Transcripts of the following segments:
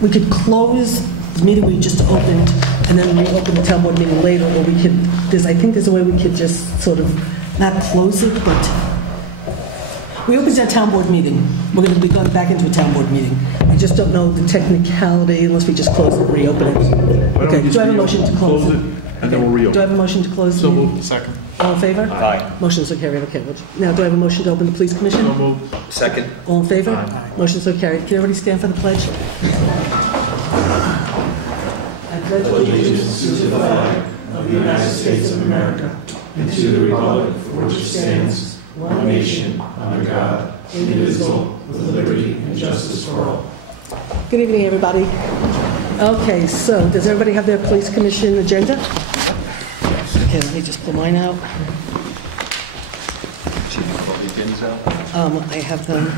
we could close the meeting we just opened and then reopen the town board meeting later, or we could, I think there's a way we could just sort of not close it, but we opened our town board meeting. We're going to be going back into a town board meeting. I just don't know the technicality unless we just close it and reopen it. Okay, do I have a motion to close it? And then we'll reopen. Do I have a motion to close So the meeting? moved. Second. All in favor? Aye. Motion so carried. Okay. Now, do I have a motion to open the police commission? So moved. Second. All in favor? Aye. Motion so carried. Can everybody stand for the pledge? I pledge allegiance to the flag of the United States of America and to the republic for which it stands, one nation, under God, indivisible, with liberty and justice for all. Good evening, everybody. Okay, so does everybody have their police commission agenda? Okay, let me just pull mine out. I have them.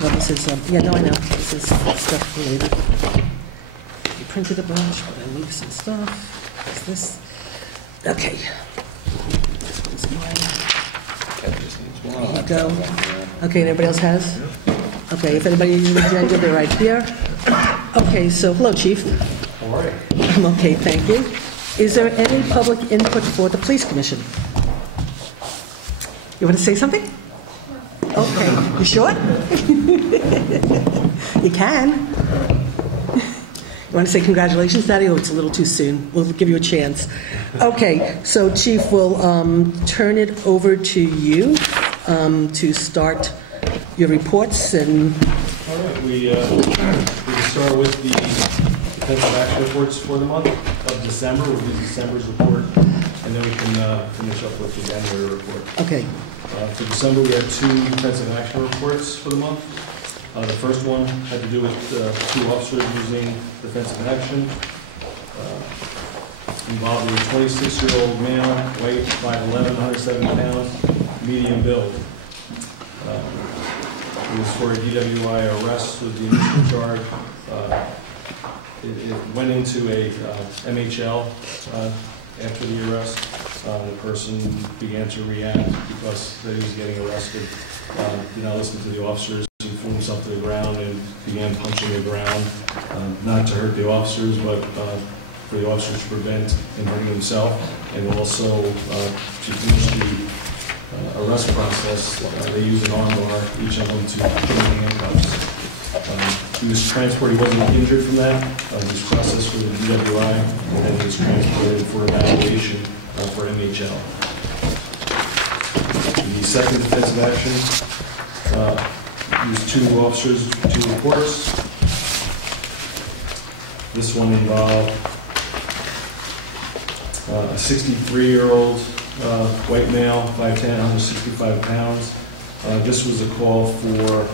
Well, this is, yeah, no, I know. This is stuff related. I printed a bunch, but I moved some stuff. What's this? Okay. This one's mine. There you go. Okay, and everybody else has? Okay, if anybody needs an agenda, they're right here. Okay, so hello, Chief. How are you? I'm okay, thank you. Is there any public input for the police commission? You want to say something? Okay, you sure? You can. You want to say congratulations, Daddy? Oh, it's a little too soon. We'll give you a chance. Okay, so Chief, we'll turn it over to you to start your reports. And all right, we can start with the defensive action reports for the month of December. We'll do December's report, and then we can finish up with the January report. Okay. For December, we had 2 defensive action reports for the month. The first one had to do with 2 officers using defensive action. Involved a 26-year-old male, weight 5'11", 170 pounds, medium build. It was for a DWI arrest with the initial charge. It went into a MHL after the arrest. The person began to react because he was getting arrested. Did not listen to the officers. He threw himself to the ground and began punching the ground, not to hurt the officers, but for the officers to prevent him hurting himself, and also to finish the arrest process. They used an arm bar, each of them, to put him in handcuffs. He was transported. He wasn't injured from that. He was processed for the DWI, and then he was transported for evaluation for MHL. The second defensive action used 2 officers, 2 reports. This one involved a 63-year-old white male, 5'10", 165 pounds. This was a call for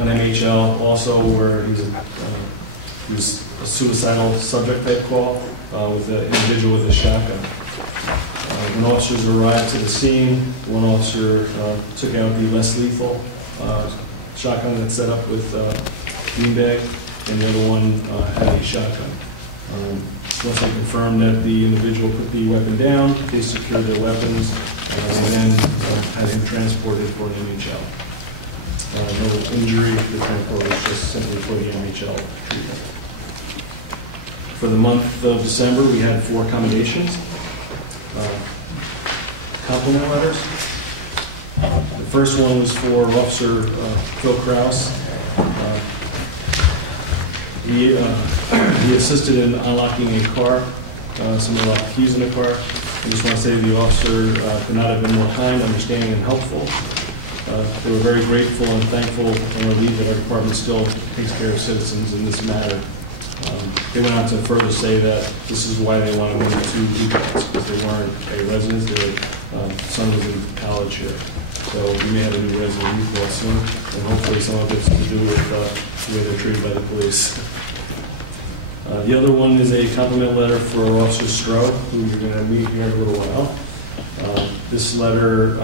an MHL also, where he was a suicidal subject type call with an individual with a shotgun. When officers arrived to the scene, one officer took out the less lethal shotgun that's set up with beanbag, and the other one had a shotgun. Once they confirmed that the individual put the weapon down, they secured their weapons and then had him transported for an MHL. No injury, the transport was just simply for the MHL treatment. For the month of December, we had 4 accommodations. Compliment letters. The first one was for Officer Phil Krause. He assisted in unlocking a car. Someone locked keys in the car. I just want to say the officer could not have been more kind, understanding, and helpful. They were very grateful and thankful and relieved that our department still takes care of citizens in this matter. They went on to further say that this is why they wanted to move to Paltz, because they weren't a resident. Their son was in college here. So we may have a new resident youth law soon, and hopefully some of it's to do with the way they're treated by the police. The other one is a compliment letter for Officer Stroh, who you're going to meet here in a little while. This letter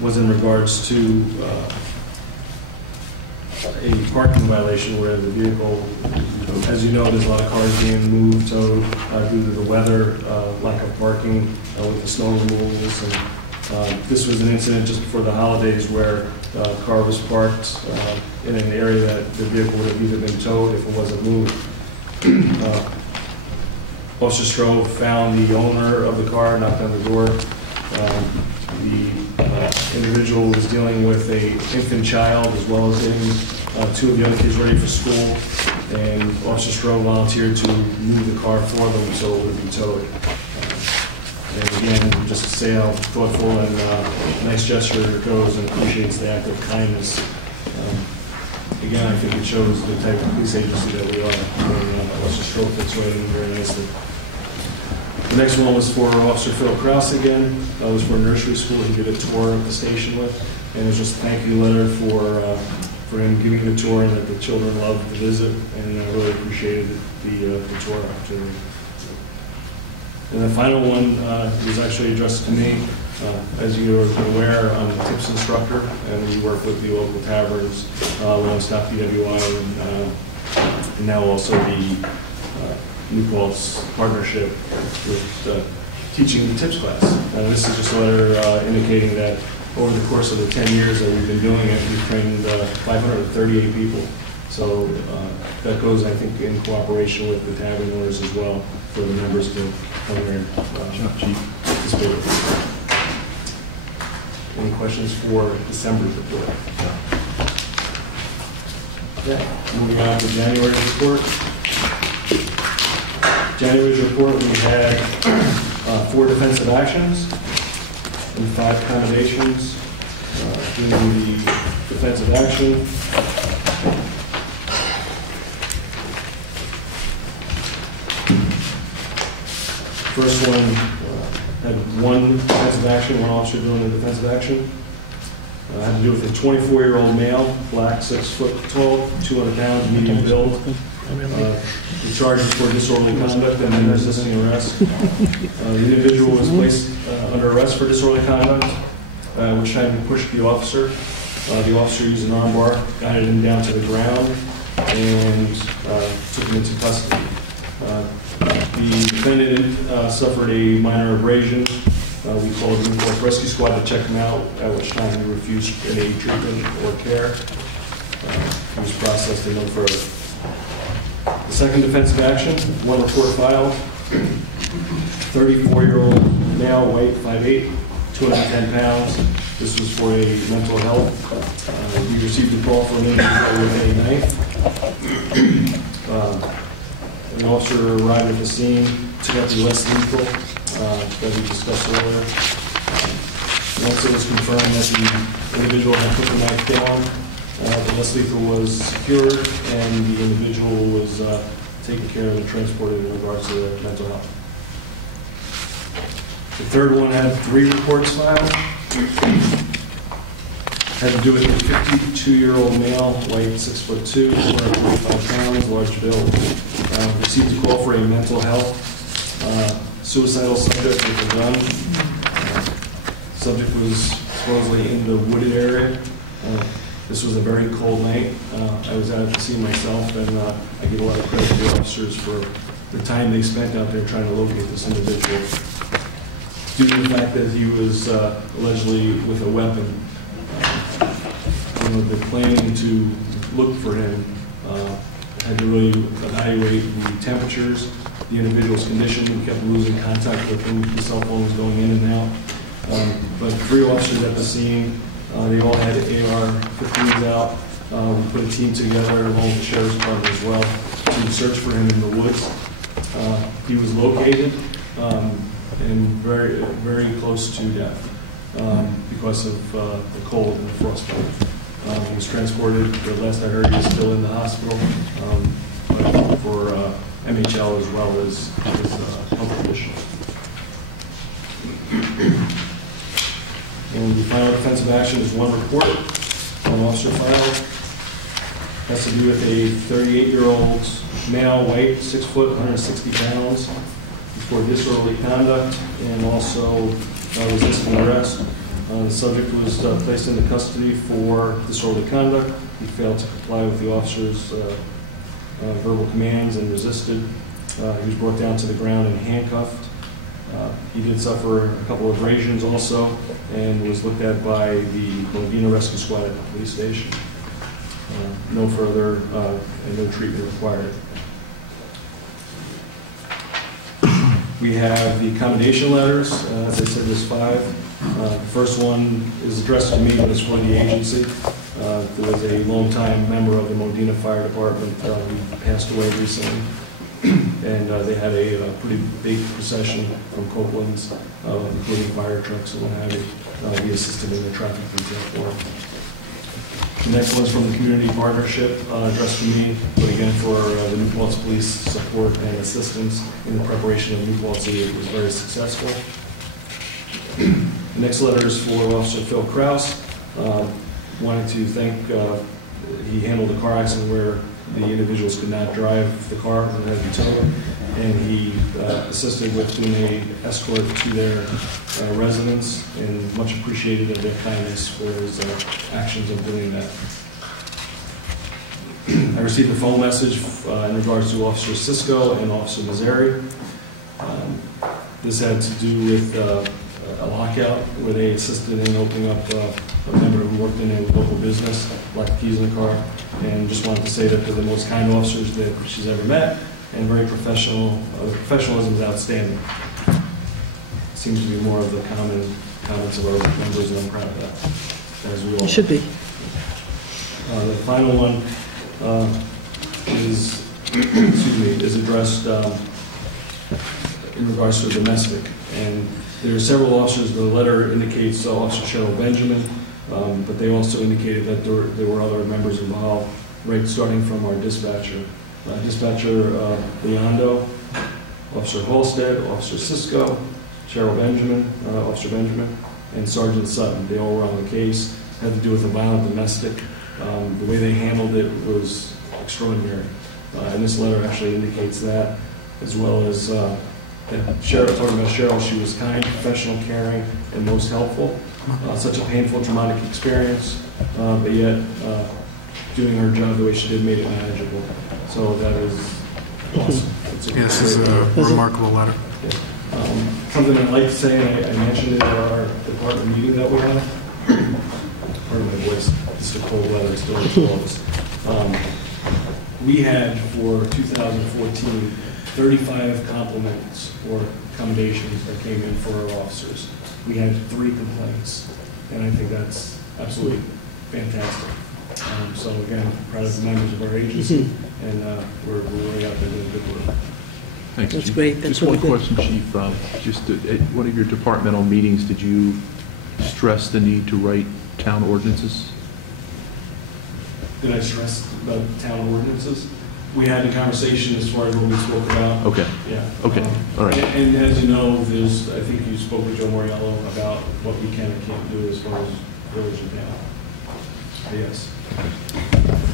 was in regards to a parking violation where the vehicle, as you know, there's a lot of cars being moved, so due to the weather, lack of parking with the snow removals and This was an incident just before the holidays where a car was parked in an area that the vehicle would have either been towed if it wasn't moved. Officer Strove found the owner of the car, knocked on the door. The individual was dealing with an infant child as well as getting 2 of the other kids ready for school, and Officer Strove volunteered to move the car for them so it would be towed. And again, just to say how thoughtful and nice gesture it goes and appreciates the act of kindness. Again, I think it shows the type of police agency that we are. And Officer Strove fits right in very nicely. The next one was for Officer Phil Krause again. That was for a nursery school he did a tour of the station with. And it was just a thank you letter for him giving the tour, and that the children loved the visit, and I really appreciated the tour opportunity. And the final one was actually addressed to me. As you are aware, I'm a tips instructor, and we work with the local taverns, Lone Stop PWI, and now also the New Paltz partnership with teaching the tips class. This is just a letter indicating that over the course of the 10 years that we've been doing it, we've trained 538 people. So that goes, I think, in cooperation with the tavern owners as well, for the members to come here and participate. Any questions for December's report? Okay, moving on to January's report. January's report, we had 4 defensive actions and 5 accommodations. Doing the defensive action. First one had 1 defensive action, 1 officer doing the defensive action. Had to do with a 24-year-old male, black, 6 foot tall, 200 pounds, medium build. The charges for disorderly conduct and then resisting arrest. The individual was placed under arrest for disorderly conduct, which time he pushed the officer. The officer used an arm bar, guided him down to the ground, and took him into custody. The defendant suffered a minor abrasion. We called the rescue squad to check him out, at which time he refused any treatment or care. He was processed and no further. The second defensive action, 1 report filed. 34-year-old male, weight 5'8", 210 pounds. This was for a mental health. We received a call from an individual with a knife. An officer arrived at the scene, took out the less lethal that we discussed earlier. Once it was confirmed that the individual had put the knife down, the less lethal was secured, and the individual was taken care of and transported in regards to their mental health. The third one had 3 reports filed. Had to do with a 52-year-old male, weight 6'2", 245 pounds, large build. Received a call for a mental health suicidal subject with a gun. Subject was supposedly in the wooded area. This was a very cold night. I was out at the scene myself, and I give a lot of credit to the officers for the time they spent out there trying to locate this individual. Due to the fact that he was allegedly with a weapon, the planning to look for him had to really evaluate the temperatures, the individual's condition. We kept losing contact with him. The cell phone was going in and out. But 3 officers at the scene. They all had AR-15s out. We put a team together along with the sheriff's department as well to search for him in the woods. He was located and very, very close to death because of the cold and the frostbite. He was transported. The last I heard, he was still in the hospital for MHL as well as his health condition. And the final defensive action is 1 report, 1 officer filed. Has to do with a 38-year-old male, weight 6 foot, 160 pounds, for disorderly conduct and also resisting arrest. The subject was placed into custody for disorderly conduct. He failed to comply with the officer's verbal commands and resisted. He was brought down to the ground and handcuffed. He did suffer a couple of abrasions also, and was looked at by the Modena Rescue Squad at the police station. No further and no treatment required. We have the accommodation letters. As I said, there's 5. The first one is addressed to me, but it's for the agency. There was a longtime member of the Modena Fire Department who passed away recently. And they had a pretty big procession from Copeland's, including fire trucks and what have you. He assisted in the traffic detail for them. The next one's from the Community Partnership, addressed to me, but again for the New Paltz Police support and assistance in the preparation of New Paltz City. It was very successful. The next letter is for Officer Phil Kraus. Wanted to thank, he handled a car accident where the individuals could not drive the car and had to be towed, and he assisted with doing an escort to their residence, and much appreciated of their kindness for his actions of doing that. I received a phone message in regards to Officer Cisco and Officer Mazzari. This had to do with a lockout where they assisted in opening up a member who worked in a local business, left keys in the car, and just wanted to say that they're the most kind officers that she's ever met, and very professional. Professionalism is outstanding. Seems to be more of the comments of our members, and I'm proud of that, as we all It should be. The final one is, is addressed in regards to domestic, and there are several officers. The letter indicates Officer Cheryl Benjamin, but they also indicated that there were other members involved, right, starting from our dispatcher. Dispatcher Leondo, Officer Halstead, Officer Cisco, Cheryl Benjamin, Officer Benjamin, and Sergeant Sutton. They all were on the case. Had to do with a violent domestic. The way they handled it was extraordinary. And this letter actually indicates that, as well as Cheryl, talking about Cheryl, she was kind, professional, caring, and most helpful. Such a painful, traumatic experience, but yet doing her job the way she did made it manageable. So that is awesome. This is a remarkable letter. Yeah. Something I'd like to say, and I mentioned it at our department meeting that we had. Pardon my voice, it's a cold weather, it's still closed. We had for 2014 35 compliments or commendations that came in for our officers. We had 3 complaints, and I think that's absolutely fantastic. So again, proud of the members of our agency, and we're really out there doing good work. Thanks, That's Chief. great. That's Just really one good. question, Chief. Just at one of your departmental meetings, did you stress the need to write town ordinances? Did I stress about town ordinances? We had a conversation as far as what we spoke about. Okay. Yeah. Okay. All right. And as you know, I think you spoke with Joe Moriello about what we can and can't do as far as village and town. Yes.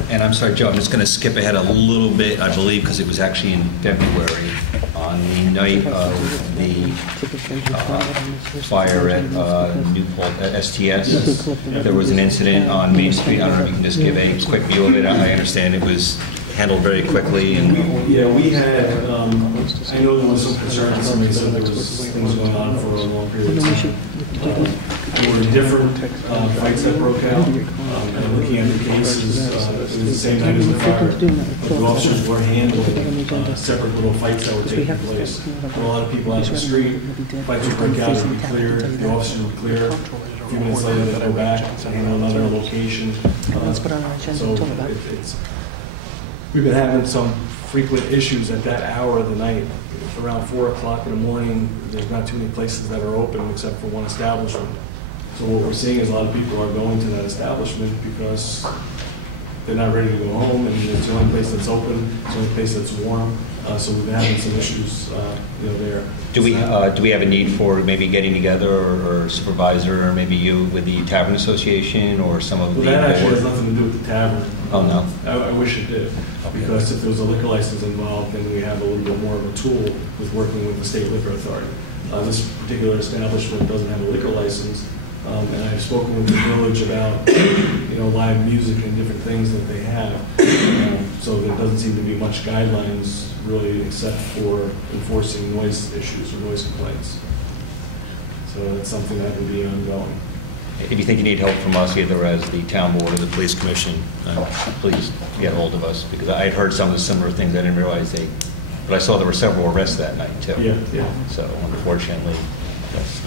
And I'm sorry, Joe, I'm just going to skip ahead a little bit, I believe, because it was actually in February, on the night of the fire at New Paltz, at STS. There was an incident on Main Street. I don't know if you can just give a quick view of it. I understand it was handled very quickly. And yeah, we had, I know there was some concern, and somebody said there was things going on for a long period of time. There were different fights that broke out, and looking at the cases, it was the same night as the fire. But the officers were handling separate little fights that were taking place. There were a lot of people out in the street, fights would break out, it would be cleared, the officers would clear. A few minutes later, they'd go back to handle another location. So we've been having some frequent issues at that hour of the night. Around 4 o'clock in the morning, there's not too many places that are open except for one establishment. So what we're seeing is a lot of people are going to that establishment because they're not ready to go home, and it's the only place that's open, it's the only place that's warm. So we've been having some issues, there. do we have a need for maybe getting together, or supervisor, or maybe you with the Tavern Association, or some of the Well, that actually has board? nothing to do with the tavern. Oh, no? I wish it did, because if there was a liquor license involved, then we have a little bit more of a tool with working with the state liquor authority. This particular establishment doesn't have a liquor license, and I've spoken with the village about, live music and different things that they have. So there doesn't seem to be much guidelines really except for enforcing noise issues or noise complaints. So that's something that would be ongoing. If you think you need help from us, either as the town board or the police commission, please get hold of us, because I had heard some of the similar things. I didn't realize but I saw there were several arrests that night too. Yeah. So unfortunately, that's,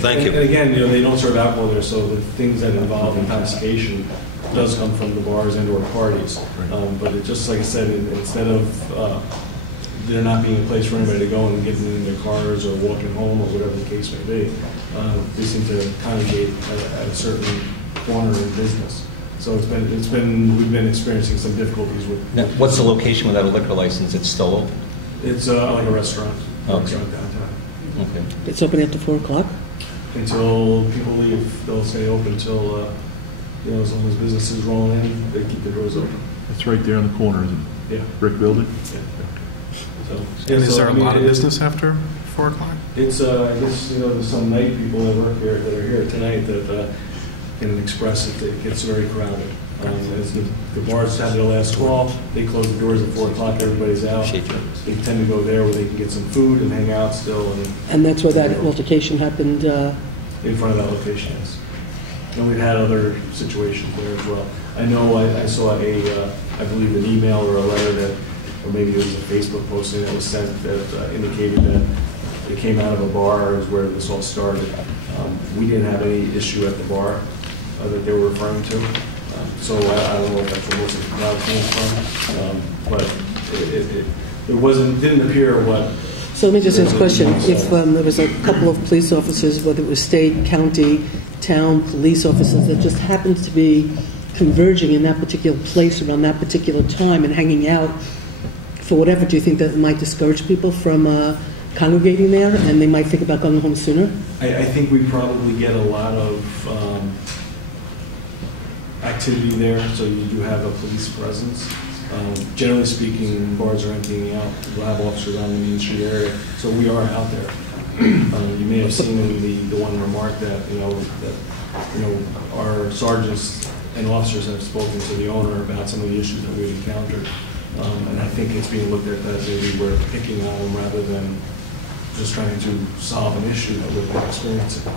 thank you. And again, they don't serve alcohol there, so the things that involve intoxication does come from the bars and/or parties. But it just, like I said, instead of there not being a place for anybody to go and getting in their cars or walking home or whatever the case may be, they seem to congregate at a certain corner in business. So we've been experiencing some difficulties with. Now, what's the location without a liquor license? It's still open? It's like a restaurant. Okay. Restaurant downtown. Okay. It's open after 4 o'clock? Until people leave, they'll stay open until, as long as business is rolling in, they keep the doors open. It's right there in the corner, isn't it? Yeah. Brick building? Yeah. And is there a lot of it- business after 4 o'clock? It's, I guess, there's some night people that work here, that are here tonight, that can express it gets very crowded. As the bars have their last call, they close the doors at 4 o'clock, everybody's out. They tend to go there where they can get some food and hang out still. And that's where that altercation happened? In front of that location, yes. And we've had other situations there as well. I know I saw I believe an email or a letter that, or maybe it was a Facebook posting that was sent that indicated that it came out of a bar is where this all started. We didn't have any issue at the bar that they were referring to. So I don't know if that's where most of the crowd came from, but it didn't appear what. So let me just ask a question. If there was a couple of police officers, whether it was state, county, town police officers that just happened to be converging in that particular place around that particular time and hanging out for whatever, do you think that might discourage people from congregating there and they might think about going home sooner? I think we probably get a lot of activity there, so you do have a police presence. Generally speaking, bars are emptying out. We'll have officers on the Main Street area, so we are out there. You may have seen in the one remark that our sergeants and officers have spoken to the owner about some of the issues that we've encountered, and I think it's being looked at as maybe we're picking on them rather than just trying to solve an issue that we've been experiencing.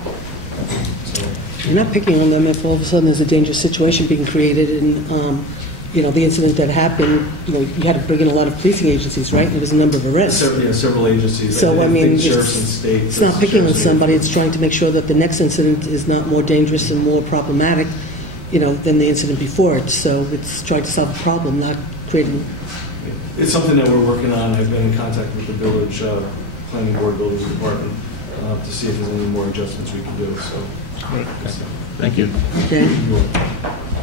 So, You're not picking on them if all of a sudden there's a dangerous situation being created and, the incident that happened, you had to bring in a lot of policing agencies, right? There was a number of arrests. several agencies. So, I mean, sheriffs and state. it's not picking on somebody, it's trying to make sure that the next incident is not more dangerous and more problematic, than the incident before it. So it's trying to solve the problem, not creating... It's something that we're working on. I've been in contact with the village planning board building department to see if there's any more adjustments we can do. So, Thank you. Okay.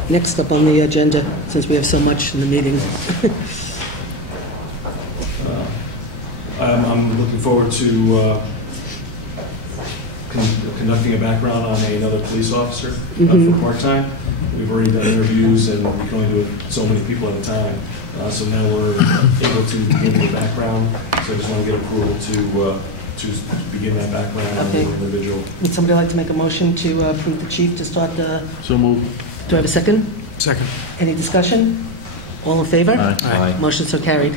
Next up on the agenda, since we have so much in the meeting. I'm looking forward to conducting a background on another police officer for part-time. We've already done interviews, and we can only do it so many people at a time. So now we're able to begin the background. So I just want to get approval to begin that background on the individual. Would somebody like to make a motion to approve the chief to start the... So moved. Do I have a second? Second. Any discussion? All in favor? Aye. Motion so carried.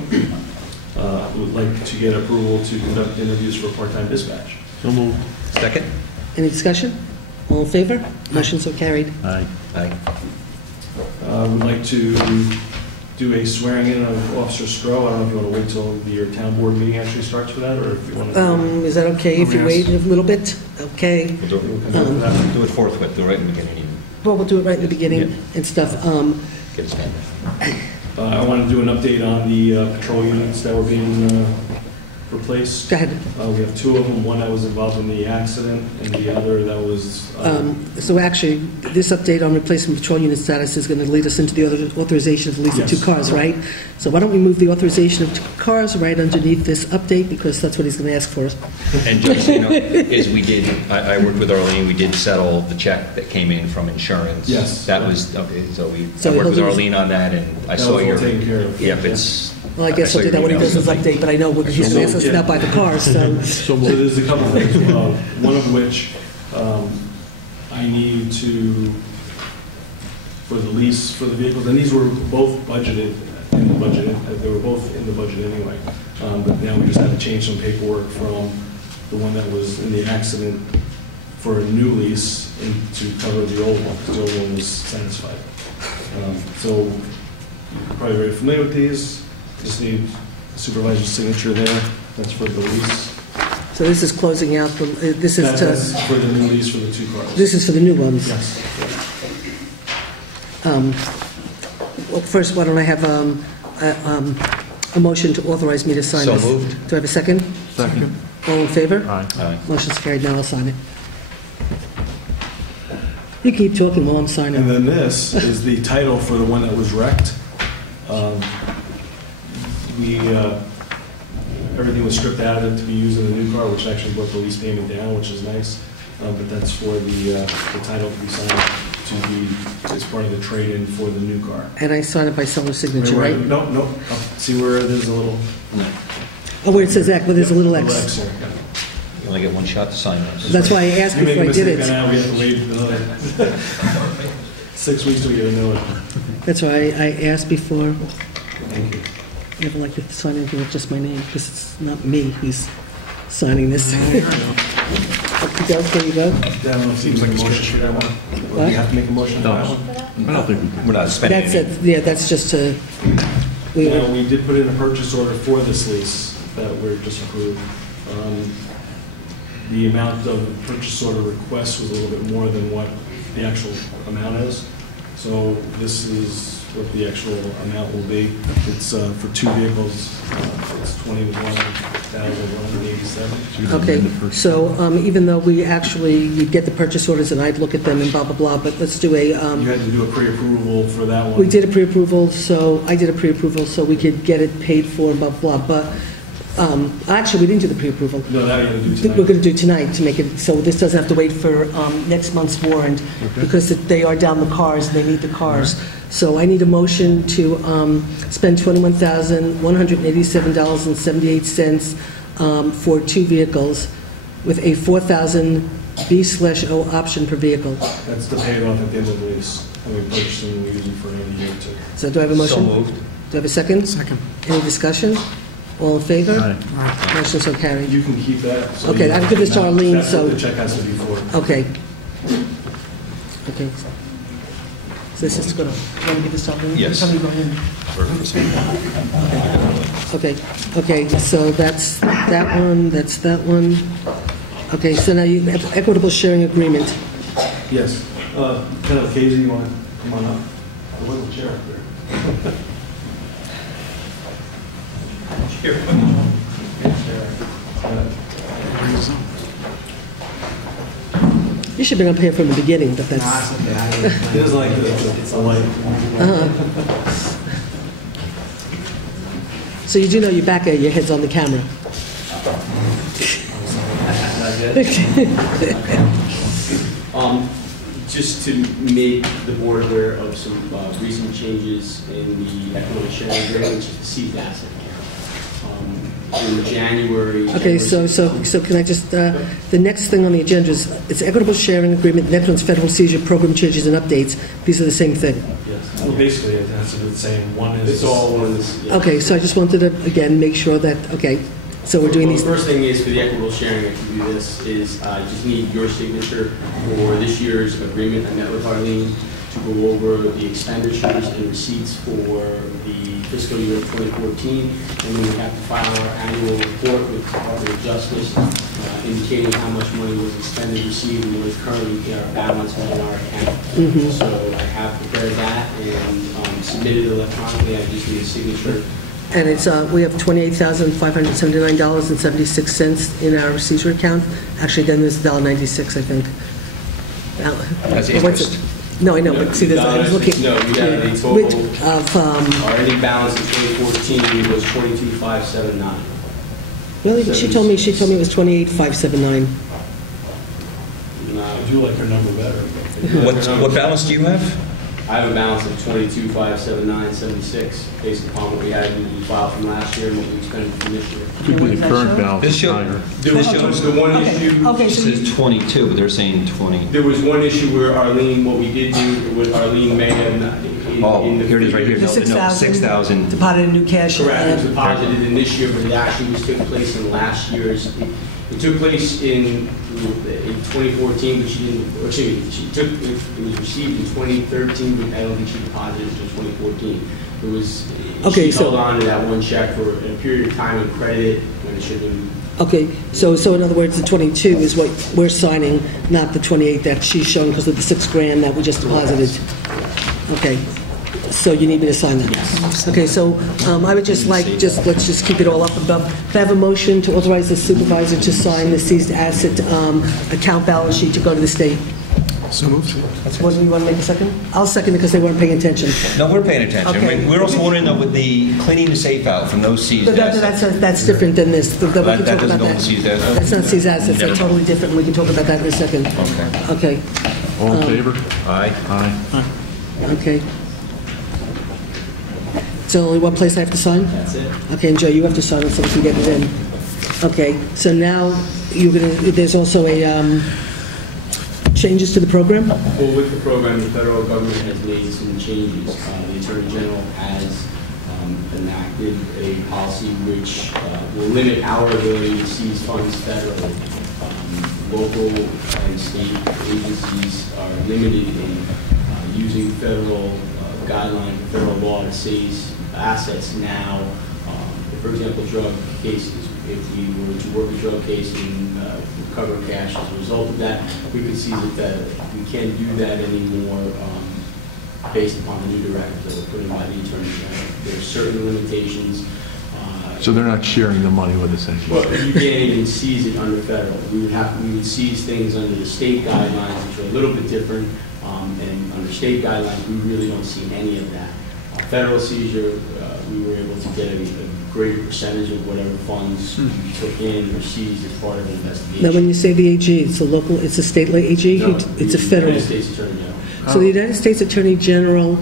Would like to get approval to conduct interviews for part-time dispatch. So moved. Second? Any discussion? All in favor? Motion so carried. Aye. Aye. Would like to do a swearing in of Officer Stroh. I don't know if you want to wait till your town board meeting actually starts for that, or if you want to... Is that okay if you wait a little bit? Okay. We'll do it forthwith, do it right in the beginning. Well, we'll do it right in the beginning Yeah. and stuff. Get it started. I want to do an update on the patrol units that were being replaced. Go ahead. We have two of them, one that was involved in the accident, and the other that was... So actually, this update on replacement patrol unit status is going to lead us into the other authorization of at least Yes. 2 cars, right? So why don't we move the authorization of 2 cars right underneath this update, because that's what he's going to ask for. And just so you know, is we did, I worked with Arlene, we did settle the check that came in from insurance. Yes. That was, okay, so So I worked with he'll do- Arlene on that, and I That saw was all your... taken care of. Yep, it's... Well, I guess he'll do that when he does his update, but I know he's going to ask us to not buy the cars, so... So there's a couple things, one of which I need to, for the lease for the vehicles, and these were both budgeted in the budget, they were both in the budget anyway. But now we just had to change some paperwork from the one that was in the accident for a new lease to cover the old one, because the old one was satisfied. So you're probably very familiar with these. Just need supervisor's signature there. That's for the lease. So this is closing out, this is That's for the new lease for the 2 cars. This is for the new ones. Yes. Well, first, why don't I have a motion to authorize me to sign So this? moved. Do I have a second? Second. All in favor? Aye. Aye. Motion's carried, now I'll sign it. You keep talking while I'm And signing. then this is the title for the one that was wrecked. Everything was stripped out of it to be used in the new car, which actually brought the lease payment down, which is nice. But that's for the title to be signed as part of the trade-in for the new car. And I sign it by seller's signature, right? Nope. See where there's a little... Oh, where it says X, but there's a little Little X. X here, yeah. You only get one shot to sign this. That's why I asked You make before a I did mistake, it. now we have to wait another 6 weeks till we get a new one. That's why I asked before. Thank you. I never like to sign anything with just my name, because it's not me who's signing this. There you go. Seems like a motion for that one. What? We have to make a motion for that one. I don't think we can. We're not spending That's any. it, yeah, that's just to, we Now, we did put in a purchase order for this lease that we're just approved. The amount of the purchase order request was a little bit more than what the actual amount is. So this is what the actual amount will be. It's for 2 vehicles. It's $21,187. Okay, so even though you'd get the purchase orders and I'd look at them and blah, blah, blah, but let's do You had to do a pre-approval for that one. we did a pre-approval, so I did a pre-approval so we could get it paid for, blah, blah, but actually, we didn't do the pre-approval. No, that you're going to do tonight. We're going to do tonight to make it, so this doesn't have to wait for next month's warrant, because they are down the cars and they need the cars. So I need a motion to spend $21,187.78 for 2 vehicles with a $4,000 B/O option per vehicle. That's to pay it off at the end of the lease. And we purchase them and we use them for another year or 2. So do I have a motion? So moved. Do I have a second? Second. Any discussion? All in favor? Aye. Motion so carried. You can keep that. So Okay, you- I'll give this to Arlene, That's so- what the check has to be for. Okay. Okay. So this is going to, you want to give this to Arlene? Yes. Tell me, go ahead. Okay, so that's that one, that's that one. Okay, so now you have equitable sharing agreement. Yes. Kind of Casey, you want to come on up? There was a chair up there. You should have been up here from the beginning, but that's... It is like it's a light. So you do know you're back there, your head's on the camera. Just to make the board aware of some recent changes in the equitable sharing agreement, which is the seed asset account. In January. Okay, so can I just, the next thing on the agenda is, it's equitable sharing agreement, Netherlands Federal Seizure Program changes and updates. These are the same thing. Yes. Well, basically, it has to be the same. One is... It's all one. Yeah. Okay, so I just wanted to, again, make sure that, okay, so we're doing Well, these... the first thing is for the equitable sharing, I can do this, is I just need your signature for this year's agreement. I met with Arlene to go over the expenditures and receipts for the fiscal year of 2014, and then we have to file our annual report with the Department of Justice indicating how much money was expended, received, and what is currently our balance in our account. So I have prepared that and submitted electronically. I just need a signature. And it's, we have $28,579.76 in our seizure account. Actually, then there's $1.96, I think. That's What's it? interest. No, I know, but see, I was looking... No, you got a total. Which, of, Our ending balance in 2014 was 22,579. really? She told me it was 28,579. I do like her number better. What balance do you have? I have a balance of 22,579.76 based upon what we had in the file from last year and what we expended from this year. Typically, the current balance This is show, higher. this shows, The one Okay, issue, okay, it so says 22, but they're saying 20. there was one issue where Arlene, what we did do, what Arlene may have not, in Oh, in the here it is right here. The No, 6,000 6,000. deposited in new cash. Correct, it was deposited in this year, but it actually was took place in last year's. It took place in 2014, but she didn't, or excuse me, it was received in 2013, but I don't think she deposited it until 2014. It was, Okay, she so- held on to that one check for a period of time and credited it when it should have been. Okay, so in other words, the 22 is what we're signing, not the 28 that she's shown because of the $6,000 that we just deposited. Okay, so you need me to sign that? Yes. Okay, so I would just like, let's just keep it all up above. If I have a motion to authorize the supervisor to sign the seized asset account balance sheet to go to the state. So moved. What, do you want to make a second? I'll second it because they weren't paying attention. No, we're paying attention. Okay. We're also wondering, though, with the cleaning the safe out from those seized But assets. that's different than this. We can That talk doesn't about go that. with seized assets? That's not seized assets, they're totally different. We can talk about that in a second. Okay. Okay, All in favor? Aye. Aye. okay. So only one place I have to sign? That's it. Okay, and Joe, you have to sign it so we can get it in. Okay, so now there's also a, changes to the program? Well, with the program, the federal government has made some changes. The Attorney General has enacted a policy which will limit our ability to seize funds federally. Local and state agencies are limited in using federal guideline, federal law to seize assets now. For example, drug cases. If we were to work a drug case and recover cash as a result of that, we could seize it federally. We can't do that anymore based upon the new directives that were put in by the Attorney General. There are certain limitations. So they're not sharing the money with us anymore? Well, you can't even seize it under federal. We would seize things under the state guidelines, which are a little bit different. And under state guidelines, we really don't see any of that. Federal seizure, we were able to get a greater percentage of whatever funds we took in or seized as part of the investigation. Now, when you say the AG, it's a state AG? No, It's a the federal. United States Attorney General. So the United States Attorney General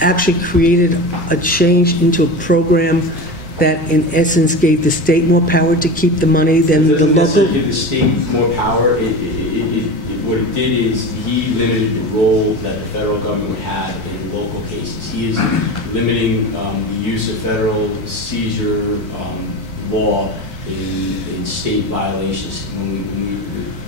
actually created a change into a program that in essence gave the state more power to keep the money than It the doesn't necessarily local? give the state more power. What it did is he limited the role that the federal government had in local cases. He is limiting the use of federal seizure law in state violations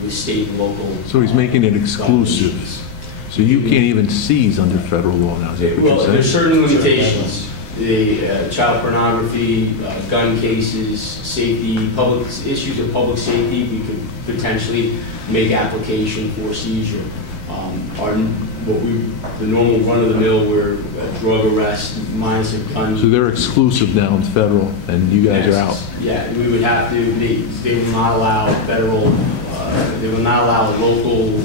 with state and local. So he's making it exclusive. So you can't even seize under federal law now, is that what Well, you're there's saying? certain limitations. The child pornography, gun cases, safety, public issues of public safety, we could potentially make application for seizure. The normal run-of-the-mill where drug arrest minus a gun. So they're exclusive now in federal, and you guys are out? Yeah, we would have to, they will not allow federal, they will not allow a local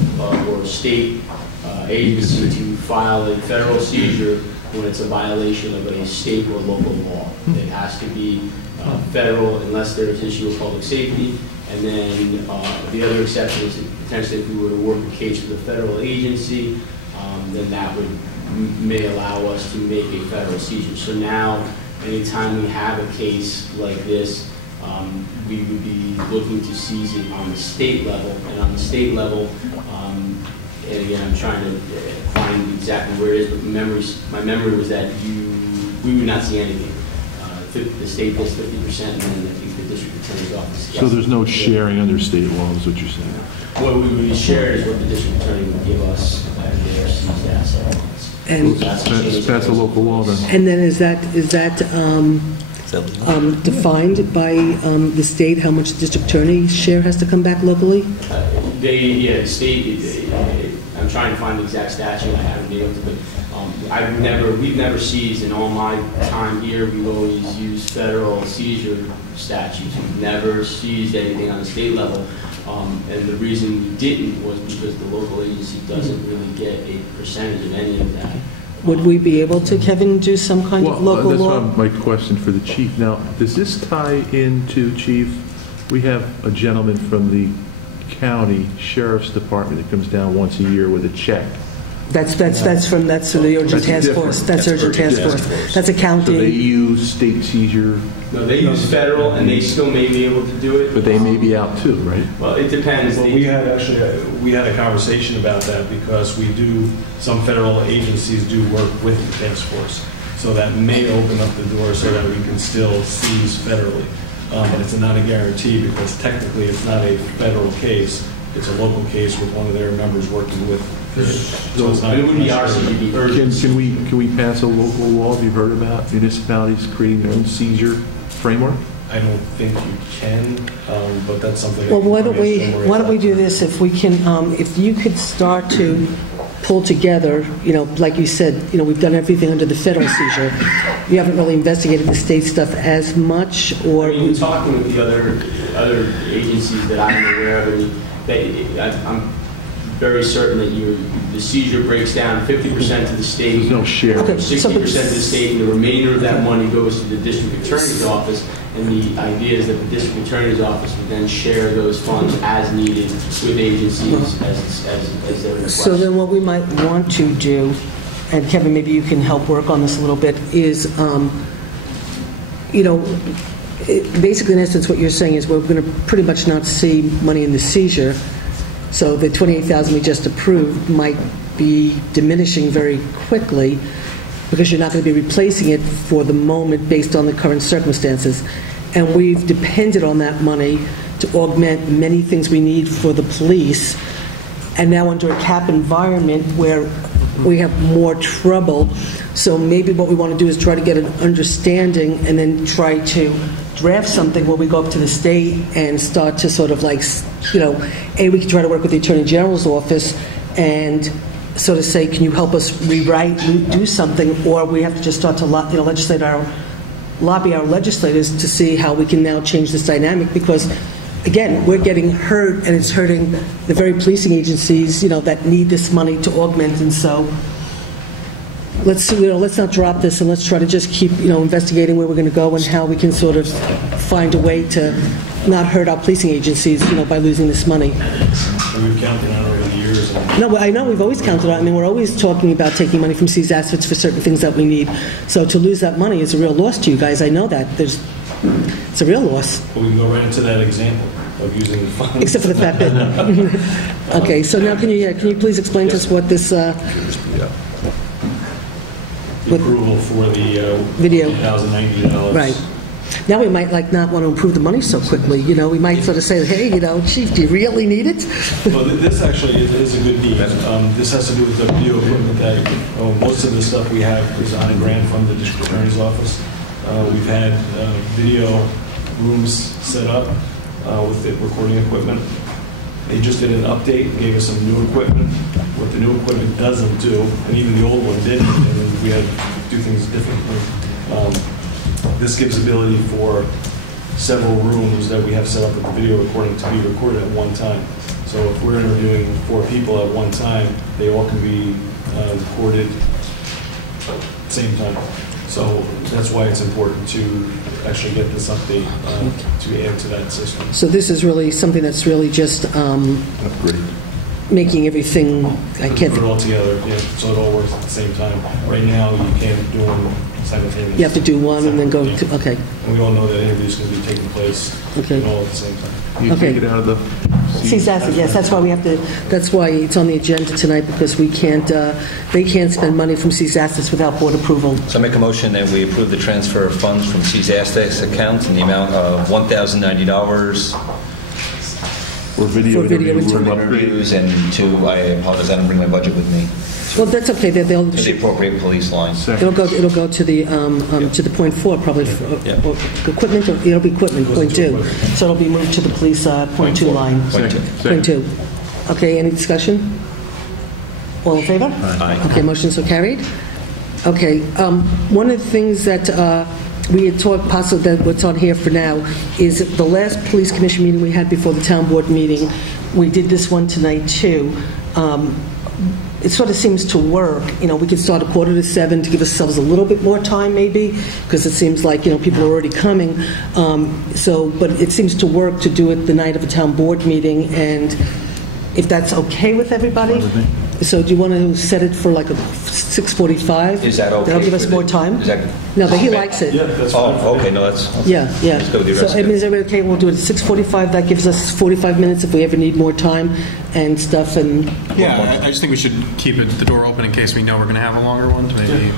or state agency to file a federal seizure when it's a violation of a state or local law. It has to be federal unless there is issue of public safety. And then the other exception is that potentially if we were to work a case with a federal agency, then that may allow us to make a federal seizure. So now, anytime we have a case like this, we would be looking to seize it on the state level. And on the state level, and again, I'm trying to find exactly where it is, but my memory was that we would not see anything. The state does 50%, and then I think the district attorney's office. So there's no sharing under state law, is what you're saying? What we would share is what the district attorney would give us as their seized asset. And Pass a local law then. and then is that defined by the state, how much the district attorney's share has to come back locally? The state, I'm trying to find the exact statute, I haven't been able to, but we've never seized in all my time here. We've always used federal seizure statutes. We've never seized anything on the state level. And the reason we didn't was because the local agency doesn't really get a percentage of any of that. Would we be able to, Kevin, do some kind of local that's law? my question for the chief. Now, does this tie into, Chief, we have a gentleman from the county sheriff's department that comes down once a year with a check That's from the urgent That's task different. force. That's urgent task force. That's So they accounting. use state seizure, No, they use federal, and they still may be able to do it. but they may be out too, right? Well, it depends. Well, we had a conversation about that because some federal agencies do work with the task force. So that may open up the door so that we can still seize federally. But it's not a guarantee because technically it's not a federal case. It's a local case with one of their members working with. So it's not. It would be our CGB. Can we pass a local law? Have you heard about municipalities creating their own seizure framework? I don't think you can, but that's something. Well, why don't we do this? If we can, if you could start to pull together, like you said, we've done everything under the federal seizure. You haven't really investigated the state stuff as much, or Talking with the other agencies that I'm aware of, I'm very certain that the seizure breaks down 50% to the state, There's no share. Okay. 60% to the state, and the remainder of that money goes to the district attorney's office. And the idea is that the district attorney's office would then share those funds as needed with agencies as they're requested. So then what we might want to do, and Kevin, maybe you can help work on this a little bit, is, basically in essence what you're saying is we're going to pretty much not see money in the seizure. So the $28,000 we just approved might be diminishing very quickly because you're not going to be replacing it for the moment based on the current circumstances. And we've depended on that money to augment many things we need for the police. And now under a cap environment where we have more trouble, so maybe what we want to do is try to get an understanding and then try to draft something where we go up to the state and start to sort of we can try to work with the Attorney General's office and sort of say, can you help us do something, or we have to just start to lobby our legislators to see how we can now change this dynamic, because again, we're getting hurt and it's hurting the very policing agencies, that need this money to augment. And so let's not drop this, and let's try to just keep, investigating where we're going to go and how we can sort of find a way to not hurt our policing agencies, by losing this money. We've counted on it over the years. No, I know we've always counted on it. I mean, we're always talking about taking money from seized assets for certain things that we need. So to lose that money is a real loss to you guys. I know that. It's a real loss. But we can go right into that example of using the funds. Except for the fat bit. Okay, so now can you please explain to us what this The approval for the video $1,090. Right. Now we might not want to improve the money so quickly. We might sort of say, hey, Chief, do you really need it? Well, this actually is a good need. This has to do with the video equipment that most of the stuff we have is on a grant from the district attorney's office. We've had video rooms set up with the recording equipment. They just did an update, gave us some new equipment. What the new equipment doesn't do, and even the old one didn't, and we had to do things differently. This gives ability for several rooms that we have set up with the video recording to be recorded at one time. So if we're interviewing 4 people at one time, they all can be recorded at the same time. So that's why it's important to actually get this update to add to that system. So this is really something that's really just making everything, I can't... Put it all together, so it all works at the same time. Right now, you can't do them simultaneously. You have to do one and then go to... Okay. And we all know that interviews can be taking place all at the same time. You take it out of the... Seized asset, yes, that's why we have to... That's why it's on the agenda tonight, because we can't... they can't spend money from seized assets without board approval. So I make a motion that we approve the transfer of funds from seized assets account in the amount of $1,090 Or video interview room interviews, and I apologize, I didn't bring my budget with me. Well, that's okay. They'll To the appropriate police line. It'll go to the .4 probably for equipment. Or it'll be equipment .2. So it'll be moved to the police .2 line. .2. Okay. Any discussion? All in favor? Aye. Okay. Motion so carried. Okay. One of the things that we had talked possibly that what's on here for now is the last police commission meeting we had before the town board meeting. We did this one tonight too. It sort of seems to work. We could start at 6:45 to give ourselves a little bit more time, maybe, because it seems like people are already coming. But it seems to work to do it the night of a town board meeting, and if that's okay with everybody, So do you want to set it for like a 6:45? Is that okay? That'll give us for more the- time? Is that? No, but he likes it. Yeah, that's fine. Oh, okay, no, that's. Yeah, yeah. Let's go with the So, rest of it. is everybody okay? We'll do it at 6:45. That gives us 45 minutes if we ever need more time and stuff. And Yeah, I just think we should keep the door open in case we know we're going to have a longer one to maybe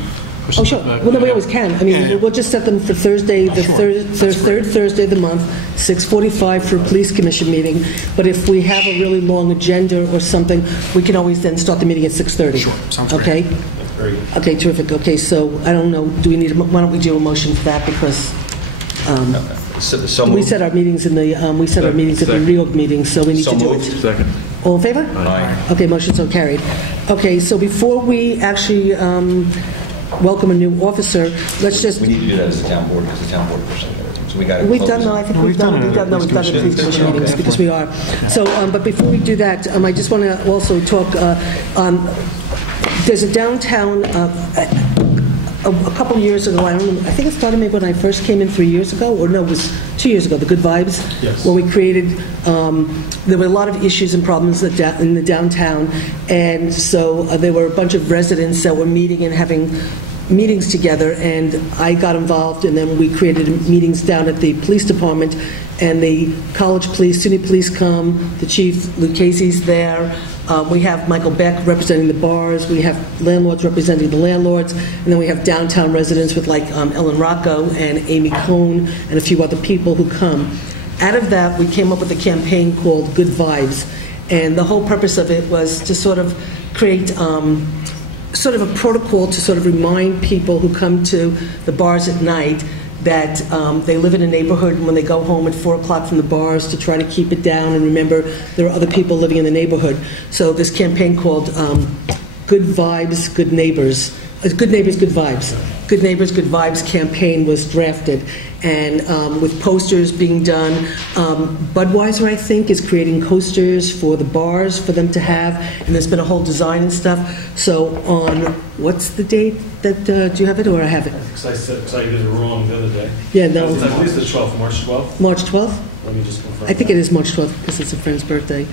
push oh, sure. Well, no, we always can. I mean, Yeah. we'll just set them for Thursday, the Sure. third Thursday of the month, 6:45 for a police commission meeting. But if we have a really long agenda or something, we can always then start the meeting at 6:30. Sure. Sounds great. Okay. Very good. Okay, terrific. Okay, so I don't know. Do we need? Why don't we do a motion for that because So we moved. set our meetings in the Second. reorg meeting, so we need So to do moved. it. Second. All in favor? Aye. Okay, motion so carried. Okay, so before we actually welcome a new officer, let's just. We need to do that as a town board, because the town board person. So we got to. We've done, no, I think we've done it at police commission meetings, because we are. So, but before we do that, I just want to also talk on, there's a downtown, a couple of years ago, I think it started maybe when I first came in 3 years ago, or no, it was 2 years ago, the Good Vibes. Yes. Where we created, there were a lot of issues and problems in the downtown, and so there were a bunch of residents that were meeting and having meetings together, and I got involved, and then we created meetings down at the police department, and the college police, SUNY police come, the chief, Luke Casey's there, we have Michael Beck representing the bars, we have landlords representing the landlords, and then we have downtown residents with like Ellen Rocco and Amy Cohn and a few other people who come. Out of that, we came up with a campaign called Good Vibes, and the whole purpose of it was to sort of create sort of a protocol to sort of remind people who come to the bars at night that they live in a neighborhood, and when they go home at 4 o'clock from the bars, to try to keep it down and remember there are other people living in the neighborhood. So this campaign called Good Vibes, Good Neighbors. Good Neighbors, Good Vibes. Good Neighbors, Good Vibes campaign was drafted, and with posters being done. Budweiser, I think, is creating coasters for the bars for them to have, and there's been a whole design and stuff. So on, what's the date that, do you have it or I have it? Because I did it wrong the other day. Yeah, no. I believe it's the 12th, March 12th. March 12th? Let me just confirm. I think it is March 12th because it's a friend's birthday.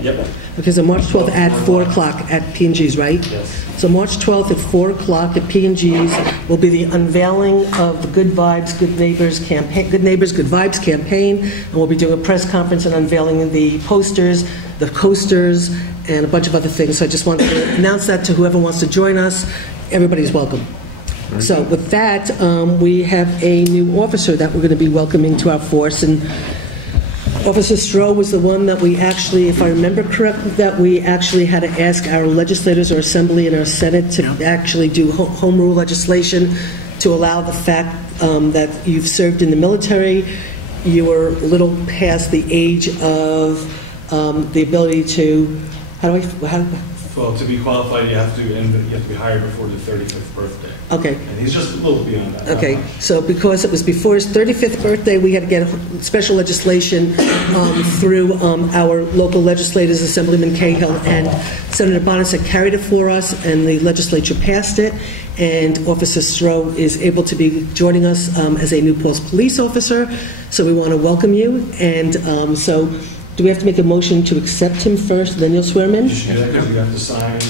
Yep. Okay, so March 12th at 4 o'clock at P&G's, right? Yes. So March 12th at 4 o'clock at P&G's will be the unveiling of the Good Vibes, Good Neighbors campaign, Good Neighbors, Good Vibes campaign, and we'll be doing a press conference and unveiling the posters, the coasters, and a bunch of other things. So I just wanted to announce that to whoever wants to join us. Everybody's welcome. So with that, we have a new officer that we're going to be welcoming to our force, and Officer Stroh was the one that we actually, if I remember correctly, that we actually had to ask our legislators, our Assembly and our Senate to actually do home rule legislation to allow the fact that you've served in the military, you were a little past the age of the ability to, Well, to be qualified, you have to be hired before the 35th birthday. okay. And he's just a little beyond that. Okay, so because it was before his 35th birthday, we had to get special legislation through our local legislators, Assemblyman Cahill and Senator Bonas, carried it for us, and the legislature passed it. And Officer Stroh is able to be joining us as a New Paltz police officer. So we want to welcome you. And so, do we have to make a motion to accept him first, then you'll swear him in? You should do that because you have to sign.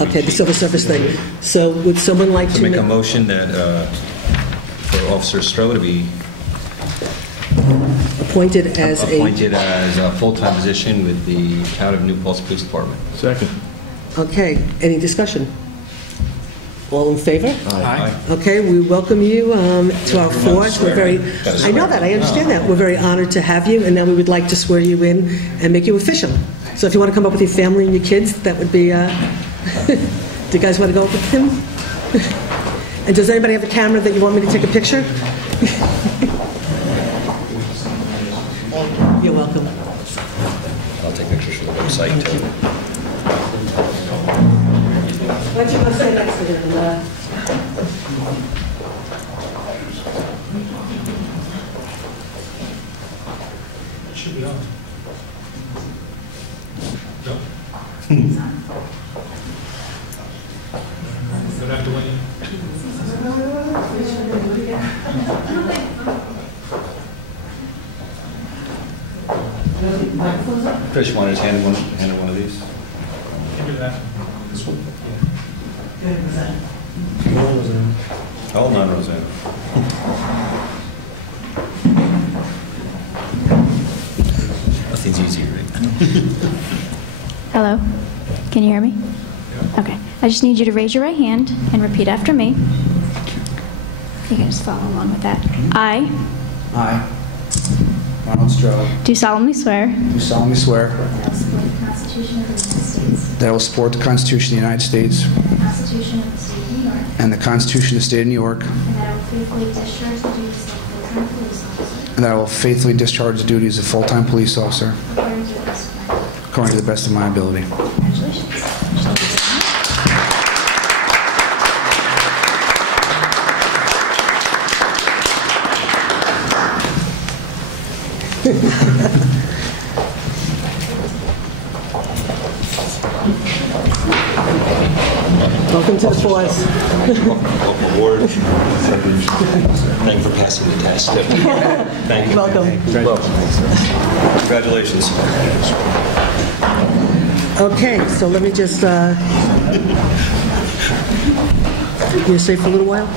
Okay, the civil service thing. So would someone like To to make a motion that, for Officer Stroh to be appointed as appointed as a full-time position with the Town of New Paltz Police Department. Second. Okay, any discussion? All in favor? Aye. Okay, we welcome you to our force. We're very, I know that, I understand that. We're very honored to have you, and now we would like to swear you in and make you official. So if you want to come up with your family and your kids, that would be, do you guys want to go up with him? And does anybody have a camera that you want me to take a picture? You're welcome. I'll take pictures for the website, too. Why don't you go stand next to him? It should be on. No? Don't have to wait. Microphone's on? Chris, you want to just hand one of these? This one? Oh, no, Roseanne. Nothing's easy, right? Hello, can you hear me? Okay, I just need you to raise your right hand and repeat after me. You can just follow along with that. I I, Ronald Stroh, do solemnly swear do solemnly swear that I will support the Constitution of the United States that I will support the Constitution of the United States and the Constitution of the State of New York, and the Constitution of the State of New York, and that I will faithfully discharge the duties of full-time police officer and that I will faithfully discharge the duties of full-time police officer according to the best of my ability. Congratulations. Welcome to the force. Award. Thank you for passing the test. Thank you. Welcome. Congratulations. Okay, so let me just, you stay for a little while?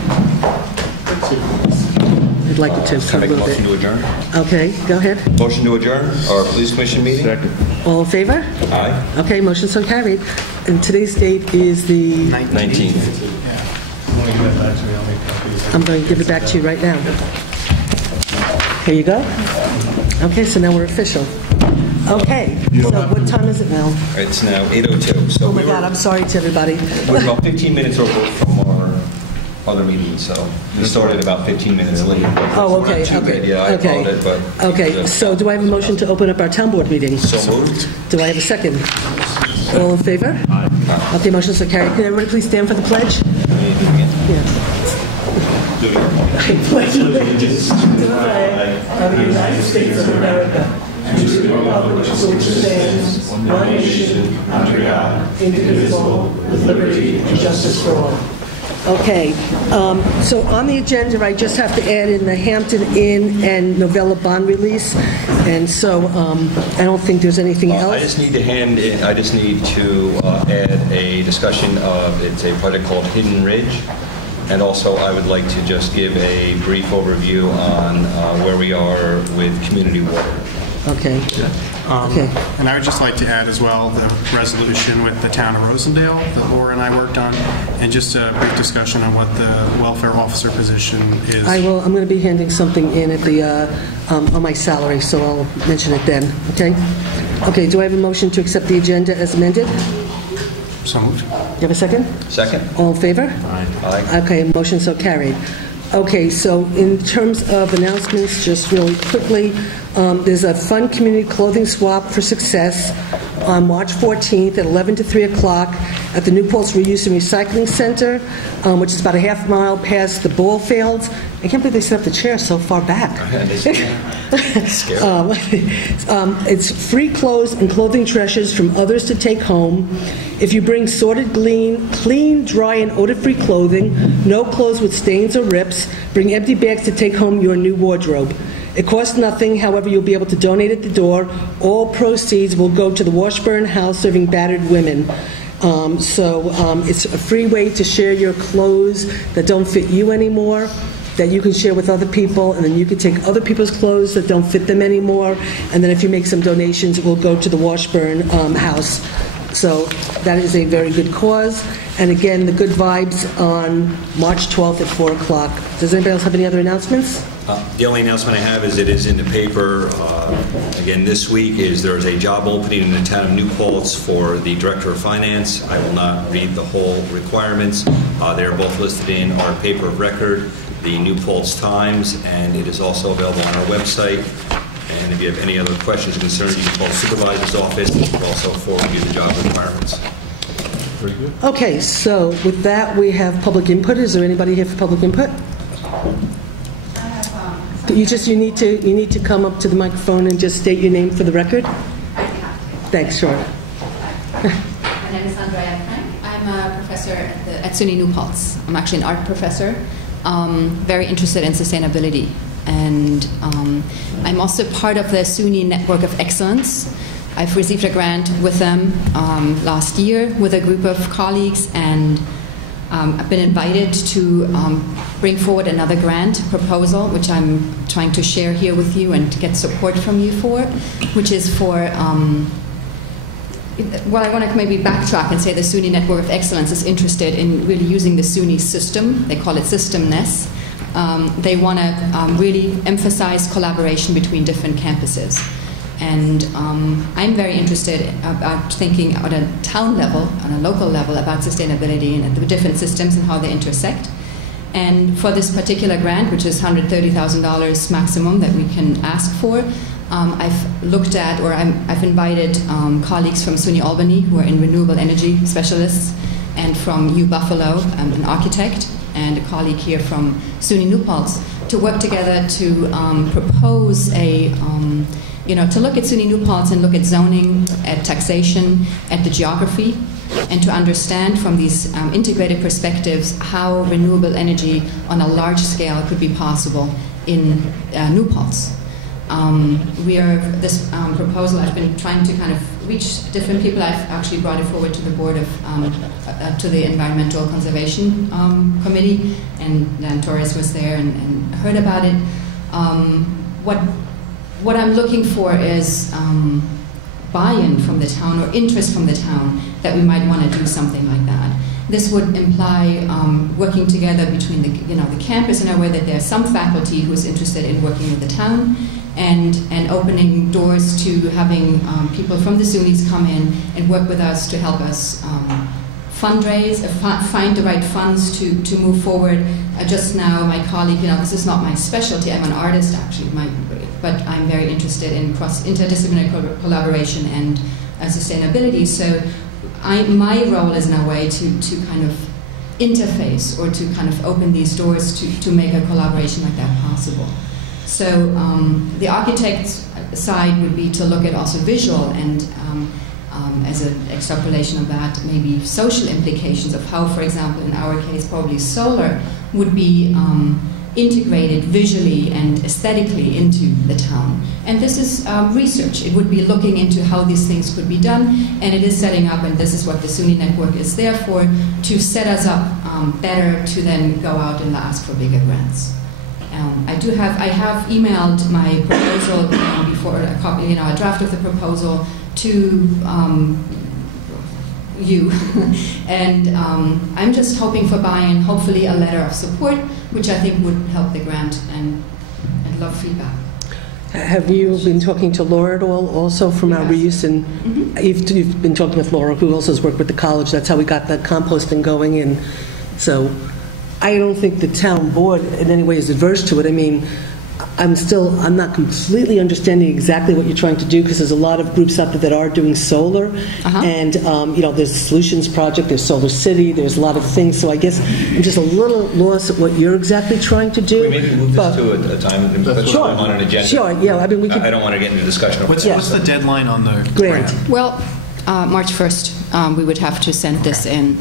I'd like you to Can talk I a make a little motion bit. to adjourn? Okay, go ahead. Motion to adjourn our police commission meeting? Second. All in favor? Aye. Okay, motion so carried. And today's date is the, 19th. Want to give that back to me? I'll make copies. I'm going to give it back to you right now. Here you go. Okay, so now we're official. Okay, so what time is it now? It's now 8:02. So Oh my we were- God, I'm sorry to everybody. We're about 15 minutes over from our other meeting, so we started about 15 minutes late. Oh, okay, Not too bad. okay. Yeah, I okay. called it, but... Okay, so do I have a motion to open up our town board meeting? So moved. Do I have a second? All in favor? Aye. Okay, motion so carried. Can everybody please stand for the pledge? Yeah. Pledge allegiance to the flag of the United States of America and to the republic for which it stands, one nation, under God, indivisible, with liberty and justice for all. Okay, so on the agenda, I just have to add in the Hampton Inn and Novella bond release, and so I don't think there's anything I else. just need to add a discussion of, it's a project called Hidden Ridge, and also I would like to just give a brief overview on where we are with community water. Okay. Okay. And I would just like to add as well the resolution with the town of Rosendale that Laura and I worked on, and just a brief discussion on what the welfare officer position is. I'm going to be handing something in at the on my salary, so I'll mention it then. Okay. Okay. Do I have a motion to accept the agenda as amended? So moved. You have a second? Second? All in favor? Aye. Okay, motion so carried. Okay, so in terms of announcements, just really quickly, there's a fun community clothing swap for success on March 14th at 11 to 3 o'clock at the New Paltz Reuse and Recycling Center, which is about a half mile past the ball fields. I can't believe they set up the chairs so far back. It's free clothes and clothing treasures from others to take home. If you bring sorted, clean, dry, and odor-free clothing, no clothes with stains or rips, bring empty bags to take home your new wardrobe. It costs nothing, however, you'll be able to donate at the door. All proceeds will go to the Washburn House serving battered women. It's a free way to share your clothes that don't fit you anymore, that you can share with other people, and then you can take other people's clothes that don't fit them anymore, and then if you make some donations, it will go to the Washburn House. So that is a very good cause. And again, the good vibes on March 12th at 4 o'clock. Does anybody else have any other announcements? The only announcement I have is it is in the paper. Again, this week there's a job opening in the town of New Paltz for the Director of Finance. I will not read the whole requirements. They are both listed in our paper of record, the New Paltz Times, and it is also available on our website. And if you have any other questions or concerns, you can call the supervisor's office. We can also forward you the job requirements. Very good. Okay, so with that, we have public input. Is there anybody here for public input? You need to come up to the microphone and just state your name for the record. Thanks, sure. My name is Andrea Frank. I'm a professor at SUNY New Paltz. I'm actually an art professor, very interested in sustainability. And I'm also part of the SUNY Network of Excellence, I've received a grant with them last year with a group of colleagues, and I've been invited to bring forward another grant proposal, which I'm trying to share here with you and to get support from you for, which is for, well, I want to maybe backtrack and say the SUNY Network of Excellence is interested in really using the SUNY system. They call it systemness. They want to really emphasize collaboration between different campuses. And I'm very interested about thinking at a town level, on a local level, about sustainability and the different systems and how they intersect. And for this particular grant, which is $130,000 maximum that we can ask for, I've looked at, or I've invited colleagues from SUNY Albany who are in renewable energy specialists, and from U Buffalo, an architect, and a colleague here from SUNY New Paltz, to work together to propose a to look at SUNY New Paltz and look at zoning, at taxation, at the geography, and to understand from these integrated perspectives how renewable energy on a large scale could be possible in New Paltz. This proposal, I've been trying to kind of reach different people. I've actually brought it forward to the board of, to the Environmental Conservation Committee, and Dan Torres was there and heard about it. What I'm looking for is buy-in from the town, or interest from the town, that we might want to do something like that. This would imply working together between the campus, and I aware that there's some faculty who is interested in working with the town, and opening doors to having people from the SUNYs come in and work with us to help us fundraise, find the right funds to move forward. Just now, my colleague, this is not my specialty. I'm an artist, actually, but I'm very interested in interdisciplinary collaboration and sustainability. So my role is in a way to kind of interface, or to kind of open these doors to make a collaboration like that possible. So the architect's side would be to look at also visual and as an extrapolation of that, maybe social implications of how, for example, in our case, probably solar would be integrated visually and aesthetically into the town. And this is research. It would be looking into how these things could be done, and it is setting up, and this is what the SUNY Network is there for, to set us up better to then go out and ask for bigger grants. I have emailed my proposal before, a copy, a draft of the proposal to you, and I'm just hoping for buy-in, hopefully a letter of support, which I think would help the grant, and love feedback. Have you been talking to Laura at all, also from our reuse? And you've been talking with Laura, who also has worked with the college. That's how we got that composting going, and so I don't think the town board in any way is adverse to it. I mean, I'm not completely understanding exactly what you're trying to do, because there's a lot of groups out there that are doing solar, and there's a Solutions Project, there's Solar City, there's a lot of things. So I guess I'm just a little lost at what you're exactly trying to do. We maybe move this to a time and put sure, on an agenda. Sure, yeah. I mean, we could, I don't want to get into discussion. What's the deadline on the grant? Well, March 1st, we would have to send this in.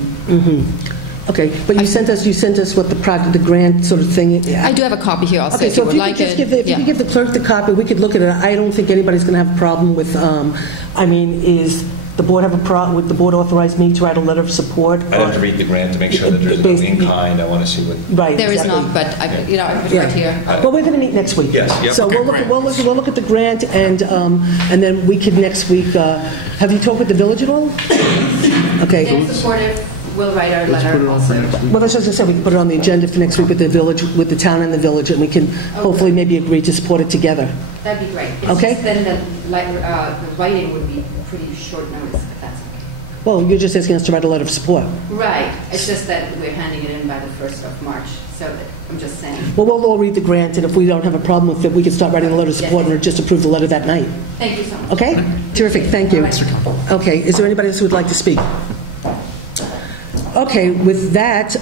Okay, but you sent us what the grant sort of thing. I do have a copy here. Also, okay, so if you could just if you could give the clerk the copy, we could look at it. I don't think anybody's going to have a problem with. Is the board have a problem? Would the board authorize me to write a letter of support? I have to read the grant to make sure that there's no in-kind. I want to see what. Right. There is not, but I put it right here. Well, we're going to meet next week. Yes. Yep. So we'll look at the grant, and then we could next week. Have you talked with the village at all? Okay. They're supportive. We'll write our letter also. Well, that's what I said. We can put it on the agenda for next week with the village, with the town and the village, and we can hopefully maybe agree to support it together. That'd be great. Okay. Then the writing would be pretty short notice, if that's okay. Well, you're just asking us to write a letter of support. Right. It's just that we're handing it in by the 1st of March. So I'm just saying. Well, we'll all read the grant, and if we don't have a problem with it, we can start writing a letter of support and just approve the letter that night. Thank you so much. Okay? Terrific. Thank you. Okay. Is there anybody else who would like to speak? Okay, with that,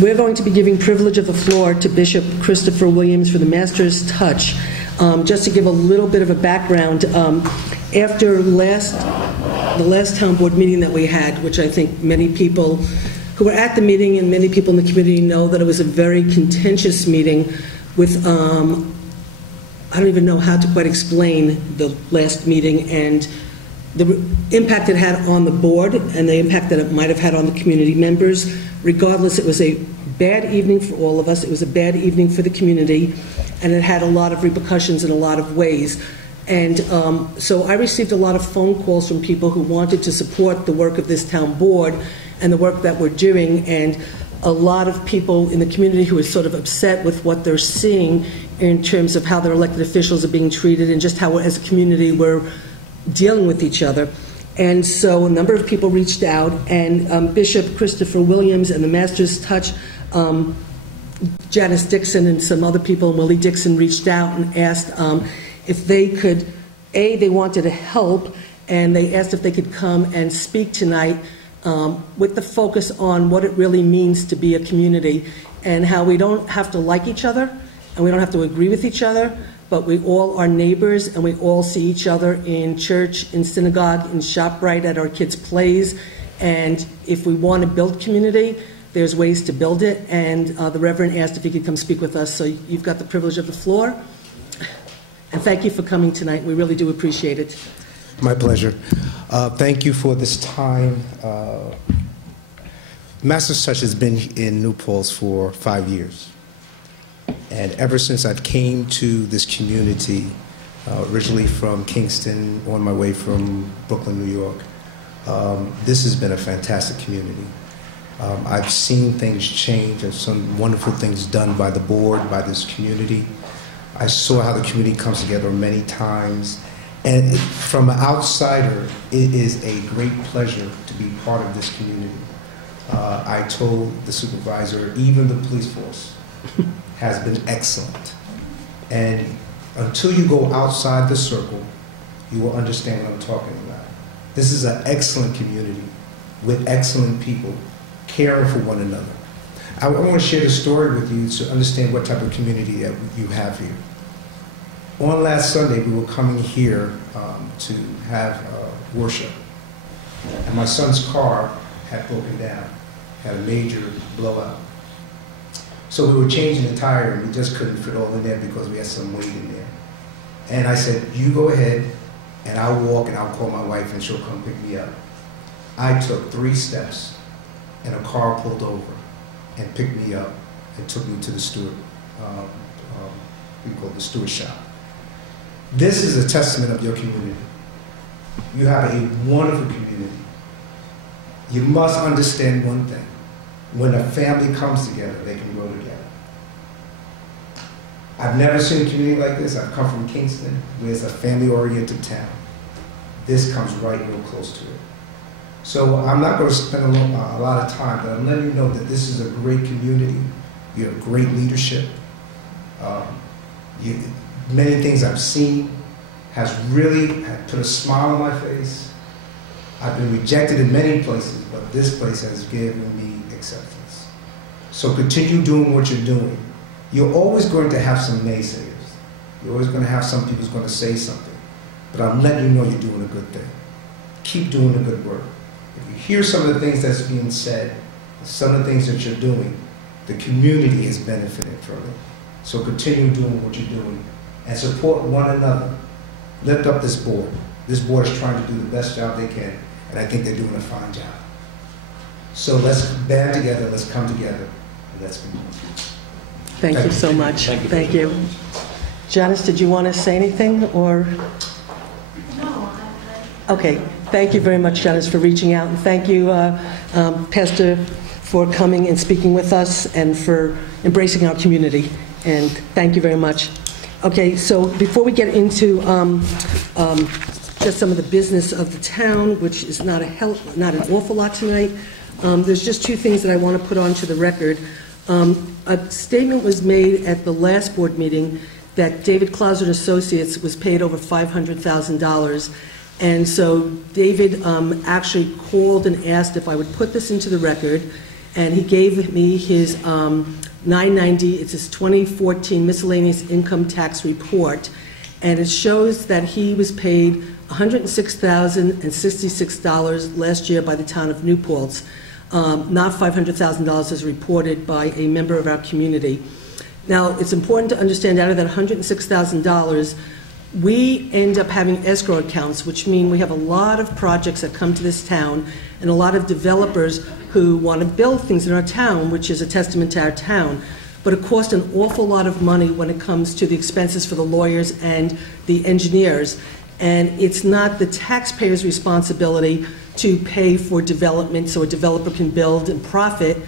we're going to be giving privilege of the floor to Bishop Christopher Williams for the Master's Touch. Just to give a little bit of a background, after the last town board meeting that we had, which I think many people who were at the meeting and many people in the community know that it was a very contentious meeting with I don't even know how to quite explain the last meeting and the impact it had on the board and the impact that it might have had on the community members. Regardless, it was a bad evening for all of us. It was a bad evening for the community, and it had a lot of repercussions in a lot of ways. And so I received a lot of phone calls from people who wanted to support the work of this town board and the work that we're doing, and a lot of people in the community who are sort of upset with what they're seeing in terms of how their elected officials are being treated and just how, as a community, we're dealing with each other. And so a number of people reached out, and Bishop Christopher Williams and the Master's Touch, Janice Dixon and some other people, and Willie Dixon, reached out and asked if they could, they wanted to help, and they asked if they could come and speak tonight with the focus on what it really means to be a community and how we don't have to like each other and we don't have to agree with each other, but we all are neighbors and we all see each other in church, in synagogue, in ShopRite, at our kids' plays. And if we want to build community, there's ways to build it. And the Reverend asked if he could come speak with us. So you've got the privilege of the floor. And thank you for coming tonight. We really do appreciate it. My pleasure. Thank you for this time. Master's Touch has been in New Paltz for 5 years. And ever since I've came to this community, originally from Kingston, on my way from Brooklyn, New York, this has been a fantastic community. I've seen things change and some wonderful things done by the board, by this community. I saw how the community comes together many times. And from an outsider, it is a great pleasure to be part of this community. I told the supervisor, even the police force has been excellent. And until you go outside the circle, you will understand what I'm talking about. This is an excellent community with excellent people caring for one another. I want to share the story with you to understand what type of community that you have here. On last Sunday, we were coming here to have worship. And my son's car had broken down, had a major blowout. So we were changing the tire, and we just couldn't fit all in there because we had some weight in there. And I said, you go ahead, and I'll walk, and I'll call my wife, and she'll come pick me up. I took 3 steps, and a car pulled over and picked me up and took me to the steward, we call it the steward shop. This is a testament of your community. You have a wonderful community. You must understand one thing. When a family comes together, they can grow together. I've never seen a community like this. I've come from Kingston, where it's a family-oriented town. This comes right real close to it. So I'm not going to spend a lot of time, but I'm letting you know that this is a great community. You have great leadership. Many things I've seen has really put a smile on my face. I've been rejected in many places, but this place has given me acceptance. So continue doing what you're doing. You're always going to have some naysayers. You're always going to have some people who's going to say something. But I'm letting you know you're doing a good thing. Keep doing the good work. If you hear some of the things that's being said, some of the things that you're doing, the community is benefiting from it. So continue doing what you're doing and support one another. Lift up this board. This board is trying to do the best job they can, and I think they're doing a fine job. So let's band together, let's come together, and let's be one. Thank you so much. Thank you. Janice, did you want to say anything, or? No. Okay. Thank you very much, Janice, for reaching out, and thank you, Pastor, for coming and speaking with us and for embracing our community. And thank you very much. Okay, so before we get into just some of the business of the town, which is not an awful lot tonight, there's just 2 things that I want to put onto the record. A statement was made at the last board meeting that David Clauser & Associates was paid over $500,000. And so David actually called and asked if I would put this into the record, and he gave me his 990, it's his 2014 miscellaneous income tax report, and it shows that he was paid $106,066 last year by the town of New Paltz, not $500,000 as reported by a member of our community. Now, it's important to understand out of that $106,000, we end up having escrow accounts, which mean we have a lot of projects that come to this town and a lot of developers who want to build things in our town, which is a testament to our town. But it costs an awful lot of money when it comes to the expenses for the lawyers and the engineers. And it's not the taxpayer's responsibility to pay for development so a developer can build and profit.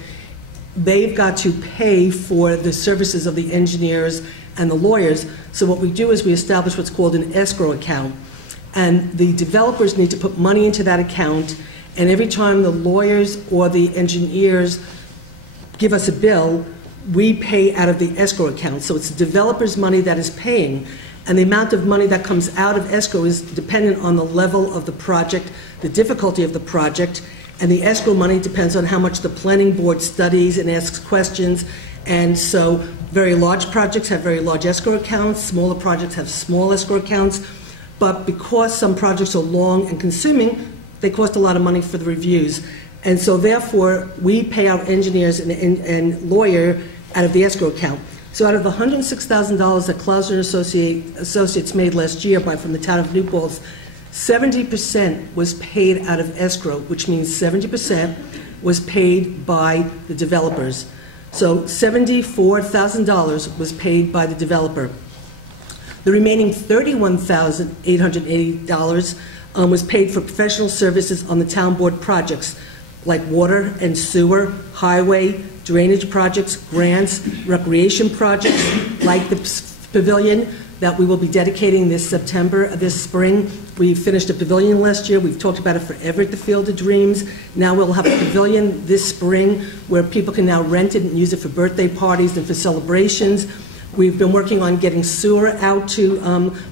They've got to pay for the services of the engineers and the lawyers. So what we do is we establish what's called an escrow account. And the developers need to put money into that account, and every time the lawyers or the engineers give us a bill, we pay out of the escrow account. So it's the developer's money that is paying. And the amount of money that comes out of escrow is dependent on the level of the project, the difficulty of the project, and the escrow money depends on how much the planning board studies and asks questions. And so very large projects have very large escrow accounts, smaller projects have small escrow accounts, but because some projects are long and consuming, they cost a lot of money for the reviews. And so therefore, we pay our engineers and lawyer out of the escrow account. So out of the $106,000 that Klausner Associates made last year from the town of New Paltz, 70% was paid out of escrow, which means 70% was paid by the developers. So $74,000 was paid by the developer. The remaining $31,880 was paid for professional services on the town board projects like water and sewer, highway, drainage projects, grants, recreation projects like the pavilion that we will be dedicating this spring. We finished a pavilion last year. We've talked about it forever at the Field of Dreams. Now we'll have a pavilion this spring where people can now rent it and use it for birthday parties and for celebrations. We've been working on getting sewer out to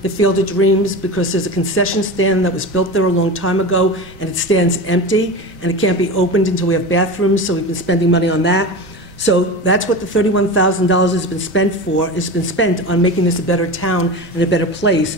the Field of Dreams because there's a concession stand that was built there a long time ago and it stands empty and it can't be opened until we have bathrooms, so we've been spending money on that. So that's what the $31,000 has been spent for. It's been spent on making this a better town and a better place.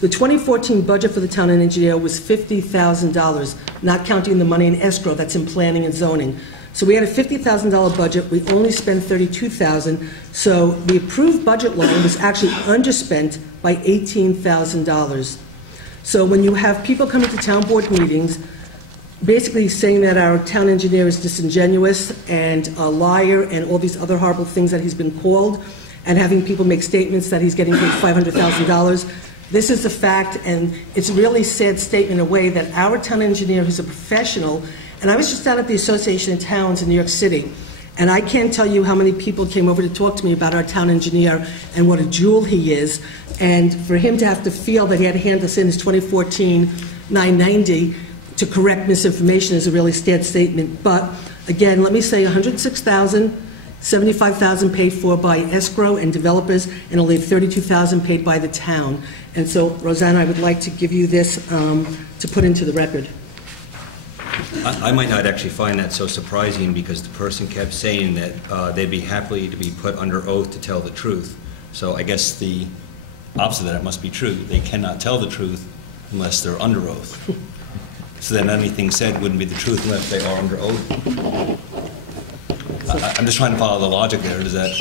The 2014 budget for the town and engineer was $50,000, not counting the money in escrow that's in planning and zoning. So we had a $50,000 budget. We only spent $32,000. So the approved budget line was actually underspent by $18,000. So when you have people coming to town board meetings, basically saying that our town engineer is disingenuous and a liar and all these other horrible things that he's been called, and having people make statements that he's getting paid $500,000. This is a fact, and it's a really sad statement in a way that our town engineer, who's a professional, and I was just out at the Association of Towns in New York City, and I can't tell you how many people came over to talk to me about our town engineer and what a jewel he is, and for him to have to feel that he had to hand us in his 2014 990 to correct misinformation is a really sad statement. But again, let me say $106,000, $75,000 paid for by escrow and developers, and only $32,000 paid by the town. And so, Rosanna, I would like to give you this to put into the record. I might not actually find that so surprising because the person kept saying that they'd be happy to be put under oath to tell the truth. So I guess the opposite of that must be true. They cannot tell the truth unless they're under oath. So then anything said wouldn't be the truth unless they are under oath. I'm just trying to follow the logic there. Does that...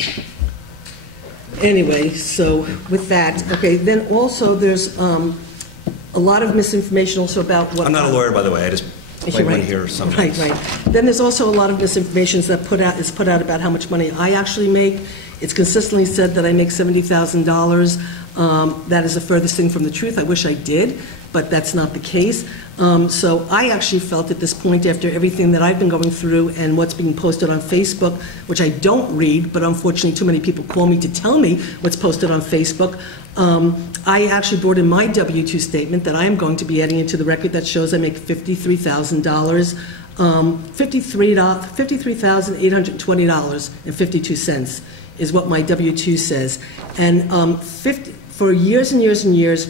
Anyway, so with that, okay, then also there's a lot of misinformation also about what... I'm not a lawyer, by the way. I just might want to hear something. Right. Then there's also a lot of misinformation that is put out about how much money I actually make. It's consistently said that I make $70,000. That is the furthest thing from the truth. I wish I did, but that's not the case. So I actually felt at this point, after everything that I've been going through and what's being posted on Facebook, which I don't read, but unfortunately too many people call me to tell me what's posted on Facebook, I actually brought in my W-2 statement that I am going to be adding into the record that shows I make $53,000, $53,820.52 is what my W-2 says. And for years and years and years,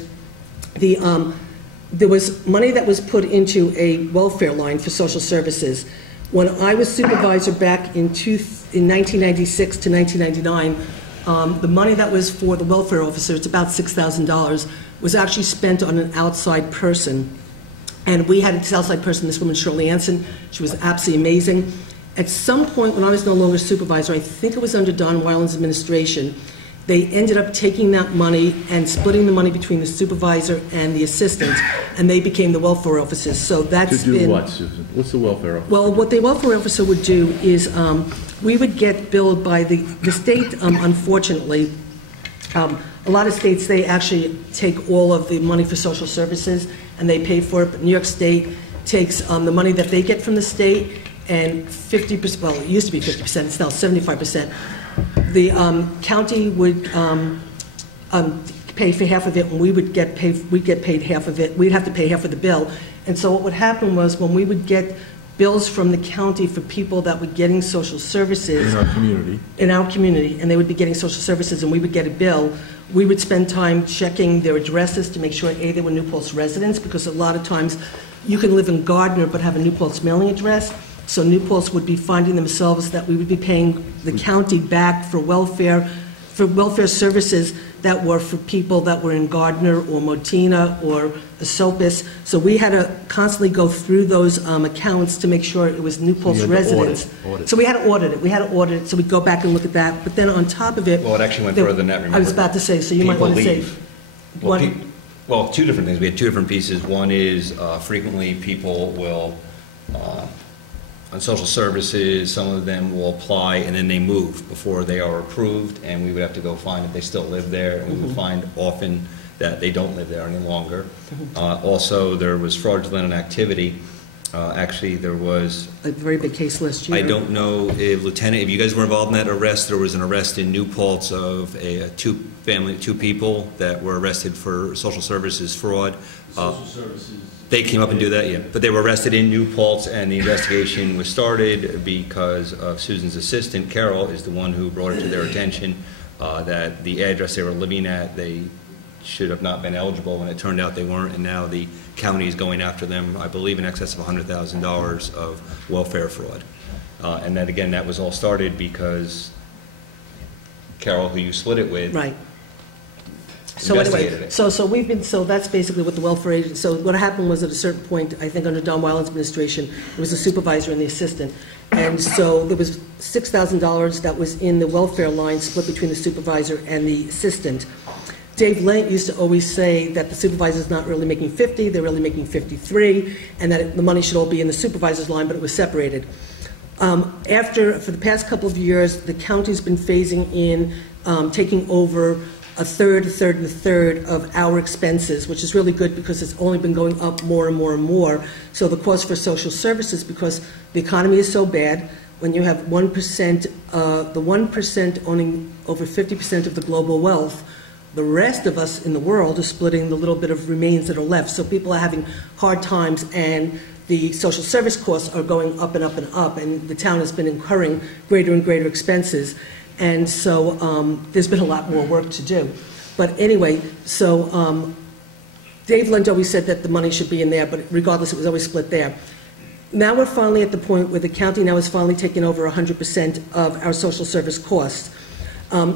there was money that was put into a welfare line for social services. When I was supervisor back in 1996 to 1999, the money that was for the welfare officer, it's about $6,000, was actually spent on an outside person. And we had this outside person, this woman, Shirley Anson. She was absolutely amazing. At some point when I was no longer supervisor, I think it was under Don Weiland's administration, they ended up taking that money and splitting the money between the supervisor and the assistant, and they became the welfare officers. So that's To do been, what, Susan? What's the welfare officer? well, what the welfare officer would do is we would get billed by the state, unfortunately. A lot of states, they actually take all of the money for social services and they pay for it, but New York State takes the money that they get from the state and 50%, well, it used to be 50%, it's now 75%. The county would pay for half of it, and we'd get paid half of it. We'd have to pay half of the bill. And so what would happen was when we would get bills from the county for people that were getting social services in our community, and they would be getting social services, and we would get a bill, we would spend time checking their addresses to make sure, A, they were New Paltz residents, because a lot of times you can live in Gardner but have a New Paltz mailing address. So New Paltz would be finding themselves that we would be paying the county back for welfare services that were for people that were in Gardner or Motina or Esopus. So we had to constantly go through those accounts to make sure it was New Paltz residents. Audit. So we had to audit it. So we'd go back and look at that. But then on top of it... Well, it actually went further than that, remember? I was about to say, so you might want to say... Well, two different things. We had two different pieces. One is frequently people will... on social services, some of them will apply and then they move before they are approved, and we would have to go find if they still live there, and we would find often that they don't live there any longer. Also, there was fraudulent activity. Actually, there was a very big case last year. I don't know if Lieutenant, if you guys were involved in that arrest. There was an arrest in New Paltz of two people that were arrested for social services fraud. Social services. They came up and do that, yeah. But they were arrested in New Paltz, and the investigation was started because of Susan's assistant, Carol, is the one who brought it to their attention that the address they were living at, they should have not been eligible, and it turned out they weren't, and now the county is going after them, I believe, in excess of $100,000 of welfare fraud. And then again, that was all started because Carol, who you split it with, right. So anyway, so that's basically what the welfare agent. So what happened was at a certain point, I think under Don Weiland's administration, there was a supervisor and the assistant, and so there was $6,000 that was in the welfare line split between the supervisor and the assistant. Dave Lent used to always say that the supervisor's not really making 50, they're really making 53, and that the money should all be in the supervisor's line, but it was separated. For the past couple of years, the county's been phasing in, taking over a third of our expenses, which is really good because it's only been going up more and more and more. So the cost for social services, because the economy is so bad, when you have 1%, the 1% owning over 50% of the global wealth, the rest of us in the world are splitting the little bit of remains that are left. So people are having hard times, and the social service costs are going up and up and up, and the town has been incurring greater and greater expenses. And so there's been a lot more work to do. But anyway, so Dave Lent always said that the money should be in there, but regardless, it was always split there. Now we're finally at the point where the county now is finally taking over 100% of our social service costs.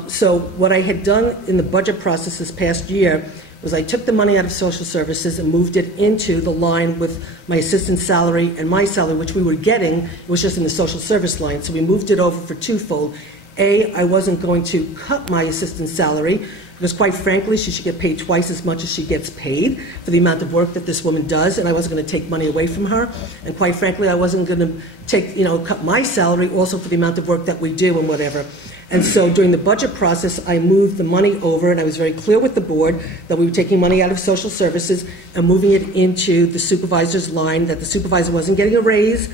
So what I had done in the budget process this past year was I took the money out of social services and moved it into the line with my assistant's salary and my salary, which we were getting. It was just in the social service line. So we moved it over for twofold. A, I wasn't going to cut my assistant's salary, because quite frankly, she should get paid twice as much as she gets paid for the amount of work that this woman does, and I wasn't going to take money away from her. And quite frankly, I wasn't going to cut my salary also for the amount of work that we do and whatever. And so during the budget process, I moved the money over, and I was very clear with the board that we were taking money out of social services and moving it into the supervisor's line, that the supervisor wasn't getting a raise.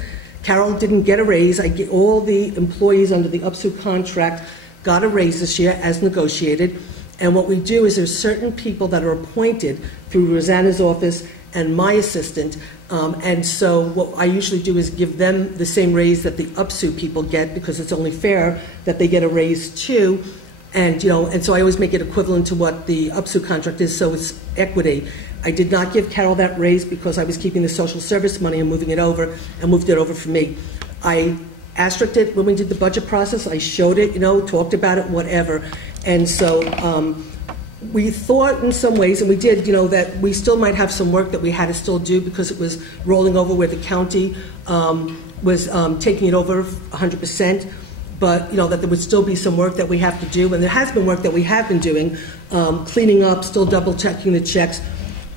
Carol didn't get a raise. All the employees under the UPSU contract got a raise this year as negotiated. And what we do is there's certain people that are appointed through Rosanna's office and my assistant. And so what I usually do is give them the same raise that the UPSU people get, because it's only fair that they get a raise too. And so I always make it equivalent to what the UPSU contract is, so it's equity. I did not give Carol that raise because I was keeping the social service money and moving it over, and moved it over for me. I asterisked it when we did the budget process. I showed it, talked about it, whatever. And so we thought in some ways, and we did, that we still might have some work that we had to still do because it was rolling over where the county was taking it over 100%, but that there would still be some work that we have to do, and there has been work that we have been doing, cleaning up, still double-checking the checks.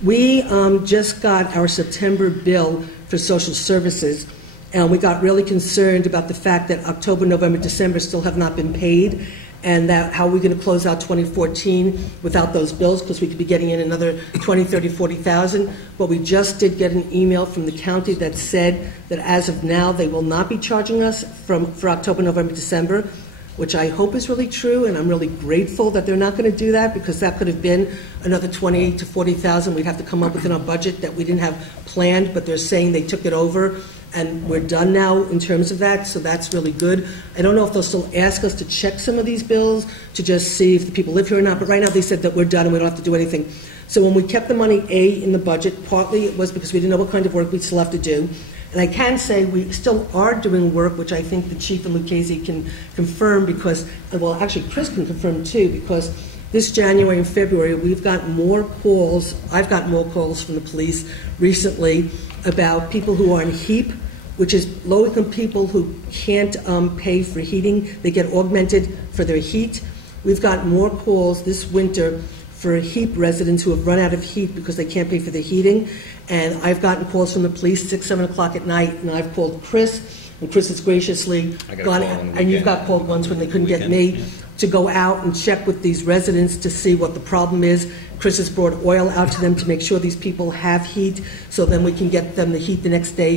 We just got our September bill for social services, and we got really concerned about the fact that October, November, December still have not been paid, and that how are we going to close out 2014 without those bills, because we could be getting in another 20, 30, 40,000. But we just did get an email from the county that said that as of now they will not be charging us for October, November, December, which I hope is really true, and I'm really grateful that they're not going to do that, because that could have been another 20 to 40,000 we'd have to come up with in our budget that we didn't have planned, but they're saying they took it over, and we're done now in terms of that, so that's really good. I don't know if they'll still ask us to check some of these bills to just see if the people live here or not, but right now they said that we're done and we don't have to do anything. So when we kept the money in the budget, partly it was because we didn't know what kind of work we'd still have to do. And I can say we still are doing work, which I think the Chief and Lucchese can confirm, because, well, actually Chris can confirm too, because this January and February we've got more calls, I've got more calls from the police recently about people who are on HEAP, which is low-income people who can't pay for heating. They get augmented for their heat. We've got more calls this winter for HEAP residents who have run out of heat because they can't pay for the heating. And I've gotten calls from the police 6, 7 o'clock at night, and I've called Chris, and Chris has graciously gone, and you've got called ones when they couldn't get me, to go out and check with these residents to see what the problem is. Chris has brought oil out to them to make sure these people have heat, so then we can get them the heat the next day,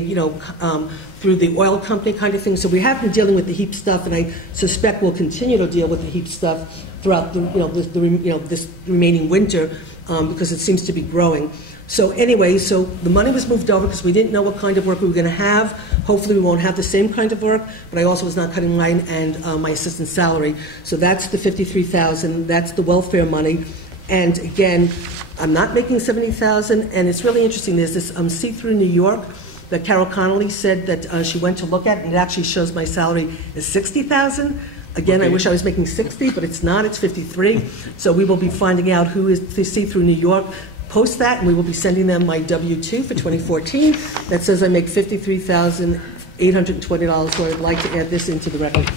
through the oil company kind of thing. So we have been dealing with the HEAP stuff, and I suspect we'll continue to deal with the HEAP stuff throughout this remaining winter, because it seems to be growing. So anyway, so the money was moved over because we didn't know what kind of work we were going to have. Hopefully we won't have the same kind of work, but I also was not cutting mine and my assistant's salary. So that's the $53,000. That's the welfare money. And again, I'm not making $70,000, and it's really interesting. There's this See-Through New York that Carol Connolly said that she went to look at, and it actually shows my salary is $60,000. Again, I wish I was making 60, but it's not. It's 53. So we will be finding out who is the See-Through New York. Post that, and we will be sending them my W-2 for 2014 that says I make $53,820, so I'd like to add this into the record.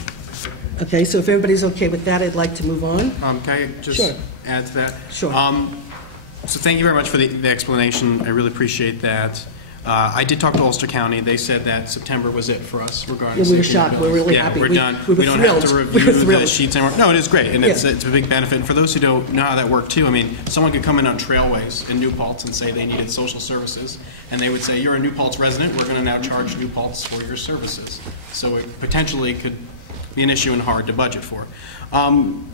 Okay, so if everybody's okay with that, I'd like to move on. Can I just add to that? Sure. So thank you very much for the explanation. I really appreciate that. I did talk to Ulster County. They said that September was it for us regarding. Yeah, we were shocked. We're really happy. We're done. We don't thrilled. have to review the sheets anymore. No, it is great, and it's a big benefit. And for those who don't know how that worked too, I mean, someone could come in on Trailways in New Paltz and say they needed social services, and they would say, "You're a New Paltz resident. We're going to now charge New Paltz for your services." So it potentially could be an issue and hard to budget for.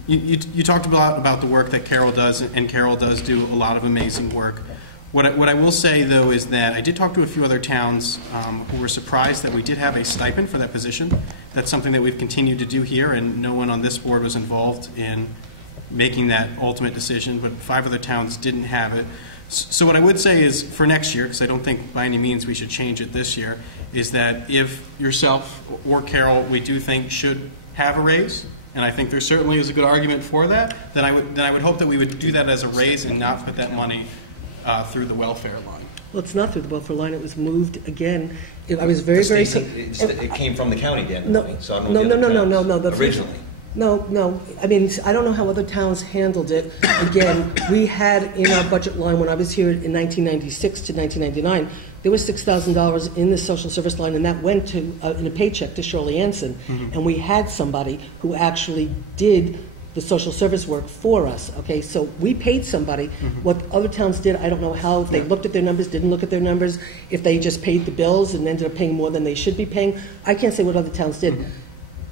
You talked about the work that Carol does, and Carol does do a lot of amazing work. What I will say, though, is that I did talk to a few other towns who were surprised that we did have a stipend for that position. That's something that we've continued to do here, and no one on this board was involved in making that ultimate decision, but 5 other towns didn't have it. So what I would say is for next year, because I don't think by any means we should change it this year, is that if yourself or Carol, we do think should have a raise, and I think there certainly is a good argument for that, then I would hope that we would do that as a raise and not put that money through the welfare line. Well, it's not through the welfare line. It was moved again. I was very. It came from the county, Dan. No, so I don't know no. Originally. No. I mean, I don't know how other towns handled it. Again, we had in our budget line when I was here in 1996 to 1999, there was $6,000 in the social service line, and that went to in a paycheck to Shirley Anson, and we had somebody who actually did the social service work for us, okay? So we paid somebody. What other towns did, I don't know how, if they looked at their numbers, didn't look at their numbers, if they just paid the bills and ended up paying more than they should be paying. I can't say what other towns did.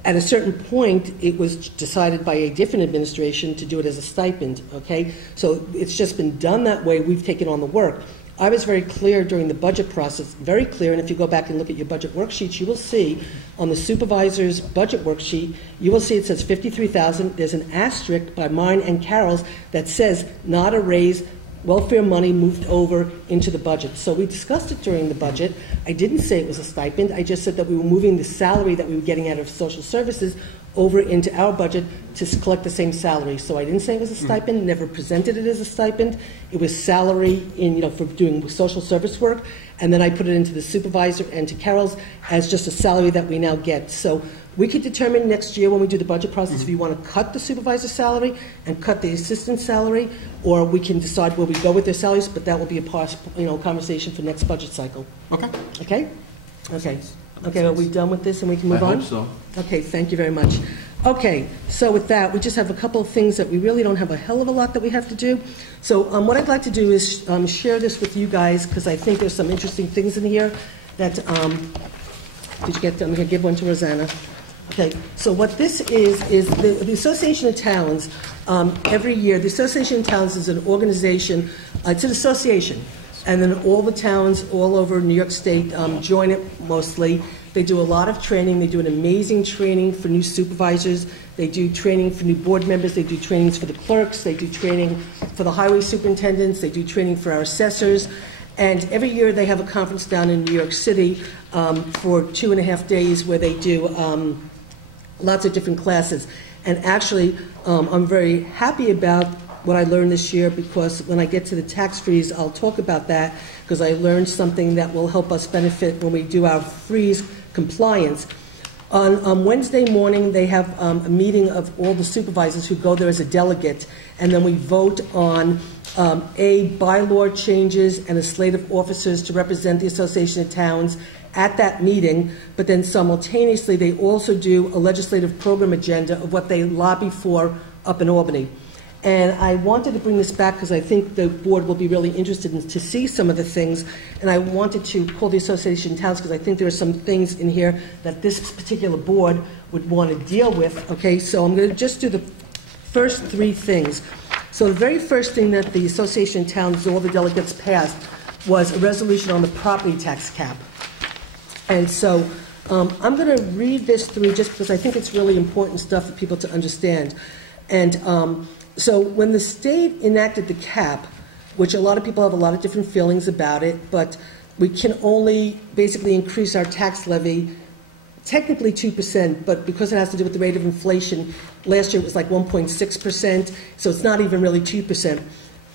At a certain point, it was decided by a different administration to do it as a stipend, okay? So it's just been done that way. We've taken on the work. I was very clear during the budget process, very clear, and if you go back and look at your budget worksheets, you will see on the supervisor's budget worksheet, you will see it says $53,000. There's an asterisk by mine and Carol's that says not a raise, welfare money moved over into the budget. So we discussed it during the budget. I didn't say it was a stipend. I just said that we were moving the salary that we were getting out of social services over into our budget to collect the same salary. So I didn't say it was a stipend, never presented it as a stipend. It was salary for doing social service work, and then I put it into the supervisor and to Carol's as just a salary that we now get. So we could determine next year when we do the budget process if you want to cut the supervisor's salary and cut the assistant's salary, or we can decide where we go with their salaries, but that will be a possible, conversation for next budget cycle. Okay. Okay? Okay. Okay, are we done with this and we can move I on? hope so. Okay, thank you very much. Okay, so with that, we just have a couple of things that we really don't have a hell of a lot that we have to do. So what I'd like to do is share this with you guys, because I think there's some interesting things in here that, did you get them? I'm going to give one to Rosanna. Okay, so what this is the Association of Towns, every year, the Association of Towns is an organization, it's an association, and then all the towns all over New York State join it mostly. They do a lot of training. They do an amazing training for new supervisors. They do training for new board members. They do trainings for the clerks. They do training for the highway superintendents. They do training for our assessors. And every year they have a conference down in New York City for 2.5 days where they do lots of different classes. And actually, I'm very happy about what I learned this year, because when I get to the tax freeze, I'll talk about that, because I learned something that will help us benefit when we do our freeze compliance. On Wednesday morning, they have a meeting of all the supervisors who go there as a delegate, and then we vote on bylaw changes and a slate of officers to represent the Association of Towns at that meeting, but then simultaneously they also do a legislative program agenda of what they lobby for up in Albany. And I wanted to bring this back because I think the board will be really interested to see some of the things. And I wanted to call the Association of Towns because I think there are some things in here that this particular board would want to deal with. Okay, so I'm going to just do the first 3 things. So the very first thing that the Association of Towns, all the delegates passed, was a resolution on the property tax cap. And so I'm going to read this through just because I think it's really important stuff for people to understand. And so when the state enacted the cap, which a lot of people have a lot of different feelings about it, but we can only basically increase our tax levy technically 2%, but because it has to do with the rate of inflation, last year it was like 1.6%, so it's not even really 2%.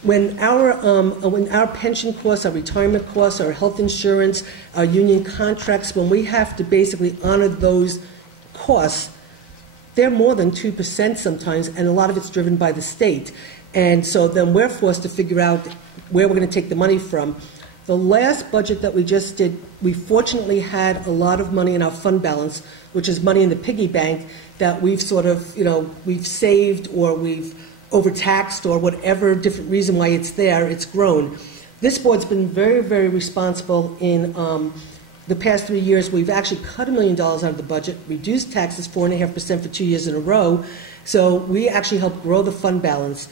When our pension costs, our retirement costs, our health insurance, our union contracts, when we have to basically honor those costs, they're more than 2% sometimes, and a lot of it's driven by the state. And so then we're forced to figure out where we're going to take the money from. The last budget that we just did, we fortunately had a lot of money in our fund balance, which is money in the piggy bank that we've sort of, we've saved or we've overtaxed or whatever different reason why it's there, it's grown. This board's been very, very responsible in the past 3 years. We've actually cut $1 million out of the budget, reduced taxes 4.5% for 2 years in a row. So we actually helped grow the fund balance.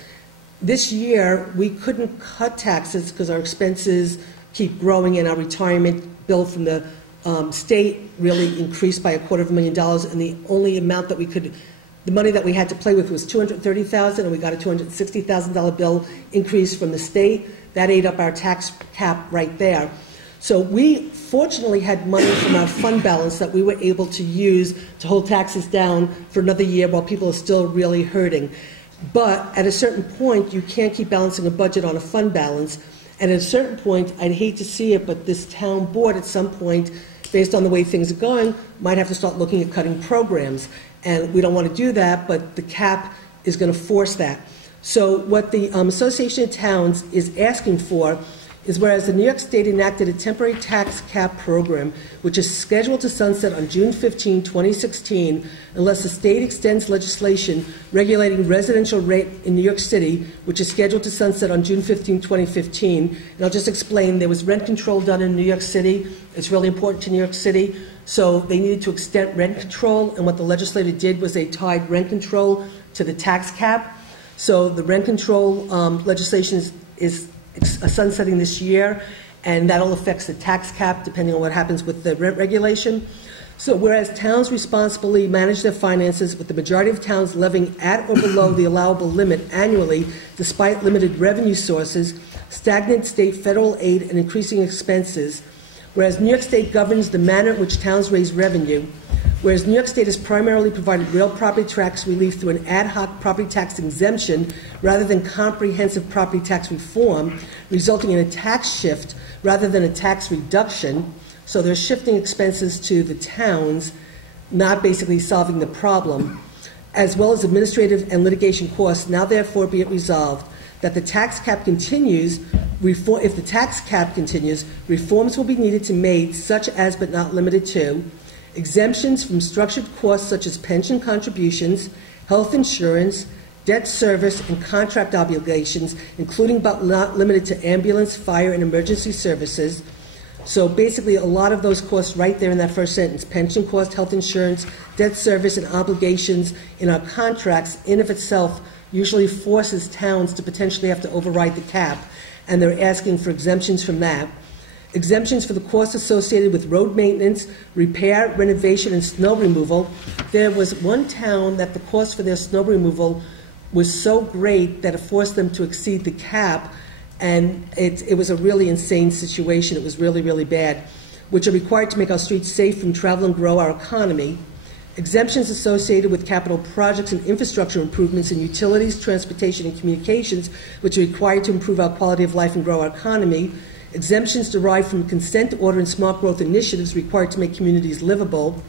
This year, we couldn't cut taxes because our expenses keep growing and our retirement bill from the state really increased by $250,000, and the only amount that we could, the money that we had to play with was $230,000, and we got a $260,000 bill increase from the state. That ate up our tax cap right there. So we fortunately had money from our fund balance that we were able to use to hold taxes down for another year while people are still really hurting. But at a certain point, you can't keep balancing a budget on a fund balance. And at a certain point, I'd hate to see it, but this town board at some point, based on the way things are going, might have to start looking at cutting programs. And we don't want to do that, but the cap is going to force that. So what the Association of Towns is asking for is, whereas the New York State enacted a temporary tax cap program, which is scheduled to sunset on June 15, 2016, unless the state extends legislation regulating residential rate in New York City, which is scheduled to sunset on June 15, 2015. And I'll just explain, there was rent control done in New York City. It's really important to New York City. So they needed to extend rent control, and what the legislature did was they tied rent control to the tax cap. So the rent control legislation is sunsetting this year, and that'll affect the tax cap depending on what happens with the rent regulation. So whereas towns responsibly manage their finances, with the majority of towns levying at or below the allowable limit annually despite limited revenue sources, the stagnant state federal aid, and increasing expenses. Whereas New York State governs the manner in which towns raise revenue, whereas New York State has primarily provided real property tax relief through an ad hoc property tax exemption rather than comprehensive property tax reform, resulting in a tax shift rather than a tax reduction. So they're shifting expenses to the towns, not basically solving the problem, as well as administrative and litigation costs. Now therefore be it resolved that the tax cap continues. If the tax cap continues, reforms will be needed to made, such as but not limited to exemptions from structured costs such as pension contributions, health insurance, debt service, and contract obligations, including but not limited to ambulance, fire, and emergency services. So basically a lot of those costs right there in that first sentence, pension cost, health insurance, debt service, and obligations in our contracts in of itself usually forces towns to potentially have to override the cap, and they're asking for exemptions from that. Exemptions for the costs associated with road maintenance, repair, renovation, and snow removal. There was one town that the cost for their snow removal was so great that it forced them to exceed the cap, and it was a really insane situation. It was really, really bad, which are required to make our streets safe from travel and grow our economy. Exemptions associated with capital projects and infrastructure improvements in utilities, transportation, and communications, which are required to improve our quality of life and grow our economy. Exemptions derived from consent order and smart growth initiatives required to make communities livable.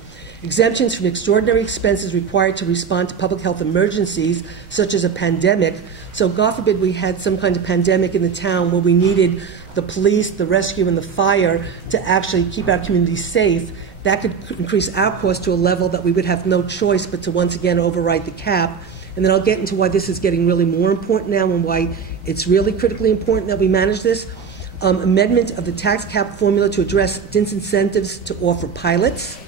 Exemptions from extraordinary expenses required to respond to public health emergencies, such as a pandemic. So God forbid we had some kind of pandemic in the town where we needed the police, the rescue, and the fire to actually keep our communities safe. That could increase our cost to a level that we would have no choice but to once again override the cap. And then I'll get into why this is getting really more important now and why it's really critically important that we manage this. Amendment of the tax cap formula to address disincentives to offer pilots,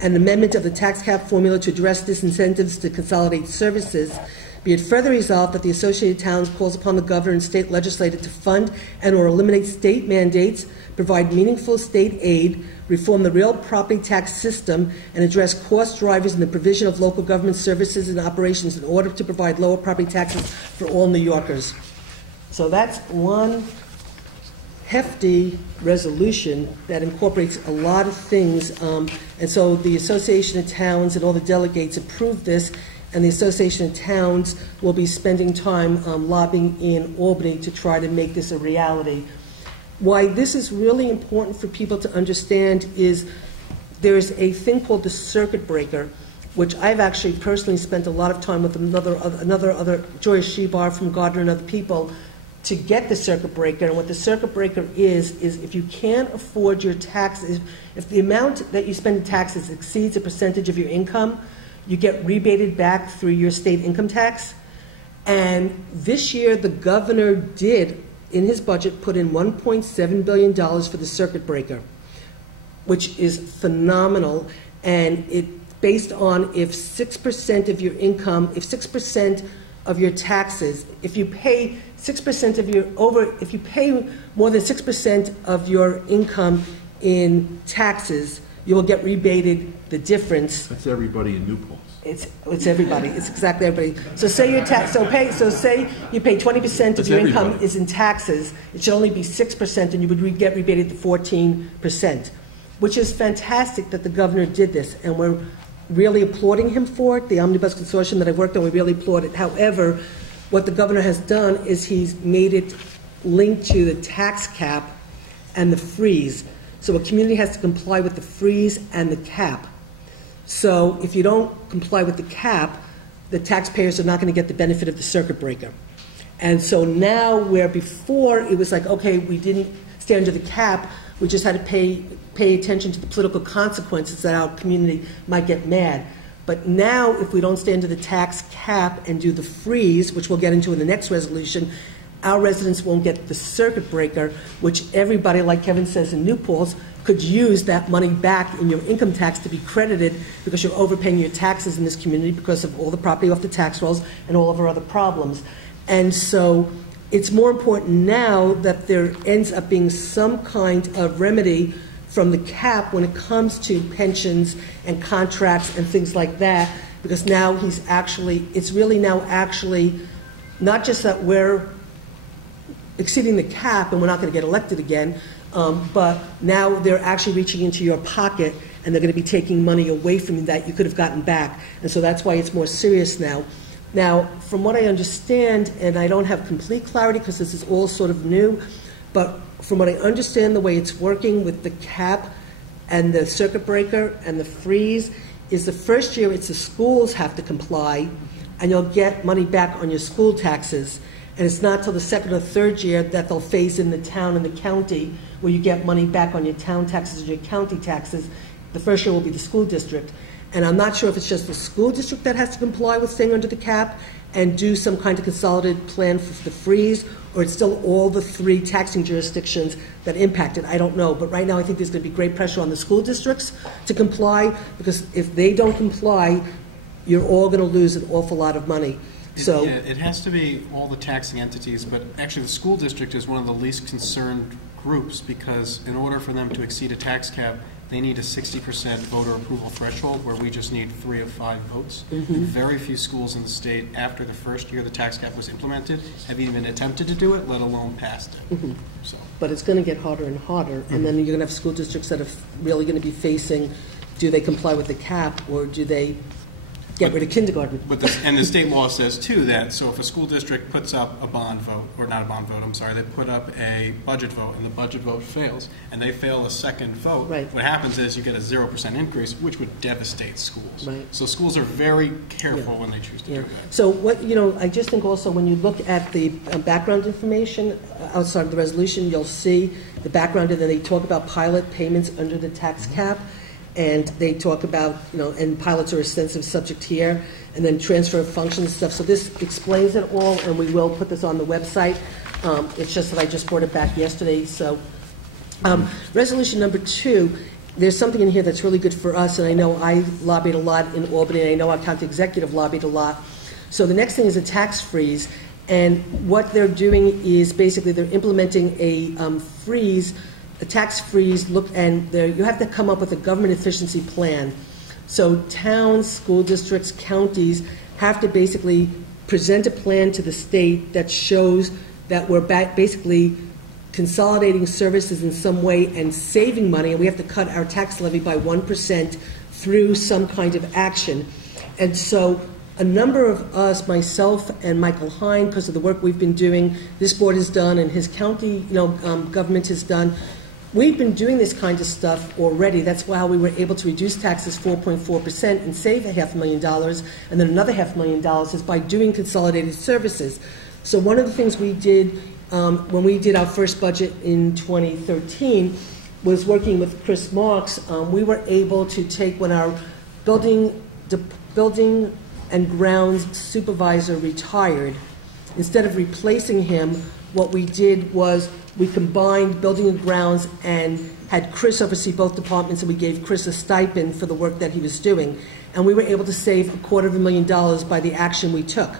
and amendment of the tax cap formula to address disincentives to consolidate services. Be it further resolved that the Associated Towns calls upon the governor and state legislature to fund and or eliminate state mandates, provide meaningful state aid, reform the real property tax system, and address cost drivers in the provision of local government services and operations in order to provide lower property taxes for all New Yorkers. So that's one hefty resolution that incorporates a lot of things, and so the Association of Towns and all the delegates approved this, and the Association of Towns will be spending time lobbying in Albany to try to make this a reality. Why this is really important for people to understand is there's a thing called the circuit breaker, which I've actually personally spent a lot of time with another Joyce Shebar from Gardner and other people to get the circuit breaker. And what the circuit breaker is if you can't afford your taxes, if the amount that you spend in taxes exceeds a percentage of your income, you get rebated back through your state income tax. And this year the governor did, in his budget, put in $1.7 billion for the circuit breaker, which is phenomenal. And it based on if 6% of your income, if 6% of your taxes, if you pay 6% of your if you pay more than 6% of your income in taxes, you will get rebated the difference. That's everybody in New Paltz. It's everybody. It's exactly everybody. So say your tax. So say you pay 20% of your income is in taxes. It should only be 6%, and you would get rebated to 14%, which is fantastic that the governor did this, and we're really applauding him for it. The Omnibus Consortium that I've worked on, we really applaud it. However, what the governor has done is he's made it linked to the tax cap and the freeze. So a community has to comply with the freeze and the cap. So if you don't comply with the cap, the taxpayers are not going to get the benefit of the circuit breaker. And so now, where before it was like, okay, we didn't stay under the cap, we just had to pay attention to the political consequences that our community might get mad. But now, if we don't stay under the tax cap and do the freeze, which we'll get into in the next resolution, our residents won't get the circuit breaker, which everybody, like Kevin says in New Paltz, could use that money back in your income tax to be credited because you're overpaying your taxes in this community because of all the property off the tax rolls and all of our other problems. And so it's more important now that there ends up being some kind of remedy from the cap when it comes to pensions and contracts and things like that, because now it's really now actually not just that we're exceeding the cap, and we're not going to get elected again, but now they're actually reaching into your pocket, and they're going to be taking money away from you that you could have gotten back. And so that's why it's more serious now. Now, from what I understand, and I don't have complete clarity because this is all sort of new, but from what I understand, the way it's working with the cap and the circuit breaker and the freeze is the first year it's the schools have to comply, and you'll get money back on your school taxes. And it's not till the second or third year that they'll phase in the town and the county where you get money back on your town taxes and your county taxes. The first year will be the school district. And I'm not sure if it's just the school district that has to comply with staying under the cap and do some kind of consolidated plan for the freeze, or it's still all the 3 taxing jurisdictions that impact it. I don't know. But right now I think there's going to be great pressure on the school districts to comply, because if they don't comply, you're all going to lose an awful lot of money. So it has to be all the taxing entities, but actually the school district is one of the least concerned groups, because in order for them to exceed a tax cap, they need a 60% voter approval threshold, where we just need 3 of 5 votes. Very few schools in the state, after the first year the tax cap was implemented, have even attempted to do it, let alone passed it. So. But it's going to get harder and harder, and then you're going to have school districts that are really going to be facing, do they comply with the cap, or do they get rid of kindergarten? And the state law says, too, that so if a school district puts up a bond vote, or not a bond vote, I'm sorry, they put up a budget vote, and the budget vote fails, and they fail a second vote, what happens is you get a 0% increase, which would devastate schools. So schools are very careful when they choose to do that. So I just think also when you look at the background information outside of the resolution, you'll see the background, and then they talk about pilot payments under the tax cap. And they talk about, and pilots are a sensitive subject here, and then transfer of functions and stuff. So this explains it all, and we will put this on the website. It's just that I just brought it back yesterday. So resolution number 2, there's something in here that's really good for us, and I know I lobbied a lot in Albany, and I know our county executive lobbied a lot. So the next thing is a tax freeze, and what they're doing is basically they're implementing a freeze, a tax freeze, and you have to come up with a government efficiency plan. So towns, school districts, counties have to basically present a plan to the state that shows that we're basically consolidating services in some way and saving money, and we have to cut our tax levy by 1% through some kind of action. And so a number of us, myself and Michael Hine, because of the work we've been doing, this board has done and his county government has done, we've been doing this kind of stuff already. That's why we were able to reduce taxes 4.4% and save $500,000, and then another $500,000 is by doing consolidated services. So one of the things we did when we did our first budget in 2013 was working with Chris Marks. We were able to take, when our building and grounds supervisor retired, instead of replacing him, what we did was we combined building and grounds and had Chris oversee both departments, and we gave Chris a stipend for the work that he was doing. And we were able to save $250,000 by the action we took.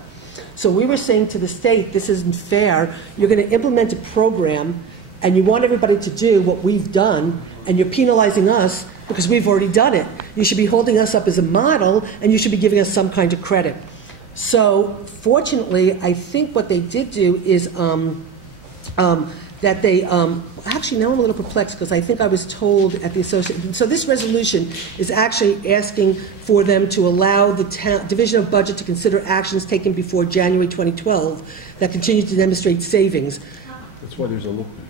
So we were saying to the state, this isn't fair. You're going to implement a program, and you want everybody to do what we've done, and you're penalizing us because we've already done it. You should be holding us up as a model, and you should be giving us some kind of credit. So fortunately, I think what they did do is that they, actually now I'm a little perplexed because I think I was told at the association, so this resolution is actually asking for them to allow the Division of Budget to consider actions taken before January 2012 that continue to demonstrate savings. That's why there's a look back.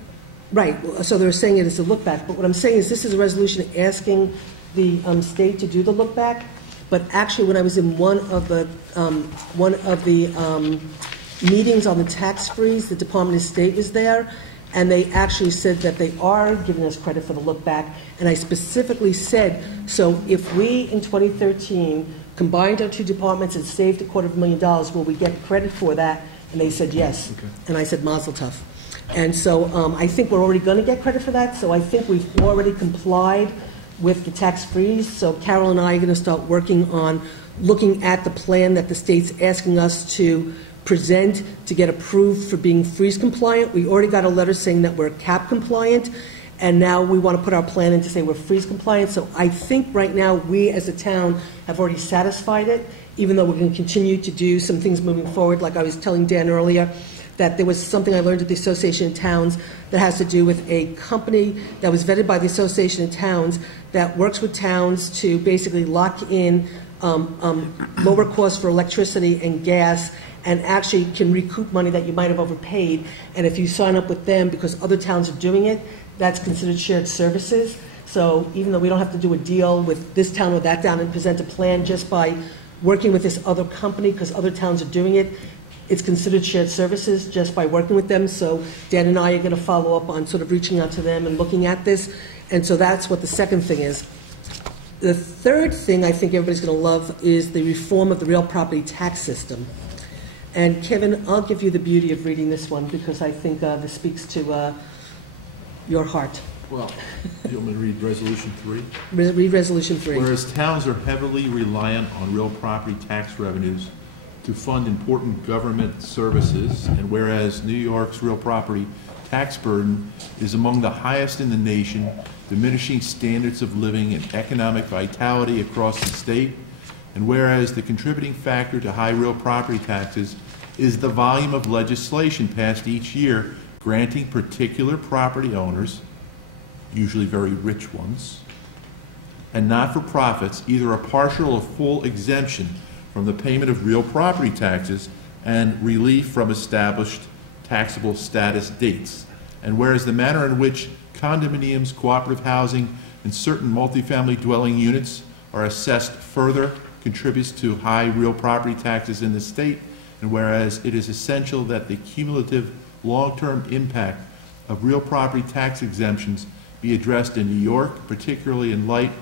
Right, so they're saying it is a look back, but what I'm saying is this is a resolution asking the state to do the look back, but actually when I was in one of the meetings on the tax freeze, the Department of State was there, and they actually said that they are giving us credit for the look back. And I specifically said, so if we in 2013 combined our 2 departments and saved $250,000, will we get credit for that? And they said yes. Okay. And I said mazel tov. And so I think we're already going to get credit for that. So I think we've already complied with the tax freeze. So Carol and I are going to start working on looking at the plan that the state's asking us to present to get approved for being freeze compliant. We already got a letter saying that we're cap compliant, and now we want to put our plan in to say we're freeze compliant. So I think right now we as a town have already satisfied it, even though we're going to continue to do some things moving forward. Like I was telling Dan earlier, that there was something I learned at the Association of Towns that has to do with a company that was vetted by the Association of Towns that works with towns to basically lock in lower costs for electricity and gas, and actually can recoup money that you might have overpaid. And if you sign up with them because other towns are doing it, that's considered shared services. So even though we don't have to do a deal with this town or that town and present a plan, just by working with this other company because other towns are doing it, it's considered shared services just by working with them. So Dan and I are going to follow up on sort of reaching out to them and looking at this. And so that's what the second thing is. The third thing I think everybody's going to love is the reform of the real property tax system. And Kevin, I'll give you the beauty of reading this one because I think this speaks to your heart. Well, you want me to read Resolution 3? Read Resolution 3. Whereas towns are heavily reliant on real property tax revenues to fund important government services, and whereas New York's real property tax burden is among the highest in the nation, diminishing standards of living and economic vitality across the state, and whereas the contributing factor to high real property taxes is the volume of legislation passed each year granting particular property owners, usually very rich ones, and not-for-profits either a partial or full exemption from the payment of real property taxes and relief from established taxable status dates. And whereas the manner in which condominiums, cooperative housing, and certain multifamily dwelling units are assessed further contributes to high real property taxes in the state, and whereas it is essential that the cumulative long-term impact of real property tax exemptions be addressed in New York, particularly in light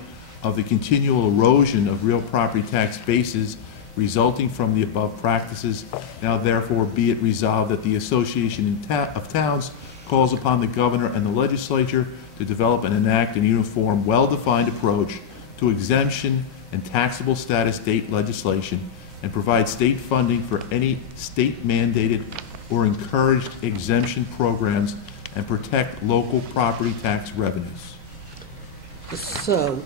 of the continual erosion of real property tax bases resulting from the above practices. Now therefore be it resolved that the Association of Towns calls upon the Governor and the Legislature to develop and enact a uniform, well-defined approach to exemption and taxable status date legislation, and provide state funding for any state-mandated or encouraged exemption programs, and protect local property tax revenues. So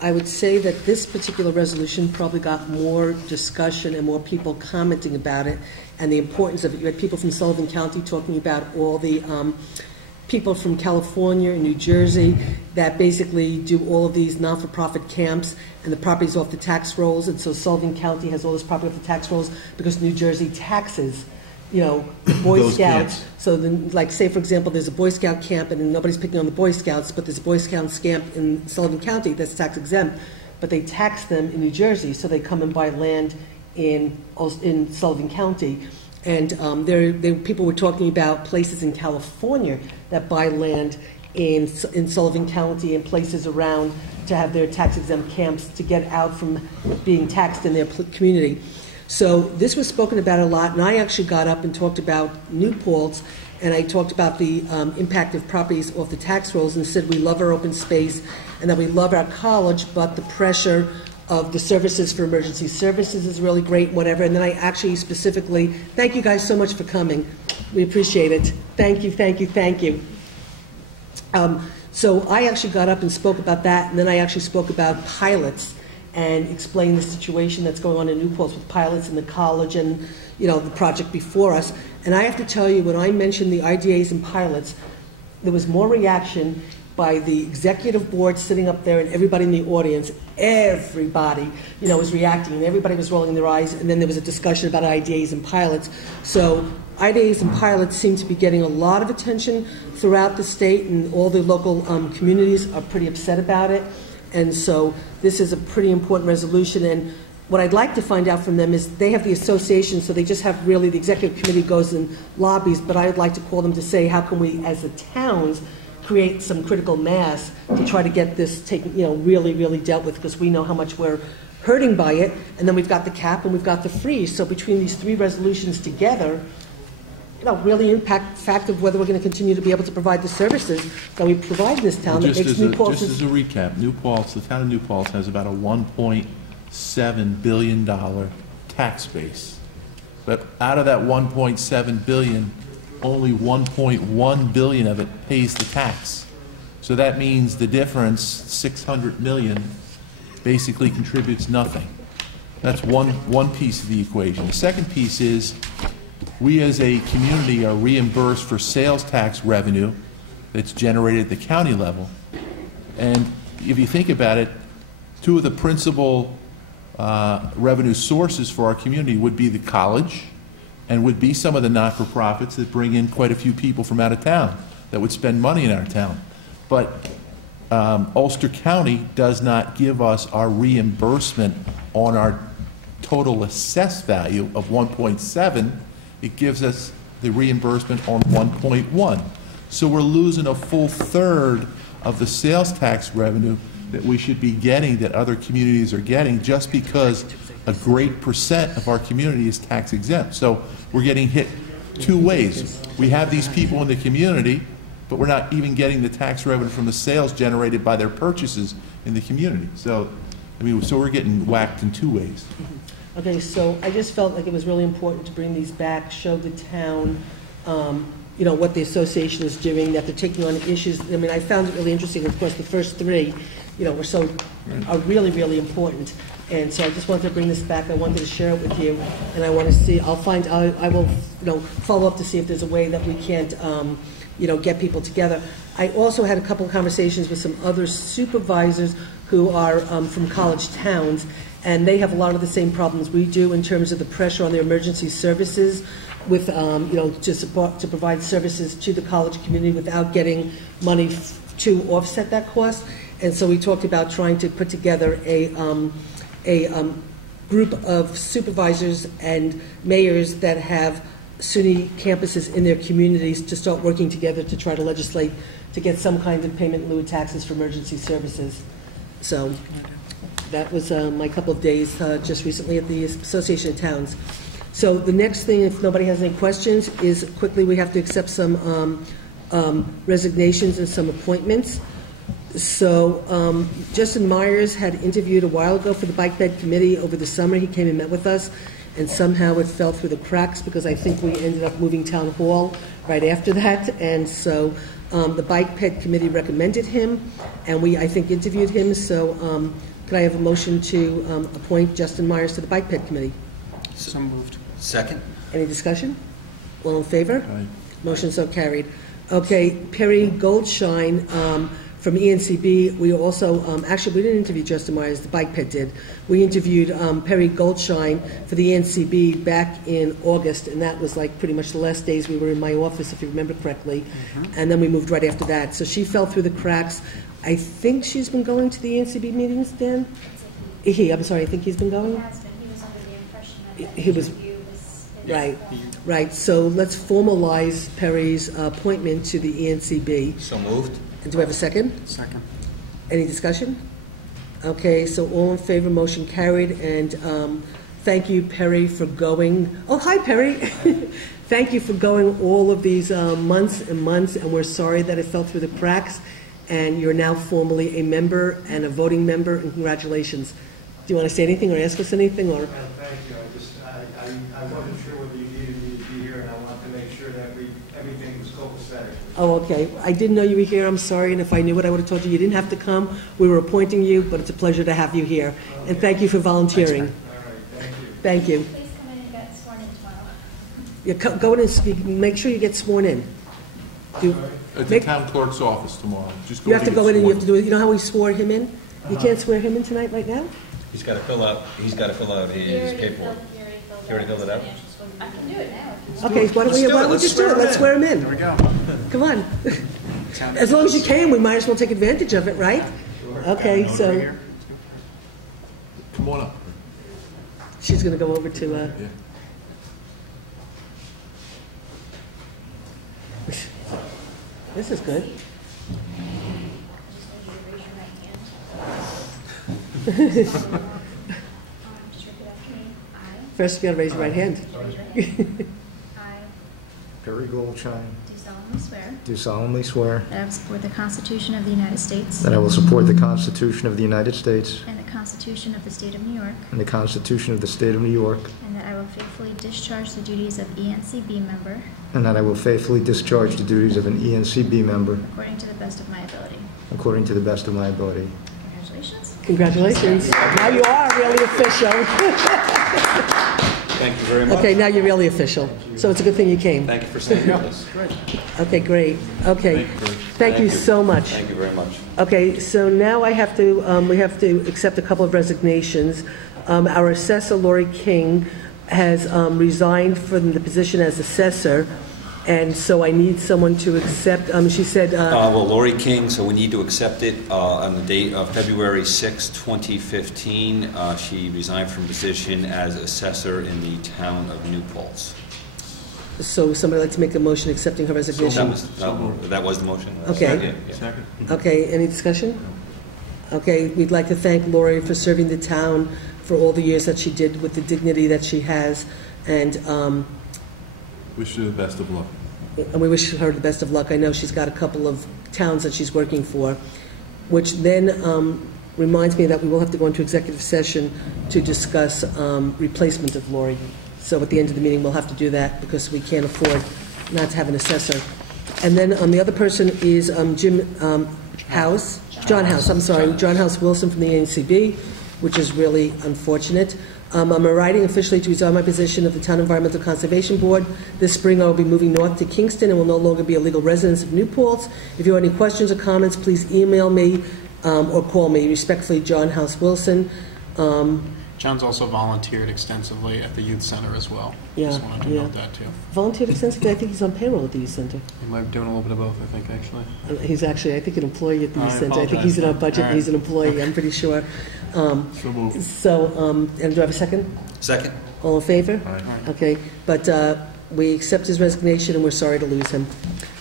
I would say that this particular resolution probably got more discussion and more people commenting about it and the importance of it. You had people from Sullivan County talking about all the people from California and New Jersey that basically do all of these not-for-profit camps, and the property's off the tax rolls, and so Sullivan County has all this property off the tax rolls because New Jersey taxes, you know, Boy Those Scouts. camps. So then, like, say, for example, there's a Boy Scout camp, and nobody's picking on the Boy Scouts, but there's a Boy Scout camp in Sullivan County that's tax exempt, but they tax them in New Jersey, so they come and buy land in Sullivan County. And people were talking about places in California that buy land in Sullivan County and places around to have their tax-exempt camps to get out from being taxed in their community. So this was spoken about a lot, and I actually got up and talked about New Paltz, and I talked about the impact of properties off the tax rolls and said we love our open space and that we love our college, but the pressure of the services for emergency services is really great, whatever. And then I actually specifically, thank you guys so much for coming. We appreciate it. Thank you, thank you, thank you. So I actually got up and spoke about that, and then I actually spoke about pilots and explained the situation that's going on in New Paltz with pilots in the college and, you know, the project before us. And I have to tell you, when I mentioned the IDAs and pilots, there was more reaction by the executive board sitting up there and everybody in the audience. Everybody, you know, was reacting, and everybody was rolling their eyes, and then there was a discussion about IDAs and pilots. So IDAs and pilots seem to be getting a lot of attention throughout the state, and all the local communities are pretty upset about it. And so this is a pretty important resolution. And what I'd like to find out from them is they have the association, so they just have really, the executive committee goes and lobbies, but I would like to call them to say, how can we, as the towns, create some critical mass to try to get this taken, you know, really, really dealt with, because we know how much we're hurting by it. And then we've got the cap and we've got the freeze. So between these three resolutions together, you know, really impact the fact of whether we're going to continue to be able to provide the services that we provide in this town. Well, that makes New Paltz. just as a recap, New Paltz, the town of New Paltz has about a $1.7 billion tax base. But out of that $1.7 billion, only $1.1 billion of it pays the tax. So that means the difference, $600 million, basically contributes nothing. That's one piece of the equation. The second piece is we as a community are reimbursed for sales tax revenue that's generated at the county level. And if you think about it, two of the principal revenue sources for our community would be the college and would be some of the not-for-profits that bring in quite a few people from out of town that would spend money in our town. But Ulster County does not give us our reimbursement on our total assessed value of 1.7. It gives us the reimbursement on 1.1. So we're losing a full third of the sales tax revenue that we should be getting that other communities are getting, just because a great percent of our community is tax exempt. So we're getting hit two ways. We have these people in the community, but we're not even getting the tax revenue from the sales generated by their purchases in the community. So, I mean, so we're getting whacked in two ways. Okay, so I just felt like it was really important to bring these back, show the town, you know, what the association is doing, that they're taking on issues. I mean, I found it really interesting. Of course, the first three, you know, are really, really important. And so I just wanted to bring this back. I wanted to share it with you, and I want to see. I will, you know, follow up to see if there's a way that we can't, you know, get people together. I also had a couple of conversations with some other supervisors who are from college towns, and they have a lot of the same problems we do in terms of the pressure on their emergency services, with you know, to provide services to the college community without getting money to offset that cost. And so we talked about trying to put together a group of supervisors and mayors that have SUNY campuses in their communities to start working together to try to legislate to get some kind of payment in lieu of taxes for emergency services. So that was my couple of days just recently at the Association of Towns. So the next thing, if nobody has any questions, is quickly we have to accept some resignations and some appointments. So Justin Myers had interviewed a while ago for the Bike Bed Committee over the summer. He came and met with us, and somehow it fell through the cracks because I think we ended up moving town hall right after that. And so the Bike Bed Committee recommended him, and we, I think, interviewed him. So could I have a motion to appoint Justin Myers to the Bike Bed Committee? So moved. Second. Any discussion? All in favor? Aye. Motion so carried. Okay, Perry Goldshine from ENCB. We also, actually, we didn't interview Justin Myers, the Bike Ped did. We interviewed Perry Goldshine for the ENCB back in August, and that was like pretty much the last days we were in my office, if you remember correctly. And then we moved right after that. So she fell through the cracks. I think she's been going to the ENCB meetings, Dan? I'm sorry, I think he's been going? He has been. He was under the impression that He was. Right, right. So let's formalize Perry's appointment to the ENCB. So moved. And do we have a second? Second. Any discussion? Okay, so all in favor, motion carried. And thank you, Perry, for going. Oh, hi, Perry. Thank you for going all of these months and months, and we're sorry that it fell through the cracks. And you're now formally a member and a voting member, and congratulations. Do you want to say anything or ask us anything? Or? Thank you. I wasn't sure whether you needed me to be here, and I wanted to make sure that everything was copacetic. Oh, okay. I didn't know you were here. I'm sorry, and if I knew it, I would have told you. You didn't have to come. We were appointing you, but it's a pleasure to have you here. Okay. And thank you for volunteering. All right, thank you. Please come in and get sworn in tomorrow. Yeah, go in and speak. Make sure you get sworn in. At the town clerk's office tomorrow. Just go you have to go in and you have to do it. You know how we swore him in? You Uh-huh. can't swear him in tonight, right now? He's got to fill out his paperwork. You already filled it out? I can do it now. Okay, why don't we just do it? Let's swear him in. There we go. Come on. As long as you can, we might as well take advantage of it, right? Okay, so Come on up. she's going to go over to. Yeah. This is good. First, you got to raise your right hand. I Perry Goldshine, do solemnly swear do solemnly swear that I will support the Constitution of the United States that I will support the Constitution of the United States and the Constitution of the State of New York, and the Constitution of the State of New York, and that I will faithfully discharge the duties of ENCB member and that I will faithfully discharge the duties of an ENCB member according to the best of my ability. according to the best of my ability. Congratulations. Congratulations. Now you are really official. Thank you very much. Okay, now you're really official. So it's a good thing you came. Thank you for staying with us. Okay, great. Okay. Thank you so much. Thank you very much. Okay, so now I have to, we have to accept a couple of resignations. Our assessor, Lori King, has resigned from the position as assessor, and so I need someone to accept, she said... Well, Lori King, so we need to accept it on the date of February 6, 2015. She resigned from position as assessor in the town of New Paltz. So somebody like to make a motion accepting her resignation? That was the motion. Okay. Second. Okay, any discussion? Okay, we'd like to thank Lori for serving the town for all the years that she did with the dignity that she has, and Wish you the best of luck. we wish her the best of luck. I know she's got a couple of towns that she's working for, which then reminds me that we will have to go into executive session to discuss replacement of Lori. So at the end of the meeting, we'll have to do that because we can't afford not to have an assessor. And then the other person is John House Wilson from the ANCB, which is really unfortunate. I'm writing officially to resign my position of the Town Environmental Conservation Board. This spring I will be moving north to Kingston and will no longer be a legal resident of New Paltz. If you have any questions or comments, please email me or call me. Respectfully, John House Wilson. John's also volunteered extensively at the youth center as well. Yeah, Just wanted to note that too. Volunteered extensively. I think he's on payroll at the youth center. He might be doing a little bit of both, I think, actually. He's actually, I think, an employee at the youth I center. I think he's in our budget, and he's an employee. I'm pretty sure. So moved. And do I have a second? Second. All in favor? Aye. Okay, but we accept his resignation, and we're sorry to lose him.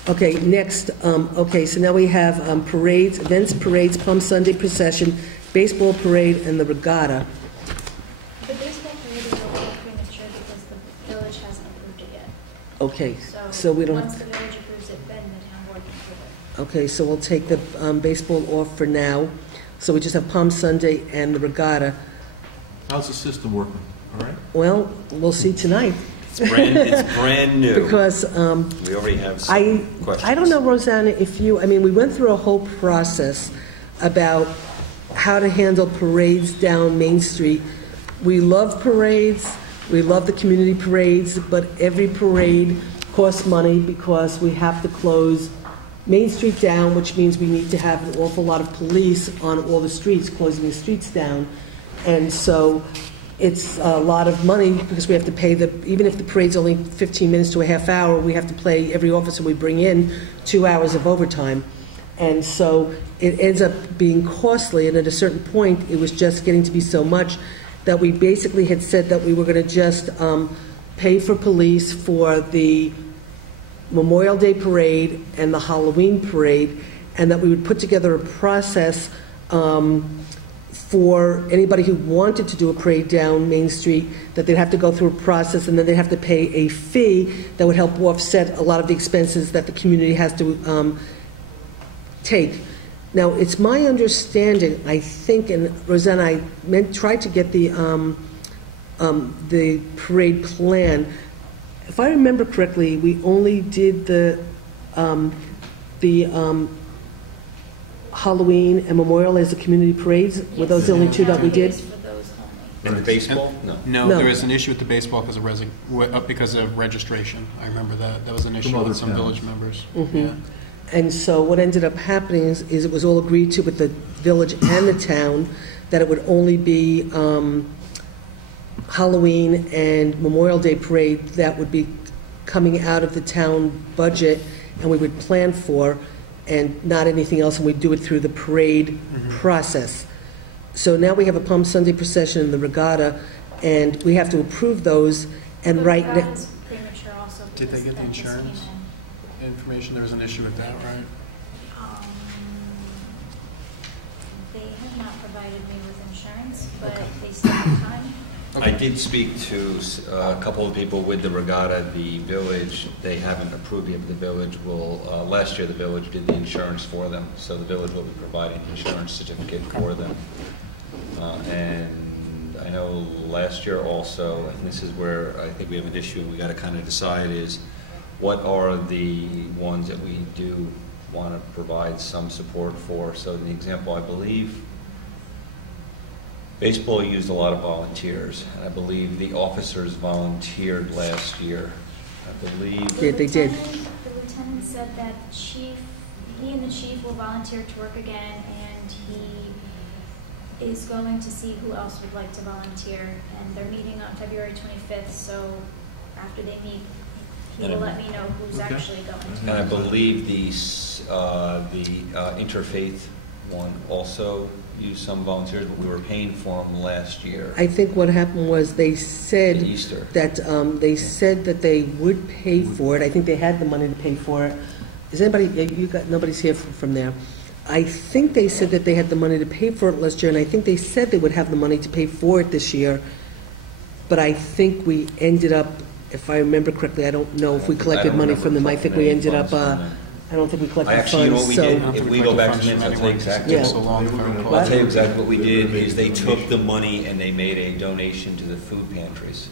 Okay, next, okay, so now we have parades, events, parades, Palm Sunday procession, baseball parade, and the regatta. The baseball parade is a little premature because the village hasn't approved it yet. Okay, so we don't... Once the village approves it, then the town board can approve it. Okay, so we'll take the baseball off for now. So we just have Palm Sunday and the regatta. How's the system working? All right? Well, we'll see tonight. It's brand new. Because we already have some questions. I don't know, Rosanna, if you, I mean, we went through a whole process about how to handle parades down Main Street. We love parades. We love the community parades, but every parade costs money because we have to close Main Street down, which means we need to have an awful lot of police on all the streets, closing the streets down. And so it's a lot of money because we have to pay even if the parade's only 15 minutes to a half hour, we have to pay every officer we bring in 2 hours of overtime. And so it ends up being costly, and at a certain point, it was just getting to be so much that we basically had said that we were going to just pay for police for the Memorial Day parade and the Halloween parade, and that we would put together a process for anybody who wanted to do a parade down Main Street, that they'd have to go through a process and then they'd have to pay a fee that would help offset a lot of the expenses that the community has to take. Now, it's my understanding, I think, and Rosanna, I tried to get the parade plan. If I remember correctly, we only did the Halloween and Memorial as the community parades. Were those the only two that we did? And the baseball? No, there was an issue with the baseball because of registration. I remember that. That was an issue with some village members. Mm-hmm. Yeah. And so what ended up happening is it was all agreed to with the village and the town that it would only be Halloween and Memorial Day parade that would be coming out of the town budget and we would plan for, and not anything else, and we'd do it through the parade process. So now we have a Palm Sunday procession and the regatta, and we have to approve those, and right now... Did they get the insurance information? There was an issue with that, right? They have not provided me with insurance, but they still have time. I did speak to a couple of people with the regatta. The village, they haven't approved yet, but the village will, last year the village did the insurance for them, so the village will be providing an insurance certificate for them. And I know last year also, and this is where I think we have an issue we got to kind of decide is what are the ones that we do want to provide some support for. So the example, I believe, Baseball used a lot of volunteers. I believe the officers volunteered last year. I believe. The Yeah, they did. The lieutenant said that he and the chief will volunteer to work again, and he is going to see who else would like to volunteer. And they're meeting on February 25th, so after they meet, he will let me know who's actually going to. And I believe the interfaith one also used some volunteers, but we were paying for them last year. I think what happened was they said At Easter. that they would pay for it. I think they had the money to pay for it. Is anybody? Nobody's here from there. I think they said that they had the money to pay for it last year, and I think they said they would have the money to pay for it this year. But I think we ended up, if I remember correctly, I don't know if we collected money from them. I think we ended up. I don't think we collected Actually, you know what we funds. did? If we go back to the minutes, I'll tell you exactly. Yeah. I'll tell you exactly what we did is they took the money and they made a donation to the food pantries.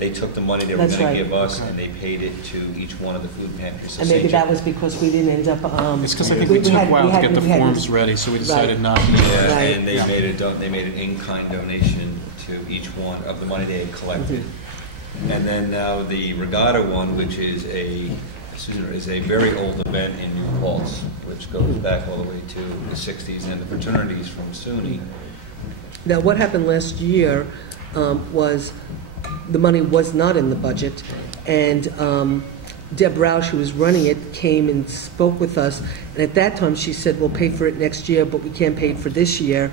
They took the money they were That's going right. to give us and they paid it to each one of the food pantries. So And maybe St. that was because we didn't end up. It's because I think we took a while to get the forms ready, so we decided Right. not to. Yeah, Right. and they made an in-kind donation to each one of the money they had collected. Mm-hmm. And then now the regatta one, which is a very old event in New Paltz, which goes back all the way to the 60s, and the fraternities from SUNY. Now, what happened last year was the money was not in the budget, and Deb Roush, who was running it, came and spoke with us, and at that time she said, we'll pay for it next year, but we can't pay it for this year.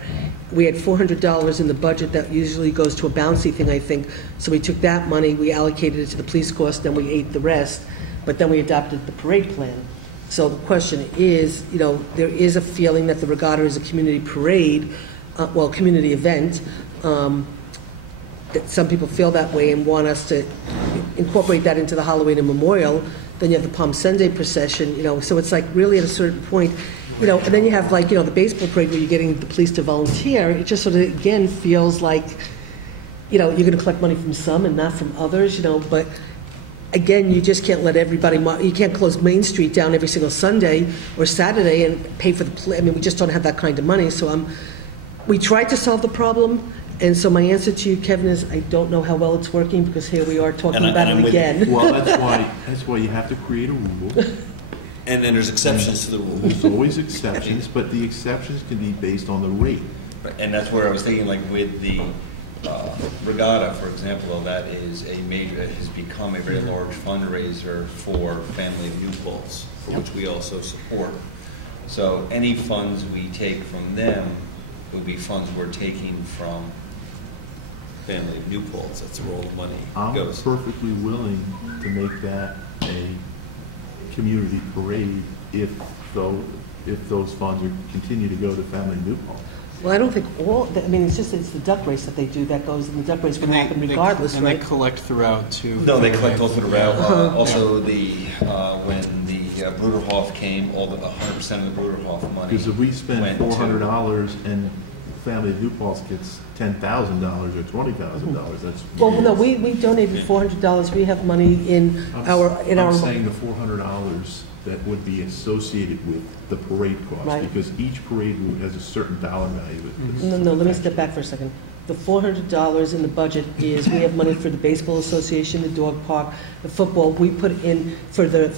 We had $400 in the budget that usually goes to a bouncy thing, I think, so we took that money, we allocated it to the police cost, then we ate the rest, but then we adopted the parade plan. So the question is, there is a feeling that the regatta is a community parade, community event, that some people feel that way and want us to incorporate that into the Halloween and Memorial. Then you have the Palm Sunday procession, so it's like really at a certain point, and then you have the baseball parade where you're getting the police to volunteer. It just sort of, again, feels like, you're going to collect money from some and not from others, but again, you just can't let everybody, you can't close Main Street down every single Sunday or Saturday and pay for the, we just don't have that kind of money. So we tried to solve the problem. And so my answer to you, Kevin, is I don't know how well it's working because here we are talking about it again. Well, that's why you have to create a rule. And then there's exceptions to the rule. There's always exceptions, but the exceptions can be based on the rate. And that's where I was thinking, like with the regatta, for example, that is it has become a very large fundraiser for Family of New Paltz, for which we also support. So any funds we take from them would be funds we're taking from Family of New Paltz. That's where all the money goes. I'm perfectly willing to make that a community parade if those funds continue to go to Family of New Paltz. Well, I don't think it's the duck race that they do that goes, and the duck race can happen regardless, and right? they collect throughout, too. No, they collect all throughout. Also, when the Bruderhof came, all the 100% of the Bruderhof money. Because if we spend $400 and Family of New Paltz gets $10,000 or $20,000, that's Well, no, we donated $400. We have money in our. I'm saying the $400 that would be associated with the parade cost, Right. because each parade route has a certain dollar value. No, let me step back for a second. The $400 in the budget is, we have money for the Baseball Association, the dog park, the football. We put in for the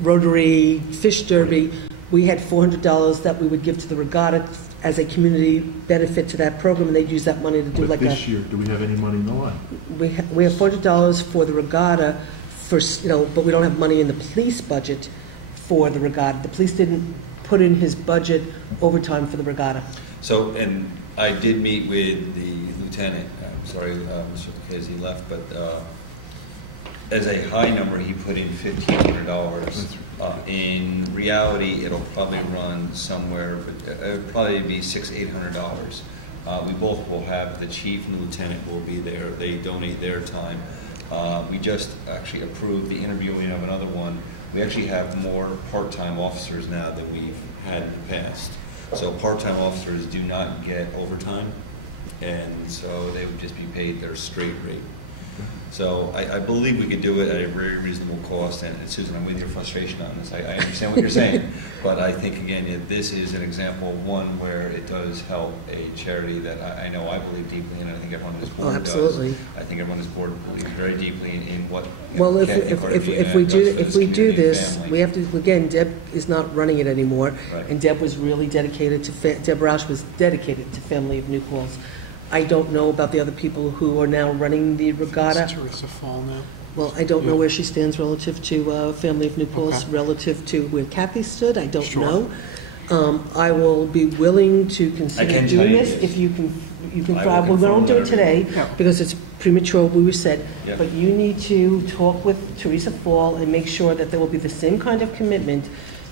Rotary Fish Derby. We had $400 that we would give to the regatta as a community benefit to that program, and they'd use that money to do But this year, do we have any money in the line? We have $400 for the regatta, but we don't have money in the police budget for the regatta. The police didn't put in his budget overtime for the regatta. So, and I did meet with the lieutenant. I'm sorry, Mr. Lucchese left, but as a high number, he put in $1,500. In reality, it'll probably run somewhere, but it would probably be $600-800. We both will have, the chief and the lieutenant will be there. They donate their time. We just actually approved the interviewing of another one. We actually have more part-time officers now than we've had in the past. So part-time officers do not get overtime, and so they would just be paid their straight rate. So I believe we could do it at a very reasonable cost, and Susan, I'm with your frustration on this. I understand what you're saying, but I think, again, this is an example of one where it does help a charity that I know I believe deeply in, and I think everyone on this board absolutely. does. I think everyone on this board believes very deeply in what. Well, if we do this, we have to, again, Deb is not running it anymore, right. And Deb was really dedicated to, Deb Roush was dedicated to Family of New Paltz. I don't know about the other people who are now running the regatta. Teresa Fall now. Well, I don't know where she stands relative to Family of New Paltz, relative to where Kathy stood. I don't know. I will be willing to consider doing this if you can. You can try. We won't do it today because it's premature. We said, but you need to talk with Teresa Fall and make sure that there will be the same kind of commitment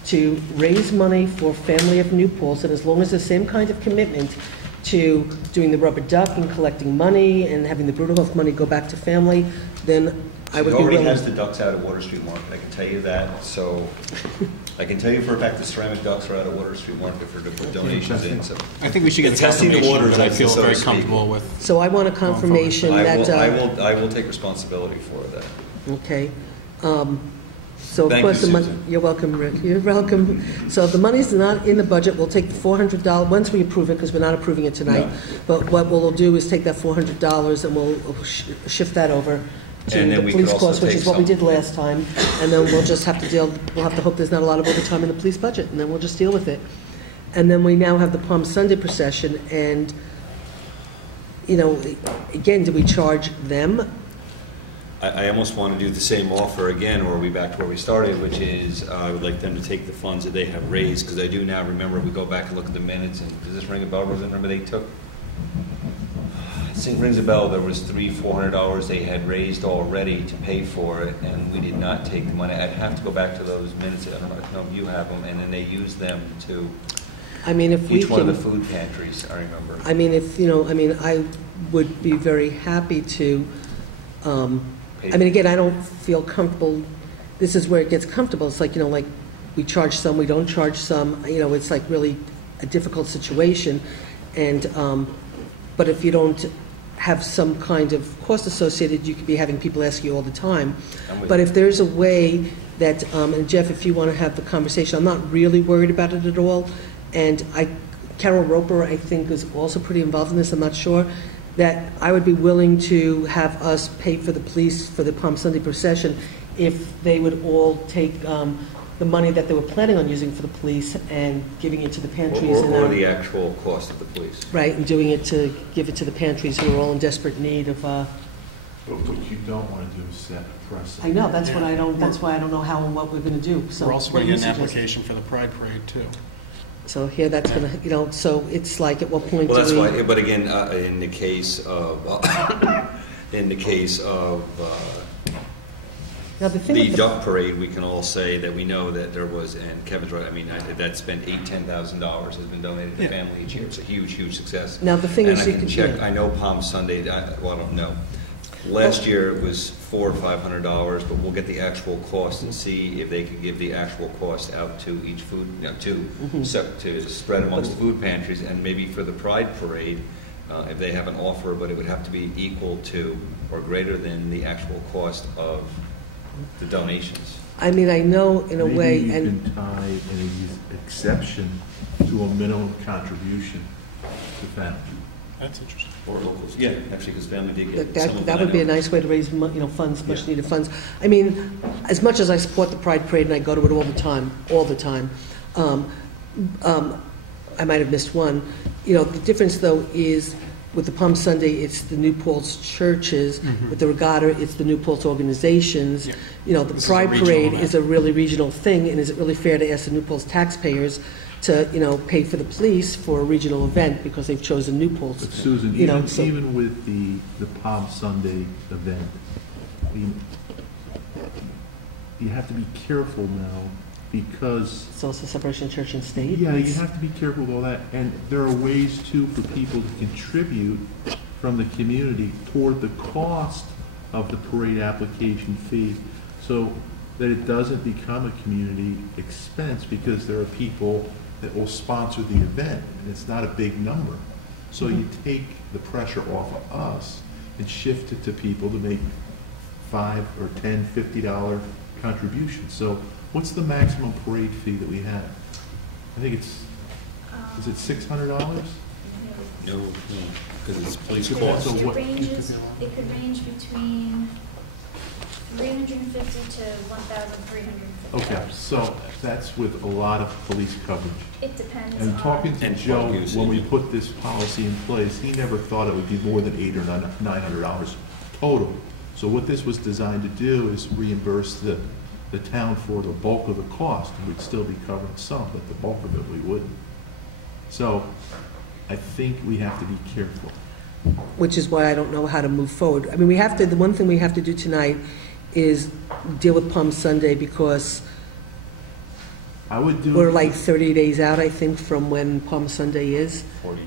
to raise money for Family of New Paltz, and as long as the same kind of commitment to doing the rubber duck and collecting money and having the Bruderhof money go back to family, then I would be willing. She already has the ducks out at Water Street Market, I can tell you that. So I can tell you for a fact the ceramic ducks are out at Water Street Market for to put donations in. So I think we should get testing the waters. that I feel very comfortable with. So I want a confirmation that I will take responsibility for that. Okay. So of Thank course you, the money. Susan. You're welcome, Rick. You're welcome. So the money's not in the budget. We'll take the $400 once we approve it, because we're not approving it tonight. No. But what we'll do is take that $400 and we'll shift that over to And then the we police could also cost, which take is what we some- did last time. And then we'll just have to deal. We'll have to hope there's not a lot of overtime in the police budget, and then we'll just deal with it. And then we now have the Palm Sunday procession, and again, do we charge them? I almost want to do the same offer again, or are we back to where we started, which is I would like them to take the funds that they have raised, because I do now remember, we go back and look at the minutes, and does this ring a bell? Was it number they took? I think it rings a bell. There was $300-400 they had raised already to pay for it, and we did not take the money. I'd have to go back to those minutes. I don't know if you have them, and then they used them to each one of the food pantries. I remember. I mean, I would be very happy to. Again, I don't feel comfortable. This is where it gets comfortable. It's like, like we charge some, we don't charge some. It's like really a difficult situation. And, but if you don't have some kind of cost associated, you could be having people ask you all the time. But if there's a way that, and Jeff, if you want to have the conversation, I'm not really worried about it at all. And Carol Roper, I think, is also pretty involved in this. I'm not sure. That I would be willing to have us pay for the police for the Palm Sunday procession if they would all take the money that they were planning on using for the police and giving it to the pantries. Or the actual cost of the police. Right, and doing it to give it to the pantries who are all in desperate need of... But what you don't want to do is set a precedent. I know, that's what I don't. That's why I don't know how and what we're going to do. So we're also going to get an application for the Pride Parade, too. So here, that's going to, so it's like, at what point Well, do that's why. But again, in the case of now the duck parade, we can all say that we know that there was, and Kevin's right. I mean, that spent $10,000 has been donated to family each year. It's a huge, huge success. Now the thing and is, I can check. I know Palm Sunday. I don't know. Last year it was $400 or $500, but we'll get the actual cost and see if they can give the actual cost out to each food, to spread amongst the food pantries, and maybe for the Pride Parade, if they have an offer, but it would have to be equal to or greater than the actual cost of the donations. I mean, I know in a way, Maybe you and can tie an exception to a minimum contribution to family. That's interesting. Or locals, yeah, actually, because family did get some of that would be a nice way to raise funds, much needed funds. I mean, as much as I support the Pride Parade and I go to it all the time, I might have missed one. The difference though is with the Palm Sunday, it's the New Paltz churches. Mm-hmm. With the regatta, it's the New Paltz organizations. Yeah. The Pride Parade is a really regional thing, and is it really fair to ask the New Paltz taxpayers to pay for the police for a regional event because they've chosen New Paltz? But Susan, even with the Palm Sunday event, I mean, you have to be careful now because it's also separation of church and state. Yeah, you have to be careful with all that, and there are ways too for people to contribute from the community toward the cost of the parade application fee, so that it doesn't become a community expense, because there are people that will sponsor the event, and it's not a big number. So you take the pressure off of us and shift it to people to make $5 or $10, $50 contributions. So what's the maximum parade fee that we have? I think it's, is it $600? No, because it's police Yeah, costs. so It what- it could range between $350 to $1,350. Okay, so that's with a lot of police coverage. It depends And on. talking to And Joe, drug usage. when we put this policy in place, he never thought it would be more than $800 or $900 total. So what this was designed to do is reimburse the town for the bulk of the cost. We'd still be covering some, but the bulk of it we wouldn't. So I think we have to be careful. Which is why I don't know how to move forward. I mean, we have to, the one thing we have to do tonight is deal with Palm Sunday, because I would do. we're like 30 days out, I think, from when Palm Sunday is. 40.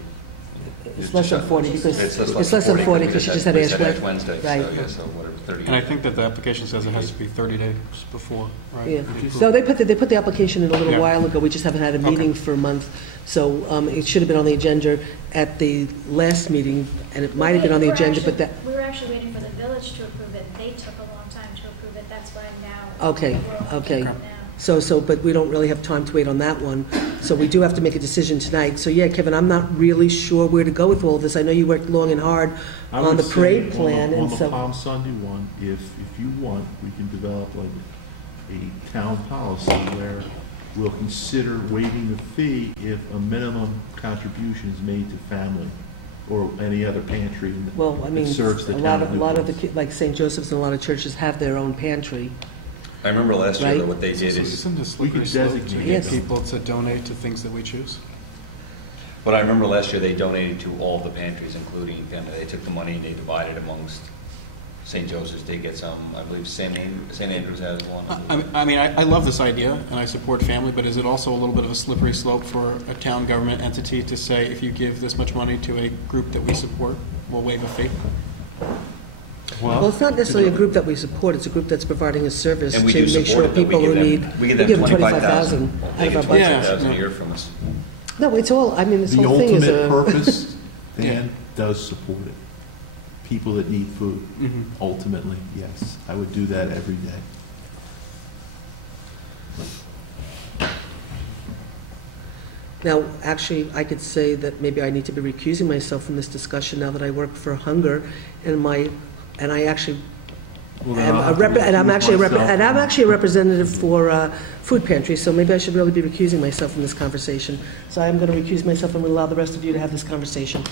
It's less than 40 because It's it's less than 40 because you just had Ash Wednesday. Right. So, yeah, so whatever, 30. And I think that the application says it has to be 30 days before, right? Yeah. to be approved. So they put the application in a little Yeah. while ago. We just haven't had a Okay. meeting for a month. So it should have been on the agenda at the last meeting, and it might have been on the agenda, but that, We were actually waiting for the village to approve it. They took a long time to approve it. That's why now. Okay, we're okay. now. but we don't really have time to wait on that one. So we do have to make a decision tonight. So yeah, Kevin, I'm not really sure where to go with all of this. I know you worked long and hard I on would the say parade plan, on and the so. Palm Sunday one, if you want, we can develop like a town policy where we'll consider waiving the fee if a minimum contribution is made to family or any other pantry Well, I mean, that serves the a town. lot of the, Newport. like St. Joseph's and a lot of churches have their own pantry. I remember last year Right. that what they did is, Isn't this We slippery could slope to designate get Yes. people to donate to things that we choose? but I remember last year they donated to all the pantries, including them. They took the money and they divided amongst St. Joseph's. Did get some, I believe St. Andrews has one. I mean, I love this idea, and I support family, but is it also a little bit of a slippery slope for a town government entity to say, if you give this much money to a group that we support, we'll waive a fee? Well, it's not necessarily a group that we support, it's a group that's providing a service And to we do make sure support it, but people who need. we give them 25,000. out They of get our budget. 25,000 a Yeah. year from us. No, it's all, I mean, this The whole thing is ultimate a. purpose, Yeah. Dan, does support it. People that need food, Mhm. ultimately, yes. I would do that every day. Now, actually, I could say that maybe I need to be recusing myself from this discussion now that I work for Hunger, and I actually Well, then am I'll a have to rep, and I'm recuse actually myself. and I'm actually a representative for food pantries, so maybe I should really be recusing myself from this conversation. So I'm going to recuse myself and allow the rest of you to have this conversation.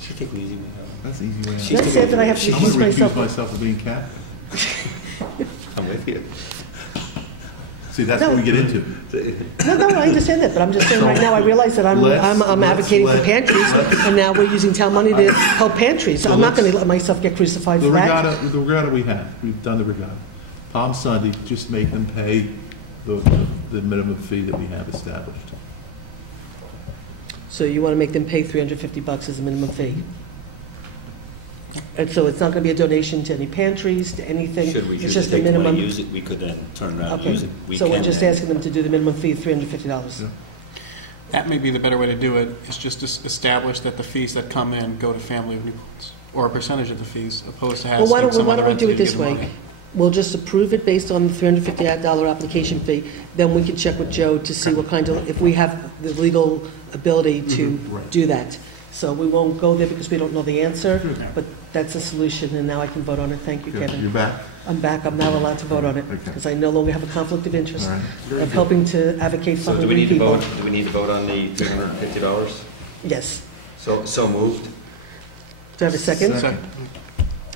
She take the easy way out. That's the easy way out. Did I say that I have to I'm going recuse to recuse myself? myself of being cat. I'm with you. See, that's what we get into. No, I understand that, but I'm just saying right now, I realize that I'm Let's advocating for let- pantries, and now we're using town money to help pantries. So So I'm not going to let's- let myself get crucified The for that. regatta we have, we've done the regatta. Palm Sunday, just make them pay the minimum fee that we have established. So you want to make them pay $350 as a minimum fee? And so it's not going to be a donation to any pantries, to anything? Should we It's choose just to a take the money minimum. and use it, we could then turn around and Okay, use it. We so we're can just then. asking them to do the minimum fee of $350. Yeah. That may be the better way to do it, is just to establish that the fees that come in go to family of Newports, or a percentage of the fees, opposed to Well, asking why don't some other we do entity it to this give money. way? We'll just approve it based on the $350 application fee, then we can check with Joe to see what kind of, if we have the legal ability to right. do that. So we won't go there because we don't know the answer, Sure. but that's a solution, and now I can vote on it. Thank you, Good. Kevin. You're back? I'm back, I'm now allowed to vote on it, Okay. because I no longer have a conflict of interest All right. of helping to advocate for So do we hungry need to people. vote, do we need to vote on the $350? Yes. So moved? Do I have a second? Second.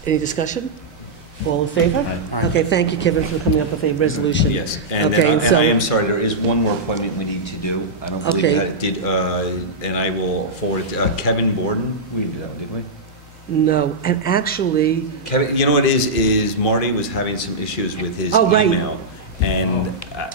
Any discussion? All in favor? Aye. Okay, thank you, Kevin, for coming up with a resolution. Yes, and Okay, then so- I am sorry, there is one more appointment we need to do. I don't believe Okay. that did, and I will forward it to Kevin Borden. We didn't do that one, did we? No, and actually, Kevin, you know what it is Marty was having some issues with his Oh, right. email. And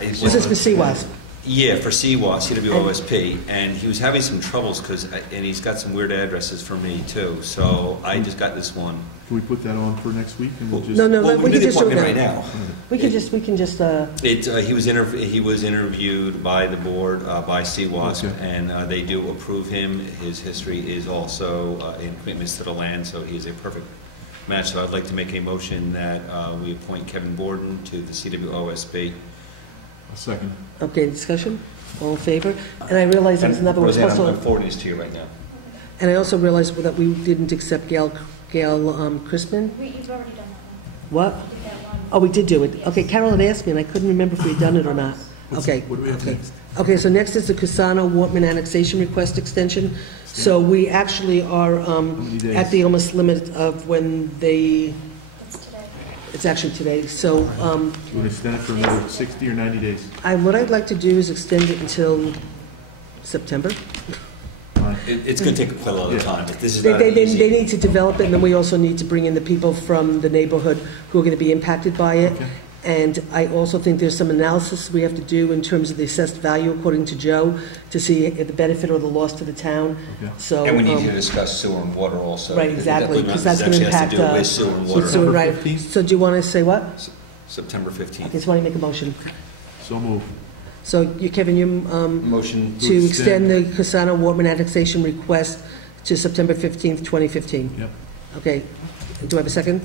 it this is for CWAS. Yeah, for CWAS, CWOSP, and he was having some troubles and he's got some weird addresses for me too. So I just got this one. Can we put that on for next week? And we'll just. No, Well, we we can do the just do it appointment now. right now. We can just, He was interviewed by the board, by CWASP, Okay. and they do approve him. His history is also in commitments to the land, so he is a perfect match. So I'd like to make a motion that we appoint Kevin Borden to the CWOSB. A second. Okay, discussion? All in favor? And I realize there's another one. Roseanne, I'm forwarding this to you right now. And I also realized that we didn't accept Gail Crispin. You've already done that What? one. You did that one. Oh, we did do it. Okay, Carol had asked me, and I couldn't remember if we had done it or not. Okay. What do we have next? Okay, so next is the Cusano-Wortman annexation request extension. So we actually are many days? at the almost limit of when they, It's today. it's actually today. So You want to extend it for another 60 or 90 days? what I'd like to do is extend it until September. Fine. It's going to take quite a lot of Yeah. time. This is They, not they, they, easy. they need to develop it, and then we also need to bring in the people from the neighborhood who are going to be impacted by it. Okay. And I also think there's some analysis we have to do in terms of the assessed value, according to Joe, to see if the benefit or the loss to the town. Okay. So, And we need to discuss sewer and water also. right, exactly, because that's going to Actually has impact. to do with sewer and water. with sewer, right. September 15th? So do you want to say what? September 15th. Okay, so why don't you make a motion? So move. So you, Kevin, you, Motion to extend the Casano-Wortman annexation request to September 15th, 2015. Yep. Okay, do I have a second?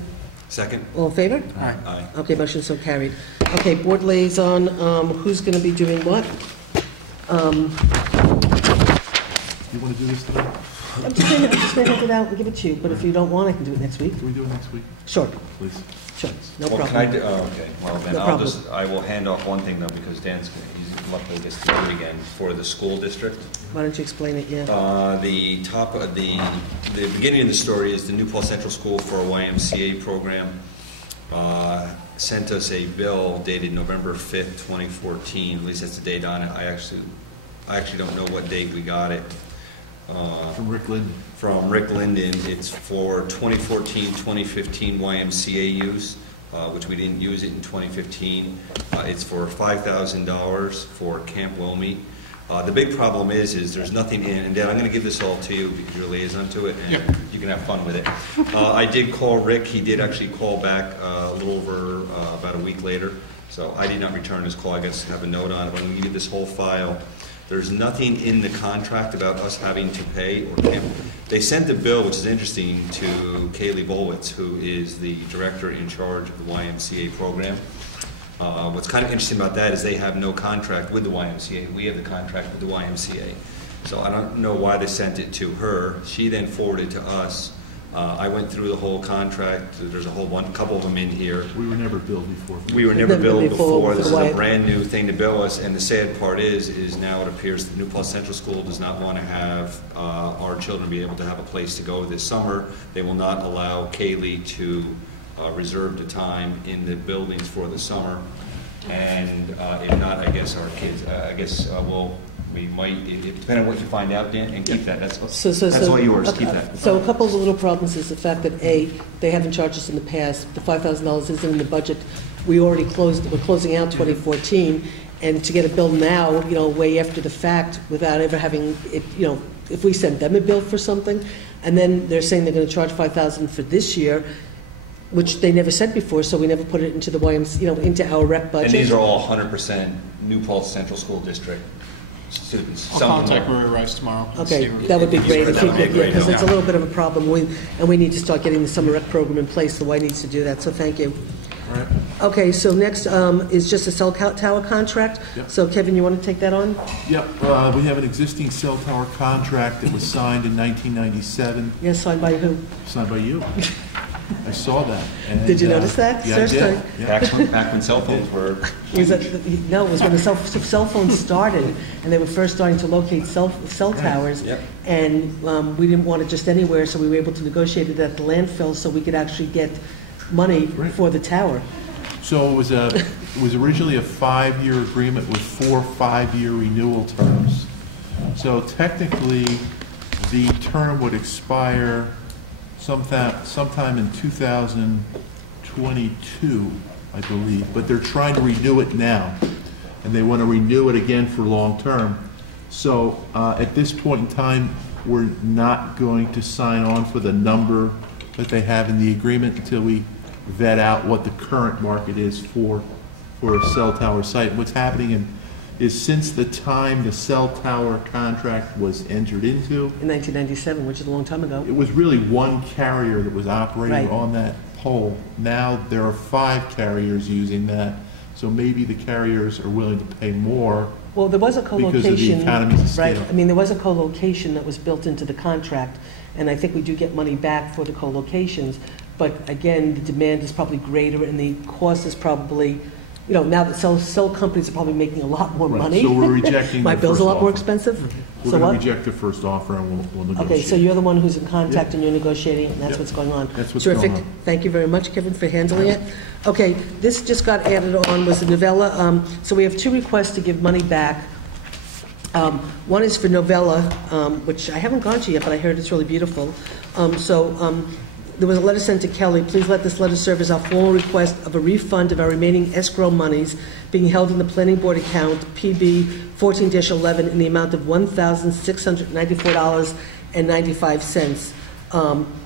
second? All in favor? Aye. Okay, motion so carried. Okay, board liaison, who's going to be doing what? You want to do this today? I'm just going to hand it out and give it to you, but if you don't want, I can do it next week. Can we do it next week, Sure, please? sure, no Well, problem. can I do, oh, okay, well, then No I'll problem. just, I will hand off one thing though, because Dan's, he's luckily gets to do it again, for the school district. Why don't you explain it, yeah? The top of the beginning of the story is the New Paltz Central School for a YMCA program sent us a bill dated November 5th, 2014, at least that's the date on it. I actually don't know what date we got it. From Rick Linden. From Rick Linden. It's for 2014-2015 YMCA use, which we didn't use it in 2015. It's for $5,000 for Camp Wilmey. The big problem is there's nothing in, and Dan, I'm going to give this all to you because you're a liaison to it, and Yep. you can have fun with it. I did call Rick. He did actually call back a little over about a week later, so I did not return his call. I guess have a note on it. When we give you this whole file, there's nothing in the contract about us having to pay or camp. They sent the bill, which is interesting, to Kaylee Bolwitz, who is the director in charge of the YMCA program. What's kind of interesting about that is they have no contract with the YMCA. We have the contract with the YMCA. So I don't know why they sent it to her. She then forwarded it to us. I went through the whole contract. There's a couple of them in here. We were never billed before. We were never billed before. This is Why? a brand new thing to bill us, and the sad part is now it appears that New Paltz Central School does not want to have our children be able to have a place to go this summer. They will not allow Kaylee to reserve the time in the buildings for the summer, and if not, I guess our kids, we might, depending on what you find out, Dan, and keep that. That's all yours. Keep that. So a couple of the little problems is the fact that A, they haven't charged us in the past. The $5,000 isn't in the budget. We're closing out 2014, and to get a bill now, way after the fact, without ever having it, if we send them a bill for something, and then they're saying they're going to charge $5,000 for this year, which they never said before, so we never put it into the YMCA, into our rep budget. And these are all 100% New Paltz Central School District students. I'll Some of them contact are- Rory Rice tomorrow. and Okay, see her. that would be If you great, spread that would be great, because it's a yeah. little bit of a problem, and we need to start getting the summer rec program in place, so Y needs to do that, so thank you. All right. Okay, so next is just a cell tower contract. Yep. So Kevin, you want to take that on? Yep, we have an existing cell tower contract that was signed in 1997, Yes, signed by who? signed by you. I saw that. And, Did you notice that? Yeah, I did. Seriously? Yeah. Back when cell phones were... No, it was when the cell phones started, and they were first starting to locate cell towers. Yep. And we didn't want it just anywhere, so we were able to negotiate it at the landfill so we could actually get money Right. for the tower. So it was originally a 5-year agreement with 4 5-year renewal terms. So technically, the term would expire sometime in 2022, I believe. But they're trying to renew it now, and they want to renew it again for long term. So at this point in time, we're not going to sign on for the number that they have in the agreement until we vet out what the current market is for a cell tower site. What's happening is since the time the cell tower contract was entered into, In 1997, which is a long time ago. it was really one carrier that was operating Right. on that pole. Now there are 5 carriers using that, so maybe the carriers are willing to pay more. Well, there was a Because of the co-location. economies of Right, scale. I mean, there was a co-location that was built into the contract, and I think we do get money back for the co-locations. But again, the demand is probably greater and the cost is probably, now that cell companies are probably making a lot more Right, money. so we're rejecting My the bill's a first lot more offer. expensive? We're So going what? to reject the first offer and we'll negotiate. Okay, so you're the one who's in contact Yep. and you're negotiating, and that's Yep. what's going on. That's what's Terrific. going on. Thank you very much, Kevin, for handling it. Okay, this just got added on, was the novella. So we have 2 requests to give money back. One is for novella, which I haven't gone to yet, but I heard it's really beautiful. There was a letter sent to Kelly. Please let this letter serve as our formal request of a refund of our remaining escrow monies being held in the planning board account PB 14-11 in the amount of $1,694.95.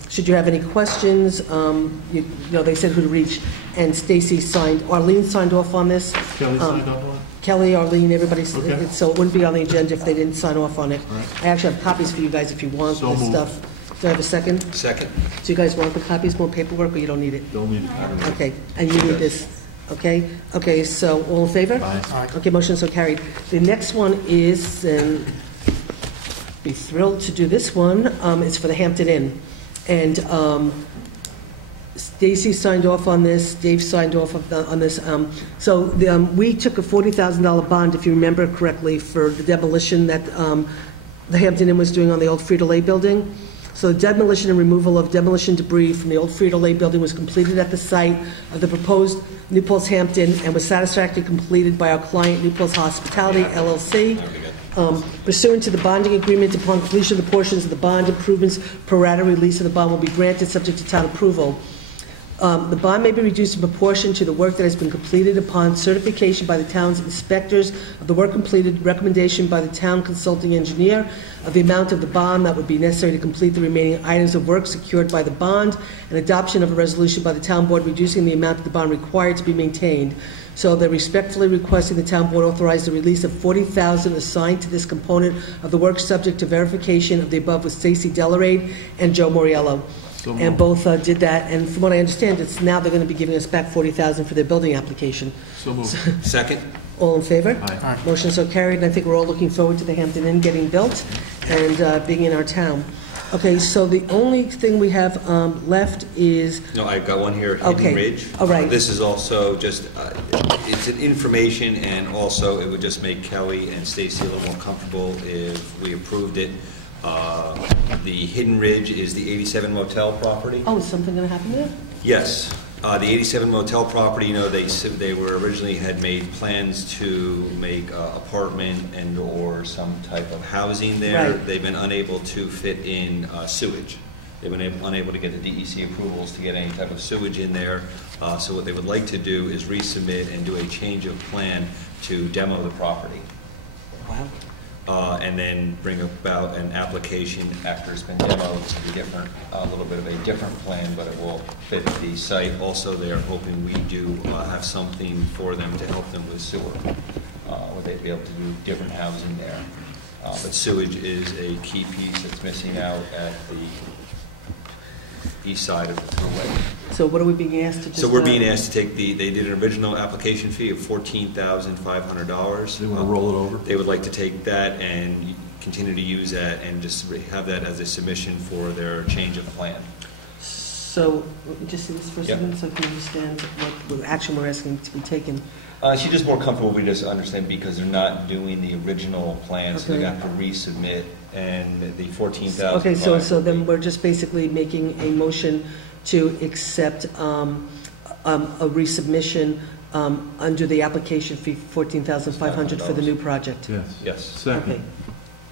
Should you have any questions, they said who to reach, and Stacy Arlene signed off on this. Kelly signed off on it? Kelly, Arlene, everybody, Okay. so it wouldn't be on the agenda if they didn't sign off on it. Right. I actually have copies for you guys if you want So this moved. stuff. Do I have a second? Second. Do you guys want the copies, more paperwork, or you don't need it? Don't need it. Okay, and you need this, okay? Okay, so all in favor? Aye. Okay, motion so carried. The next one is, and be thrilled to do this one, it's for the Hampton Inn. And Stacy signed off on this, Dave signed off on this. We took a $40,000 bond, if you remember correctly, for the demolition that the Hampton Inn was doing on the old Frito-Lay building. So the demolition and removal of demolition debris from the old Frito-Lay building was completed at the site of the proposed New Paltz Hampton and was satisfactorily completed by our client, New Paltz Hospitality, LLC. Pursuant to the bonding agreement, upon completion of the portions of the bond improvements, pro rata release of the bond will be granted subject to town approval. The bond may be reduced in proportion to the work that has been completed upon certification by the town's inspectors of the work completed, recommendation by the town consulting engineer of the amount of the bond that would be necessary to complete the remaining items of work secured by the bond, and adoption of a resolution by the town board reducing the amount of the bond required to be maintained. So they're respectfully requesting the town board authorize the release of $40,000 assigned to this component of the work subject to verification of the above with Stacy Delarade and Joe Moriello. And both did that, and from what I understand, it's now they're going to be giving us back $40,000 for their building application. So moved. Second. All in favor? Aye. Motion so carried, and I think we're all looking forward to the Hampton Inn getting built and being in our town. Okay, so the only thing we have left is... No, I've got one here, Okay. Hidden Ridge. All right. This is also just, it's an information, and also it would just make Kelly and Stacy a little more comfortable if we approved it. The Hidden Ridge is the 87 motel property. Oh, is something going to happen there? Yes. The 87 motel property, they were originally had made plans to make apartment and or some type of housing there. Right. They've been unable to fit in sewage. They've been unable to get the DEC approvals to get any type of sewage in there. So what they would like to do is resubmit and do a change of plan to demo the property. Wow. And then bring about an application after it's been demoed to be different, a little bit of a different plan, but it will fit the site. Also, they are hoping we do have something for them to help them with sewer, where they'd be able to do different housing there. But sewage is a key piece that's missing out at the east side of the thruway. So what are we being asked to do? So we're being asked to take they did an original application fee of $14,500. They want to roll it over? They would like to take that and continue to use that and just have that as a submission for their change of plan. So, let me just see this for a second so I can understand what action we're asking to be taken. She's just more comfortable, we just understand, because they're not doing the original plan, so they have to resubmit, and the $14,000. Okay, so then we're just basically making a motion to accept a resubmission under the application fee, $14,500 for the new project. Yes. Yes. Second.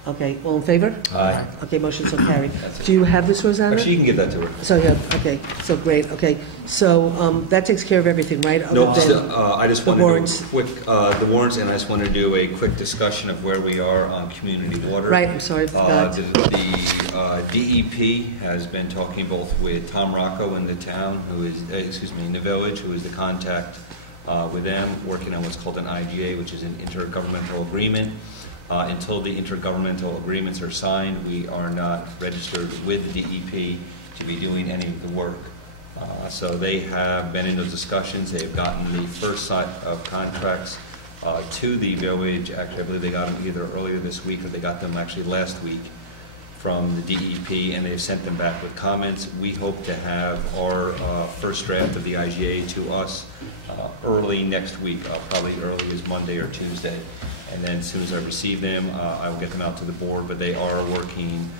Okay, all in favor? Aye. Okay, motion so carried. Do you have this, Rosanna? Actually, you can give that to her. So, yeah, okay, so great, okay. So that takes care of everything, right? No, Other than I just the wanted warrants. to do a quick, the warrants, and I just want to do a quick discussion of where we are on community water. Right, I'm sorry, I forgot. The DEP has been talking both with Tom Rocco in the town, in the village, who is the contact with them, working on what's called an IGA, which is an intergovernmental agreement. Until the intergovernmental agreements are signed, we are not registered with the DEP to be doing any of the work. So they have been in those discussions. They've gotten the first set of contracts to the village. Actually, I believe they got them either earlier this week or they got them actually last week from the DEP, and they've sent them back with comments. We hope to have our first draft of the IGA to us early next week, probably early as Monday or Tuesday. And then as soon as I receive them, I will get them out to the board, but they are working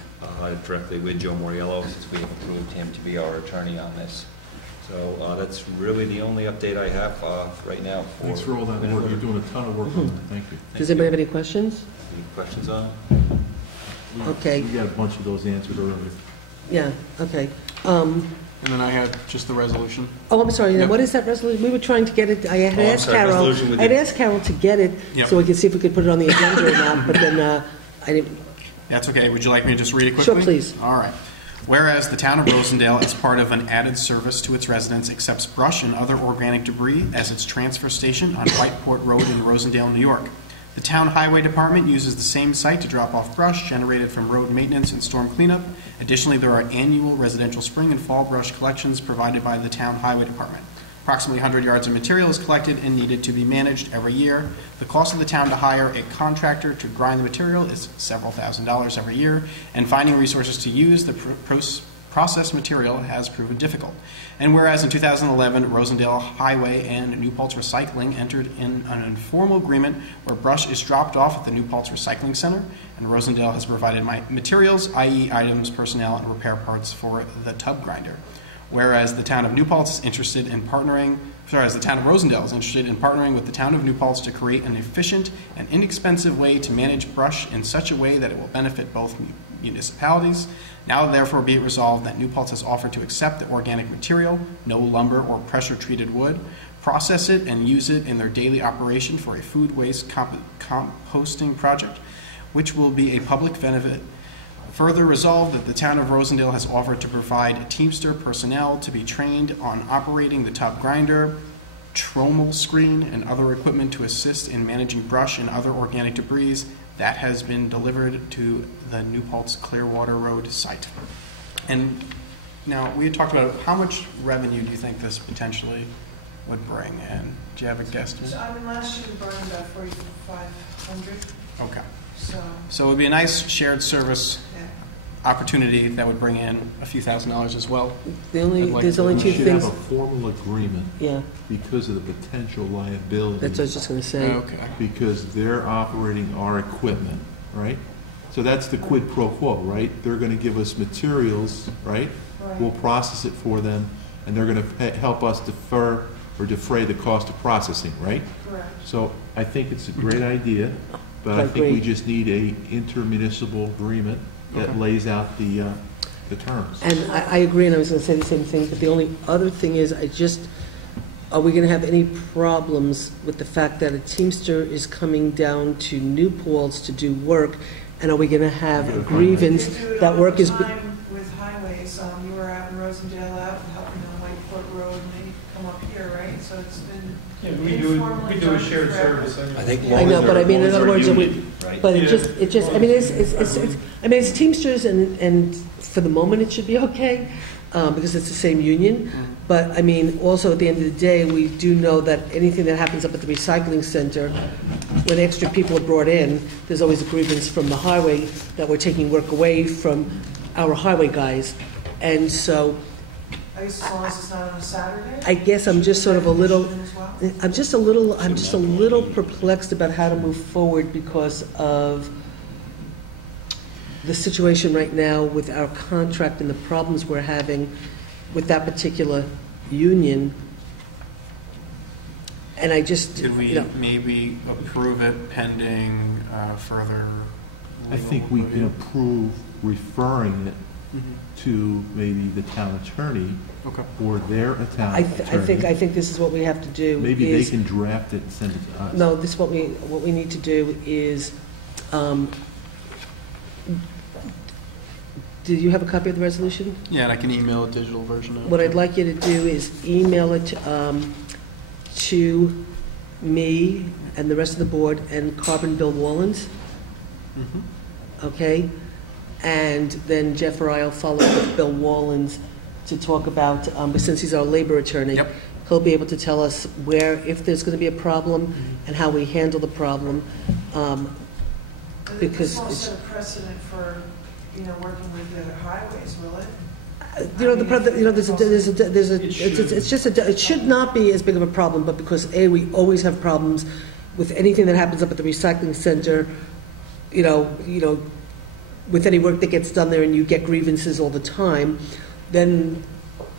directly with Joe Moriello, since we have approved him to be our attorney on this. So that's really the only update I have right now. Thanks for all that work. You're doing a ton of work on that. Thank you. Does anybody have any questions? Any questions on it? Okay. We got a bunch of those answered earlier. Yeah, okay. And then I have just the resolution. Oh, I'm sorry, Yep. what is that resolution? We were trying to get it, I had Oh, I'm asked sorry, Carol, resolution with I'd the- asked Carol to get it, Yep. so we could see if we could put it on the agenda or not, but then I didn't, That's okay. Would you like me to just read it quickly? Sure, please. All right. Whereas the town of Rosendale, as part of an added service to its residents, accepts brush and other organic debris as its transfer station on Whiteport Road in Rosendale, New York. The town highway department uses the same site to drop off brush generated from road maintenance and storm cleanup. Additionally, there are annual residential spring and fall brush collections provided by the town highway department. Approximately 100 yards of material is collected and needed to be managed every year. The cost of the town to hire a contractor to grind the material is several $1,000s every year, and finding resources to use the processed material has proven difficult. And whereas in 2011, Rosendale Highway and New Paltz Recycling entered in an informal agreement where brush is dropped off at the New Paltz Recycling Center, and Rosendale has provided materials, i.e. items, personnel, and repair parts for the tub grinder. Whereas the town of New Paltz is interested in partnering, the town of Rosendale is interested in partnering with the town of New Paltz to create an efficient and inexpensive way to manage brush in such a way that it will benefit both municipalities. Now therefore be it resolved that New Paltz has offered to accept the organic material, no lumber or pressure-treated wood, process it and use it in their daily operation for a food waste composting project, which will be a public benefit. Further resolved that the town of Rosendale has offered to provide Teamster personnel to be trained on operating the tub grinder, trommel screen, and other equipment to assist in managing brush and other organic debris that has been delivered to the New Paltz Clearwater Road site. And now we had talked about how much revenue do you think this potentially would bring? And do you have a guesstimate? So, I mean, last year we burned about 4,500. Okay. So it would be a nice shared service yeah. opportunity that would bring in a few $1,000s as well. there's only We two should things. have a formal agreement Yeah, because of the potential liability. that's what I was just gonna say. Okay. Because they're operating our equipment, right? So that's the quid pro quo, right? They're going to give us materials, right? Right. We'll process it for them, and they're going to help us defer or defray the cost of processing, right? Correct. So I think it's a great idea, but I I think we agree. just need a intermunicipal agreement that Okay. lays out the terms. And I agree, and I was gonna say the same thing, but the only other thing is, are we gonna have any problems with the fact that a Teamster is coming down to New Paltz to do work, and are we gonna have a grievance We do it that all work the is? time with highways. You were out in Rosendale out and helping on Whiteport Road, and then you come up here, right? So it's been Yeah, we do informally a done shared forever. service. I think I know, but I mean, in other words, right? but Yeah. it just, I mean, it's Teamsters, and for the moment, it should be okay, because it's the same union. But, I mean, also, at the end of the day, we do know that anything that happens up at the recycling center, when extra people are brought in, there's always a grievance from the highway that we're taking work away from our highway guys. And so, I guess as long as it's not on a Saturday? I guess I'm just sort of a little, As well? I'm just a little perplexed about how to move forward because of the situation right now with our contract and the problems we're having with that particular union. And I just, Could we maybe approve it pending further I legal think we can review? approve referring it to maybe the town attorney Okay. or their town I attorney. think this is what we have to do. Maybe they is- can draft it and send it to us. No, this, what we need to do is, do you have a copy of the resolution? Yeah, and I can email a digital version of it. What I'd like you to do is email it to me and the rest of the board and Carbon Bill Wallens, okay? And then Jeff or I will follow up with Bill Wallens to talk about, since he's our labor attorney, Yep. he'll be able to tell us where, if there's going to be a problem, and how we handle the problem. Because this won't it's, set a precedent for, working with the highways, will it? it should not be as big of a problem, but because we always have problems with anything that happens up at the recycling center, with any work that gets done there, and you get grievances all the time. Then,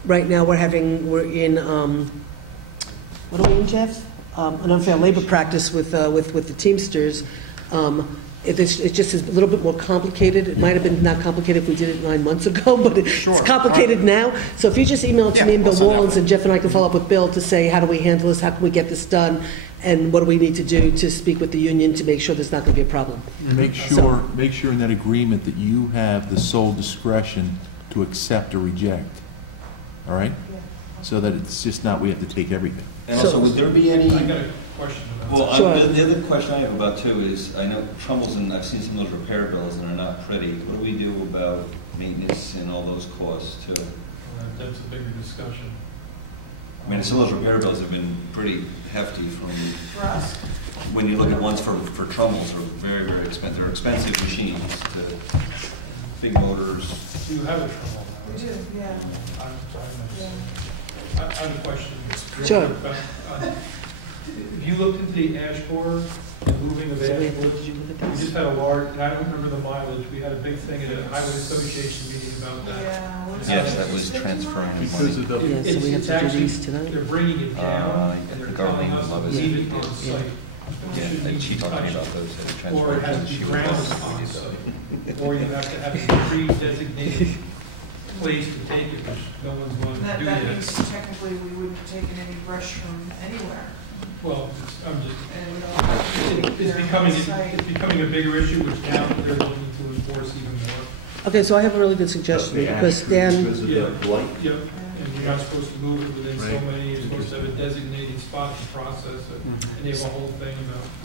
right now we're in what are we in, Jeff? An unfair labor practice with the Teamsters. It just is a little bit more complicated. It might have been not complicated if we did it 9 months ago, but it's complicated now. So if you just email it to me and Bill Wallens, and Jeff and I can follow up with Bill to say, how do we handle this? How can we get this done? And what do we need to do to speak with the union to make sure there's not going to be a problem? Make sure in that agreement that you have the sole discretion to accept or reject. All right? So that it's just not we have to take everything. And also, would there be any... I got a question about that. Well, Sure. the other question I have about, too, is I know Trumbull's, and I've seen some of those repair bills, and they're not pretty. What do we do about maintenance and all those costs, too? That's a bigger discussion. I mean, some of those repair bills have been pretty hefty from, For us? when you look at ones for Trumbull's, are very, very expensive. They're expensive machines, big motors. Do you have a Trumbull? We do, yeah. I have a question. Sure. If you looked into the ash borer, the moving of ash boards, we just had a large, and I don't remember the mileage, we had a big thing at a highway association meeting about that. Yeah. what is Yes, that? that was transferring the Because money. of the... Yeah, so we have It's to do actually- these tonight. They're bringing it down, and they're telling us to leave it on site. Yeah, and she talked to me about those at the transfer. Or it has to She be was- grounded on site. Or you have to have a pre-designated place to take it, which no one's going to do That yet. means technically we wouldn't have taken any brush from anywhere. Well, I'm just, And we don't have to take it's their becoming, site. it's becoming a bigger issue, which now they're looking to enforce even more. Okay, so I have a really good suggestion, because Dan, Because of Yeah. the blight. Yep, and you're not supposed to move it within so Right. many, you're supposed to have a designated spot to process it, and they have a whole thing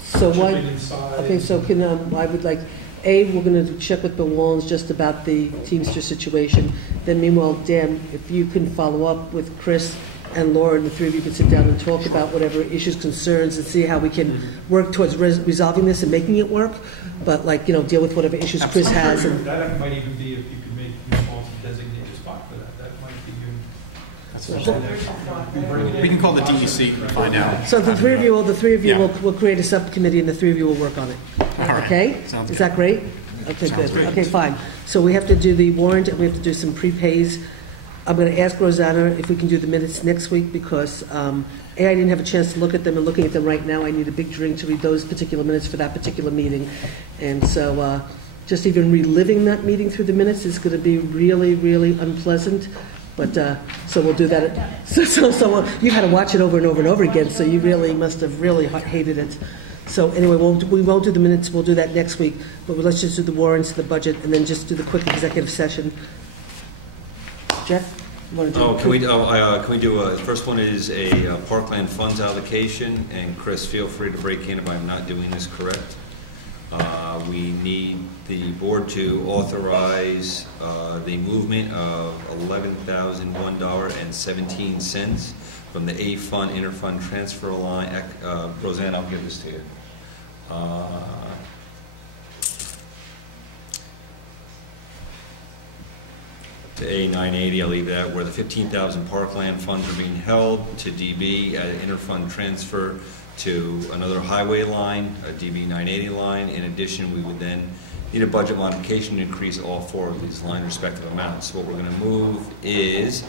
so about why, chipping inside. okay, so can, I would like, we're going to check with Bill Wallens just about the Teamster situation. Then meanwhile, Dan, if you can follow up with Chris and Laura, and the three of you can sit down and talk about whatever issues, concerns, and see how we can work towards resolving this and making it work. But deal with whatever issues Chris has. And That might even be if you could make New Paltz a designated spot for that, that might be good. We can call the DEC and find out. so the three of you Yeah. will create a subcommittee, and the three of you will work on it. All right. Okay? Sounds Is good. that great? Okay, Sounds good. great. Okay, fine. So we have to do the warrant, and we have to do some prepays. I'm going to ask Rosanna if we can do the minutes next week, because I didn't have a chance to look at them, and looking at them right now, I need a big drink to read those particular minutes for that particular meeting. And so just even reliving that meeting through the minutes is going to be really, really unpleasant. But so we'll do that. So you had to watch it over and over and over again, so you really must have really hated it. So anyway, we won't do the minutes. We'll do that next week. But let's just do the warrants, the budget, and then just do the quick executive session. Jeff, you want to do? Can we do first one is a parkland funds allocation, and Chris, feel free to break in if I'm not doing this correct. We need the board to authorize the movement of $11,001.17 from the A fund interfund transfer line. Roseanne, I'll give this to you. To A980, I'll leave that, where the 15,000 parkland funds are being held, to DB at an interfund transfer to another highway line, a DB 980 line. In addition, we would then need a budget modification to increase all four of these line respective amounts. So what we're going to move is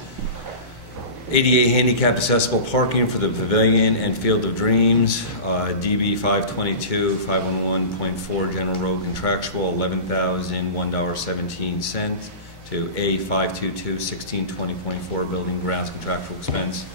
ADA handicapped accessible parking for the Pavilion and Field of Dreams, DB 522, 511.4 General Road Contractual, $11,001.17 to A 522, 1620.4 Building Grounds Contractual Expense,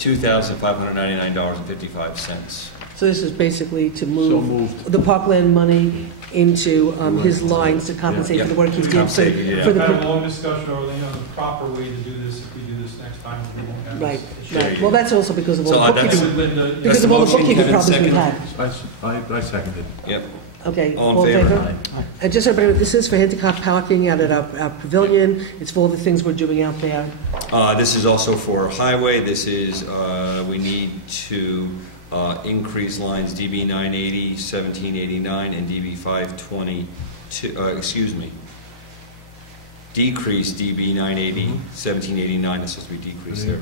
$2,599.55. So this is basically to So move moved. the parkland money into his lines to compensate for the work he did. Compensate, yeah. For We've had a the, long discussion over on the proper way to do this, if we do this next time, we won't have Right, this issue. right. Well, that's also because of all So, the that's- bookkeeping, because of all the motion, bookkeeping Kevin, problems we've second? had. I seconded. Yep. Okay, All in favor? And just so everybody, this is for handicap parking out at our pavilion. It's for all the things we're doing out there. This is also for highway. This is, we need to increase lines DB 980, 1789, and DB 522, decrease DB 980, 1789, it's supposed to be decreased there.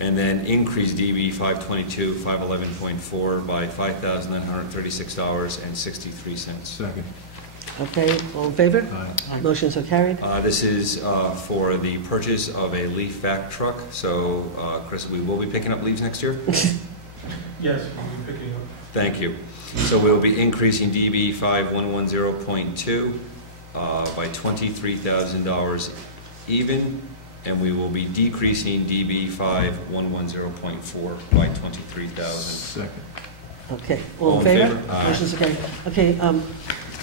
And then increase DB 522, 511.4 by $5,936.63. Second. Okay, all in favor? Aye. Motion so carried. This is for the purchase of a leaf vac truck. So, Chris, we will be picking up leaves next year? Yes, we'll be picking up. Thank you. So we'll be increasing DB 5110.2 by $23,000 even, and we will be decreasing DB 5110.4 by $23,000. Second. Okay, all in favor? Aye. Motion so carried. Okay,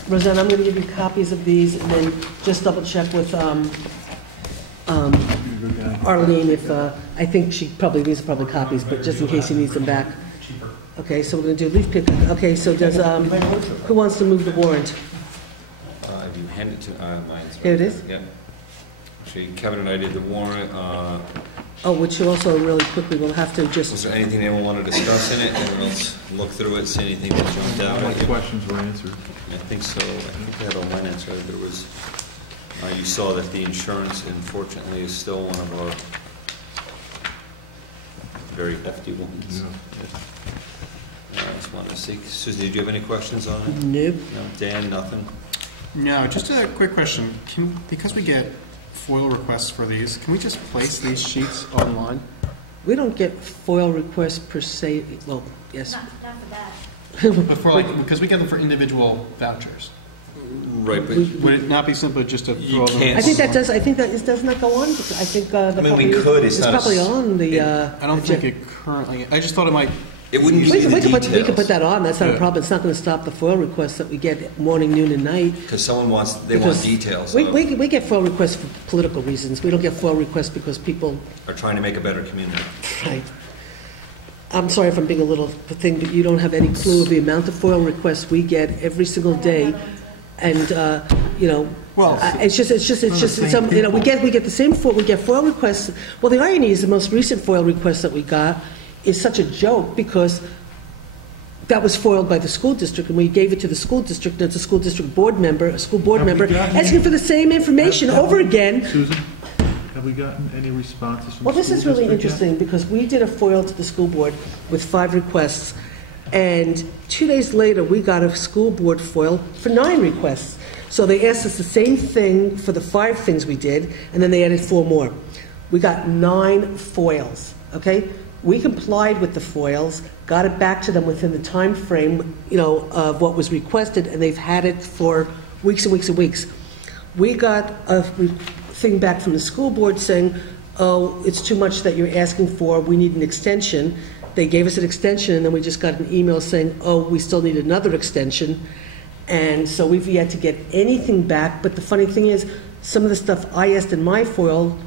Roseanne, I'm going to give you copies of these, and then just double check with Arlene if, I think these are probably copies, but just in case he needs them back. Cheaper. Okay, so we're going to do leaf pick. Okay, so does, who wants to move the warrant? If you hand it to, mine's. Here it is? Yep. Actually, Kevin and I did the warrant. Which also really quickly, we'll have to just... Was there anything anyone want to discuss in it? Anyone else look through it, see anything that jumped out? All my questions were answered. I think so. I think they had all mine answered. There was, you saw that the insurance, unfortunately, is still one of our very hefty ones. Yeah. I just wanted to see. Susan, did you have any questions on it? Nope. No. Dan, nothing? No, just a quick question. Because we get FOIL requests for these, can we just place these sheets online? We don't get FOIL requests per se, well, yes. Not for that. But because we get them for individual vouchers. Right, but Would it not be simpler just to throw them? can't- I think doesn't that go on? I think I mean, we could, it's not a probably s- on the... I don't think it currently, I just thought it might. it wouldn't We give you the could details. put that on, that's not a Yeah. problem. It's not going to stop the FOIL requests that we get morning, noon, and night. Because someone want Because details. We get FOIL requests for political reasons. We don't get FOIL requests because people... Are trying to make a better community. Right. I'm sorry if I'm being a little thing, but you don't have any clue of the amount of FOIL requests we get every single day. And, Well, it's just, we get the same FOIL, we get FOIL requests. Well, the irony is the most recent FOIL request that we got is such a joke because that was foiled by the school district, and we gave it to the school district, and it's a school district board member, asking for the same information over again. Susan, have we gotten any responses from the Well, this school is really district yet? interesting because we did a FOIL to the school board with 5 requests, and 2 days later we got a school board FOIL for 9 requests. So they asked us the same thing for the 5 things we did, and then they added 4 more. We got 9 FOILs, okay? We complied with the FOILs, got it back to them within the time frame, of what was requested, and they've had it for weeks and weeks and weeks. We got a thing back from the school board saying, oh, it's too much that you're asking for, we need an extension. They gave us an extension, and then we just got an email saying, oh, we still need another extension. And so we've yet to get anything back, but the funny thing is, some of the stuff I asked in my FOIL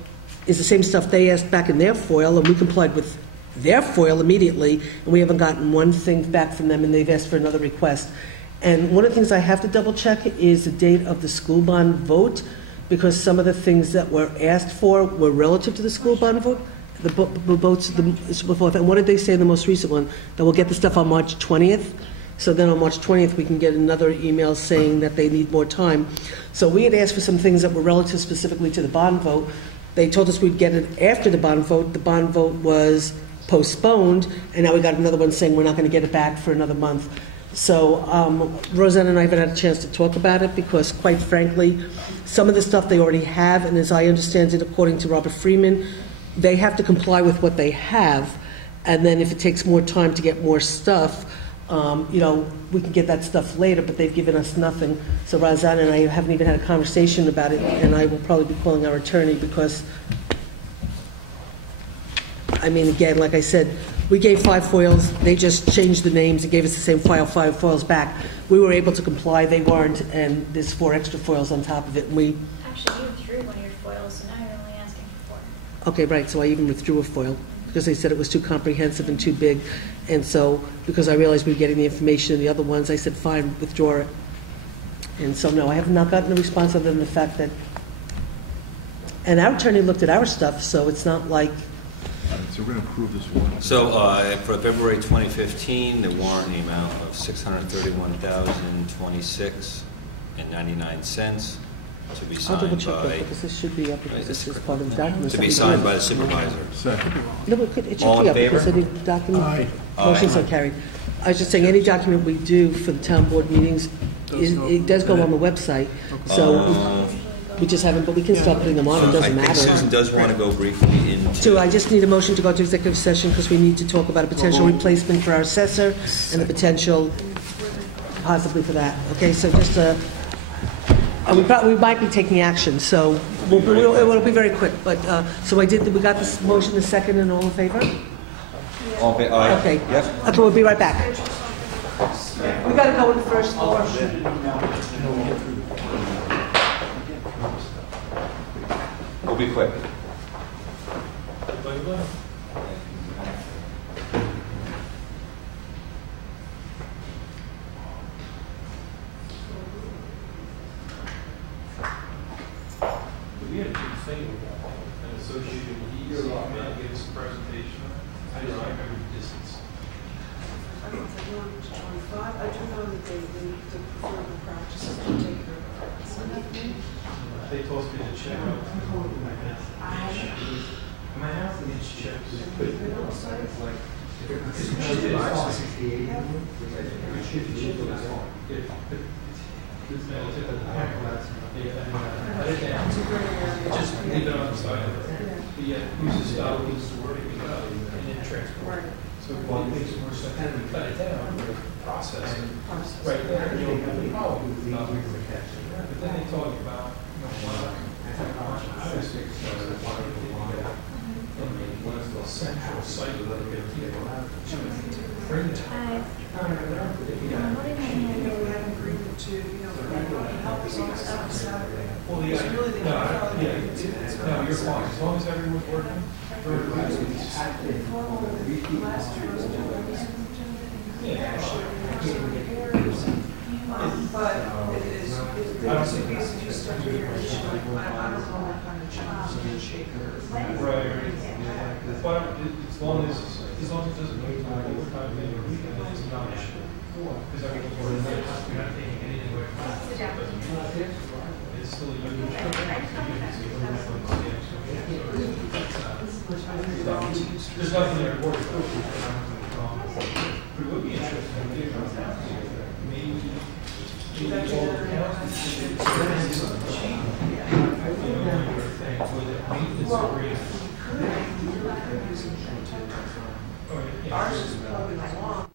is the same stuff they asked back in their FOIL, and we complied with their FOIL immediately, and we haven't gotten one thing back from them, and they've asked for another request. And one of the things I have to double check is the date of the school bond vote, because some of the things that were asked for were relative to the school bond vote. The votes, and what did they say in the most recent one? That we'll get the stuff on March 20th. So then on March 20th, we can get another email saying that they need more time. So we had asked for some things that were relative specifically to the bond vote. They told us we'd get it after the bond vote. The bond vote was postponed, and now we got another one saying we're not going to get it back for another month. So Roseanne and I haven't had a chance to talk about it because, quite frankly, some of the stuff they already have, and as I understand it, according to Robert Freeman, they have to comply with what they have, and then if it takes more time to get more stuff, we can get that stuff later, but they've given us nothing. So Roseanne and I haven't even had a conversation about it, and I will probably be calling our attorney because, again, like I said, we gave 5 FOILs. They just changed the names and gave us the same 5 FOILs back. We were able to comply. They weren't, and there's 4 extra FOILs on top of it. And Actually, you withdrew one of your FOILs, so now you're only asking for 4. Okay, right, so I even withdrew a FOIL, because they said it was too comprehensive and too big. And so, because I realized we were getting the information in the other ones, I said, fine, withdraw it. And so, no, I have not gotten a response other than the fact that, and our attorney looked at our stuff, so it's not like, So we're going to approve this warrant. So for February 2015, the warrant in the amount of $631,026.99 to be I'll signed double check that, by, because this should be up, because this is part of the document. to be signed by the supervisor. Second. No, but it All should in be up, favor? because any document, Aye. motions are carried. I was just saying, any document we do for the town board meetings, it does go on the website, so we just haven't, but we can start putting them on, it doesn't I think Susan matter. does want to go briefly into... So I just need a motion to go to executive session, because we need to talk about a potential replacement for our assessor, and the potential possibly for that. Okay, so just, we might be taking action, so it'll be very quick, but, so we got this motion, the second, and all in favor? All in fa- aye. Okay. Yep. Okay, we'll be right back. We gotta go in first. We'll be quick. We had a big thing with that, an associated with EC, gave us a presentation. I don't remember the distance. I don't think we're to 25. I do know that they prefer the practices to take their practice. They told me to check out. My house needs checks. Just leave it on the side of it. But yet, who's the style, who's the wording, and then transport. So it makes more sense to cut it down, process it. Right there, you don't have any problem with not being protected. But then they talk about, what is the central site of the bring it. Well, yeah, no, you're fine, as long as everyone's working. But it is, I don't see these if you start to hear, I don't know what kind of changes in shaker. Right. But as long as it doesn't go to overtime, then you're weekend, it's not an issue. Because everyone's working, you're not taking anything away from it. It's still a union. There's nothing there to worry about. But it would be interesting, maybe all the counties should change. Ours is plugging along.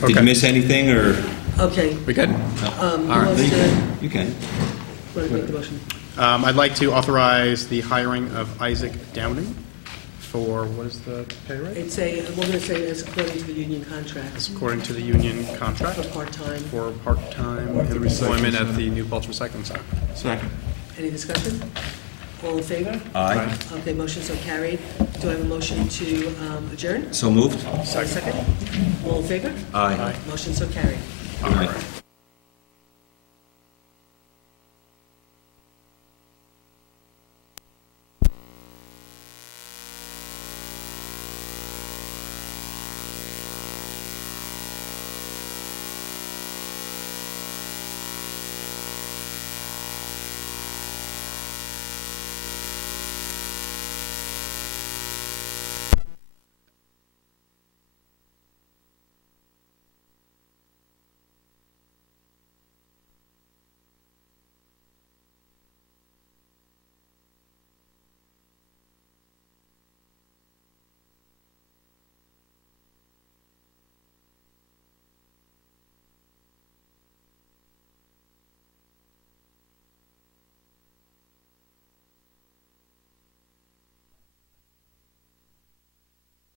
Did you miss anything, or? Okay. We good? All right. wants to- You can. Want to make the motion? I'd like to authorize the hiring of Isaac Downing for, what is the pay rate? It's a, we're going to say it's according to the union contract. It's according to the union contract For part-time. for part-time employment at the New Paltz Recycling Center. Second. Any discussion? All in favor? Aye. Okay, motion so carried. Do I have a motion to adjourn? So moved? Second. All in favor? Aye. Motion so carried. All right.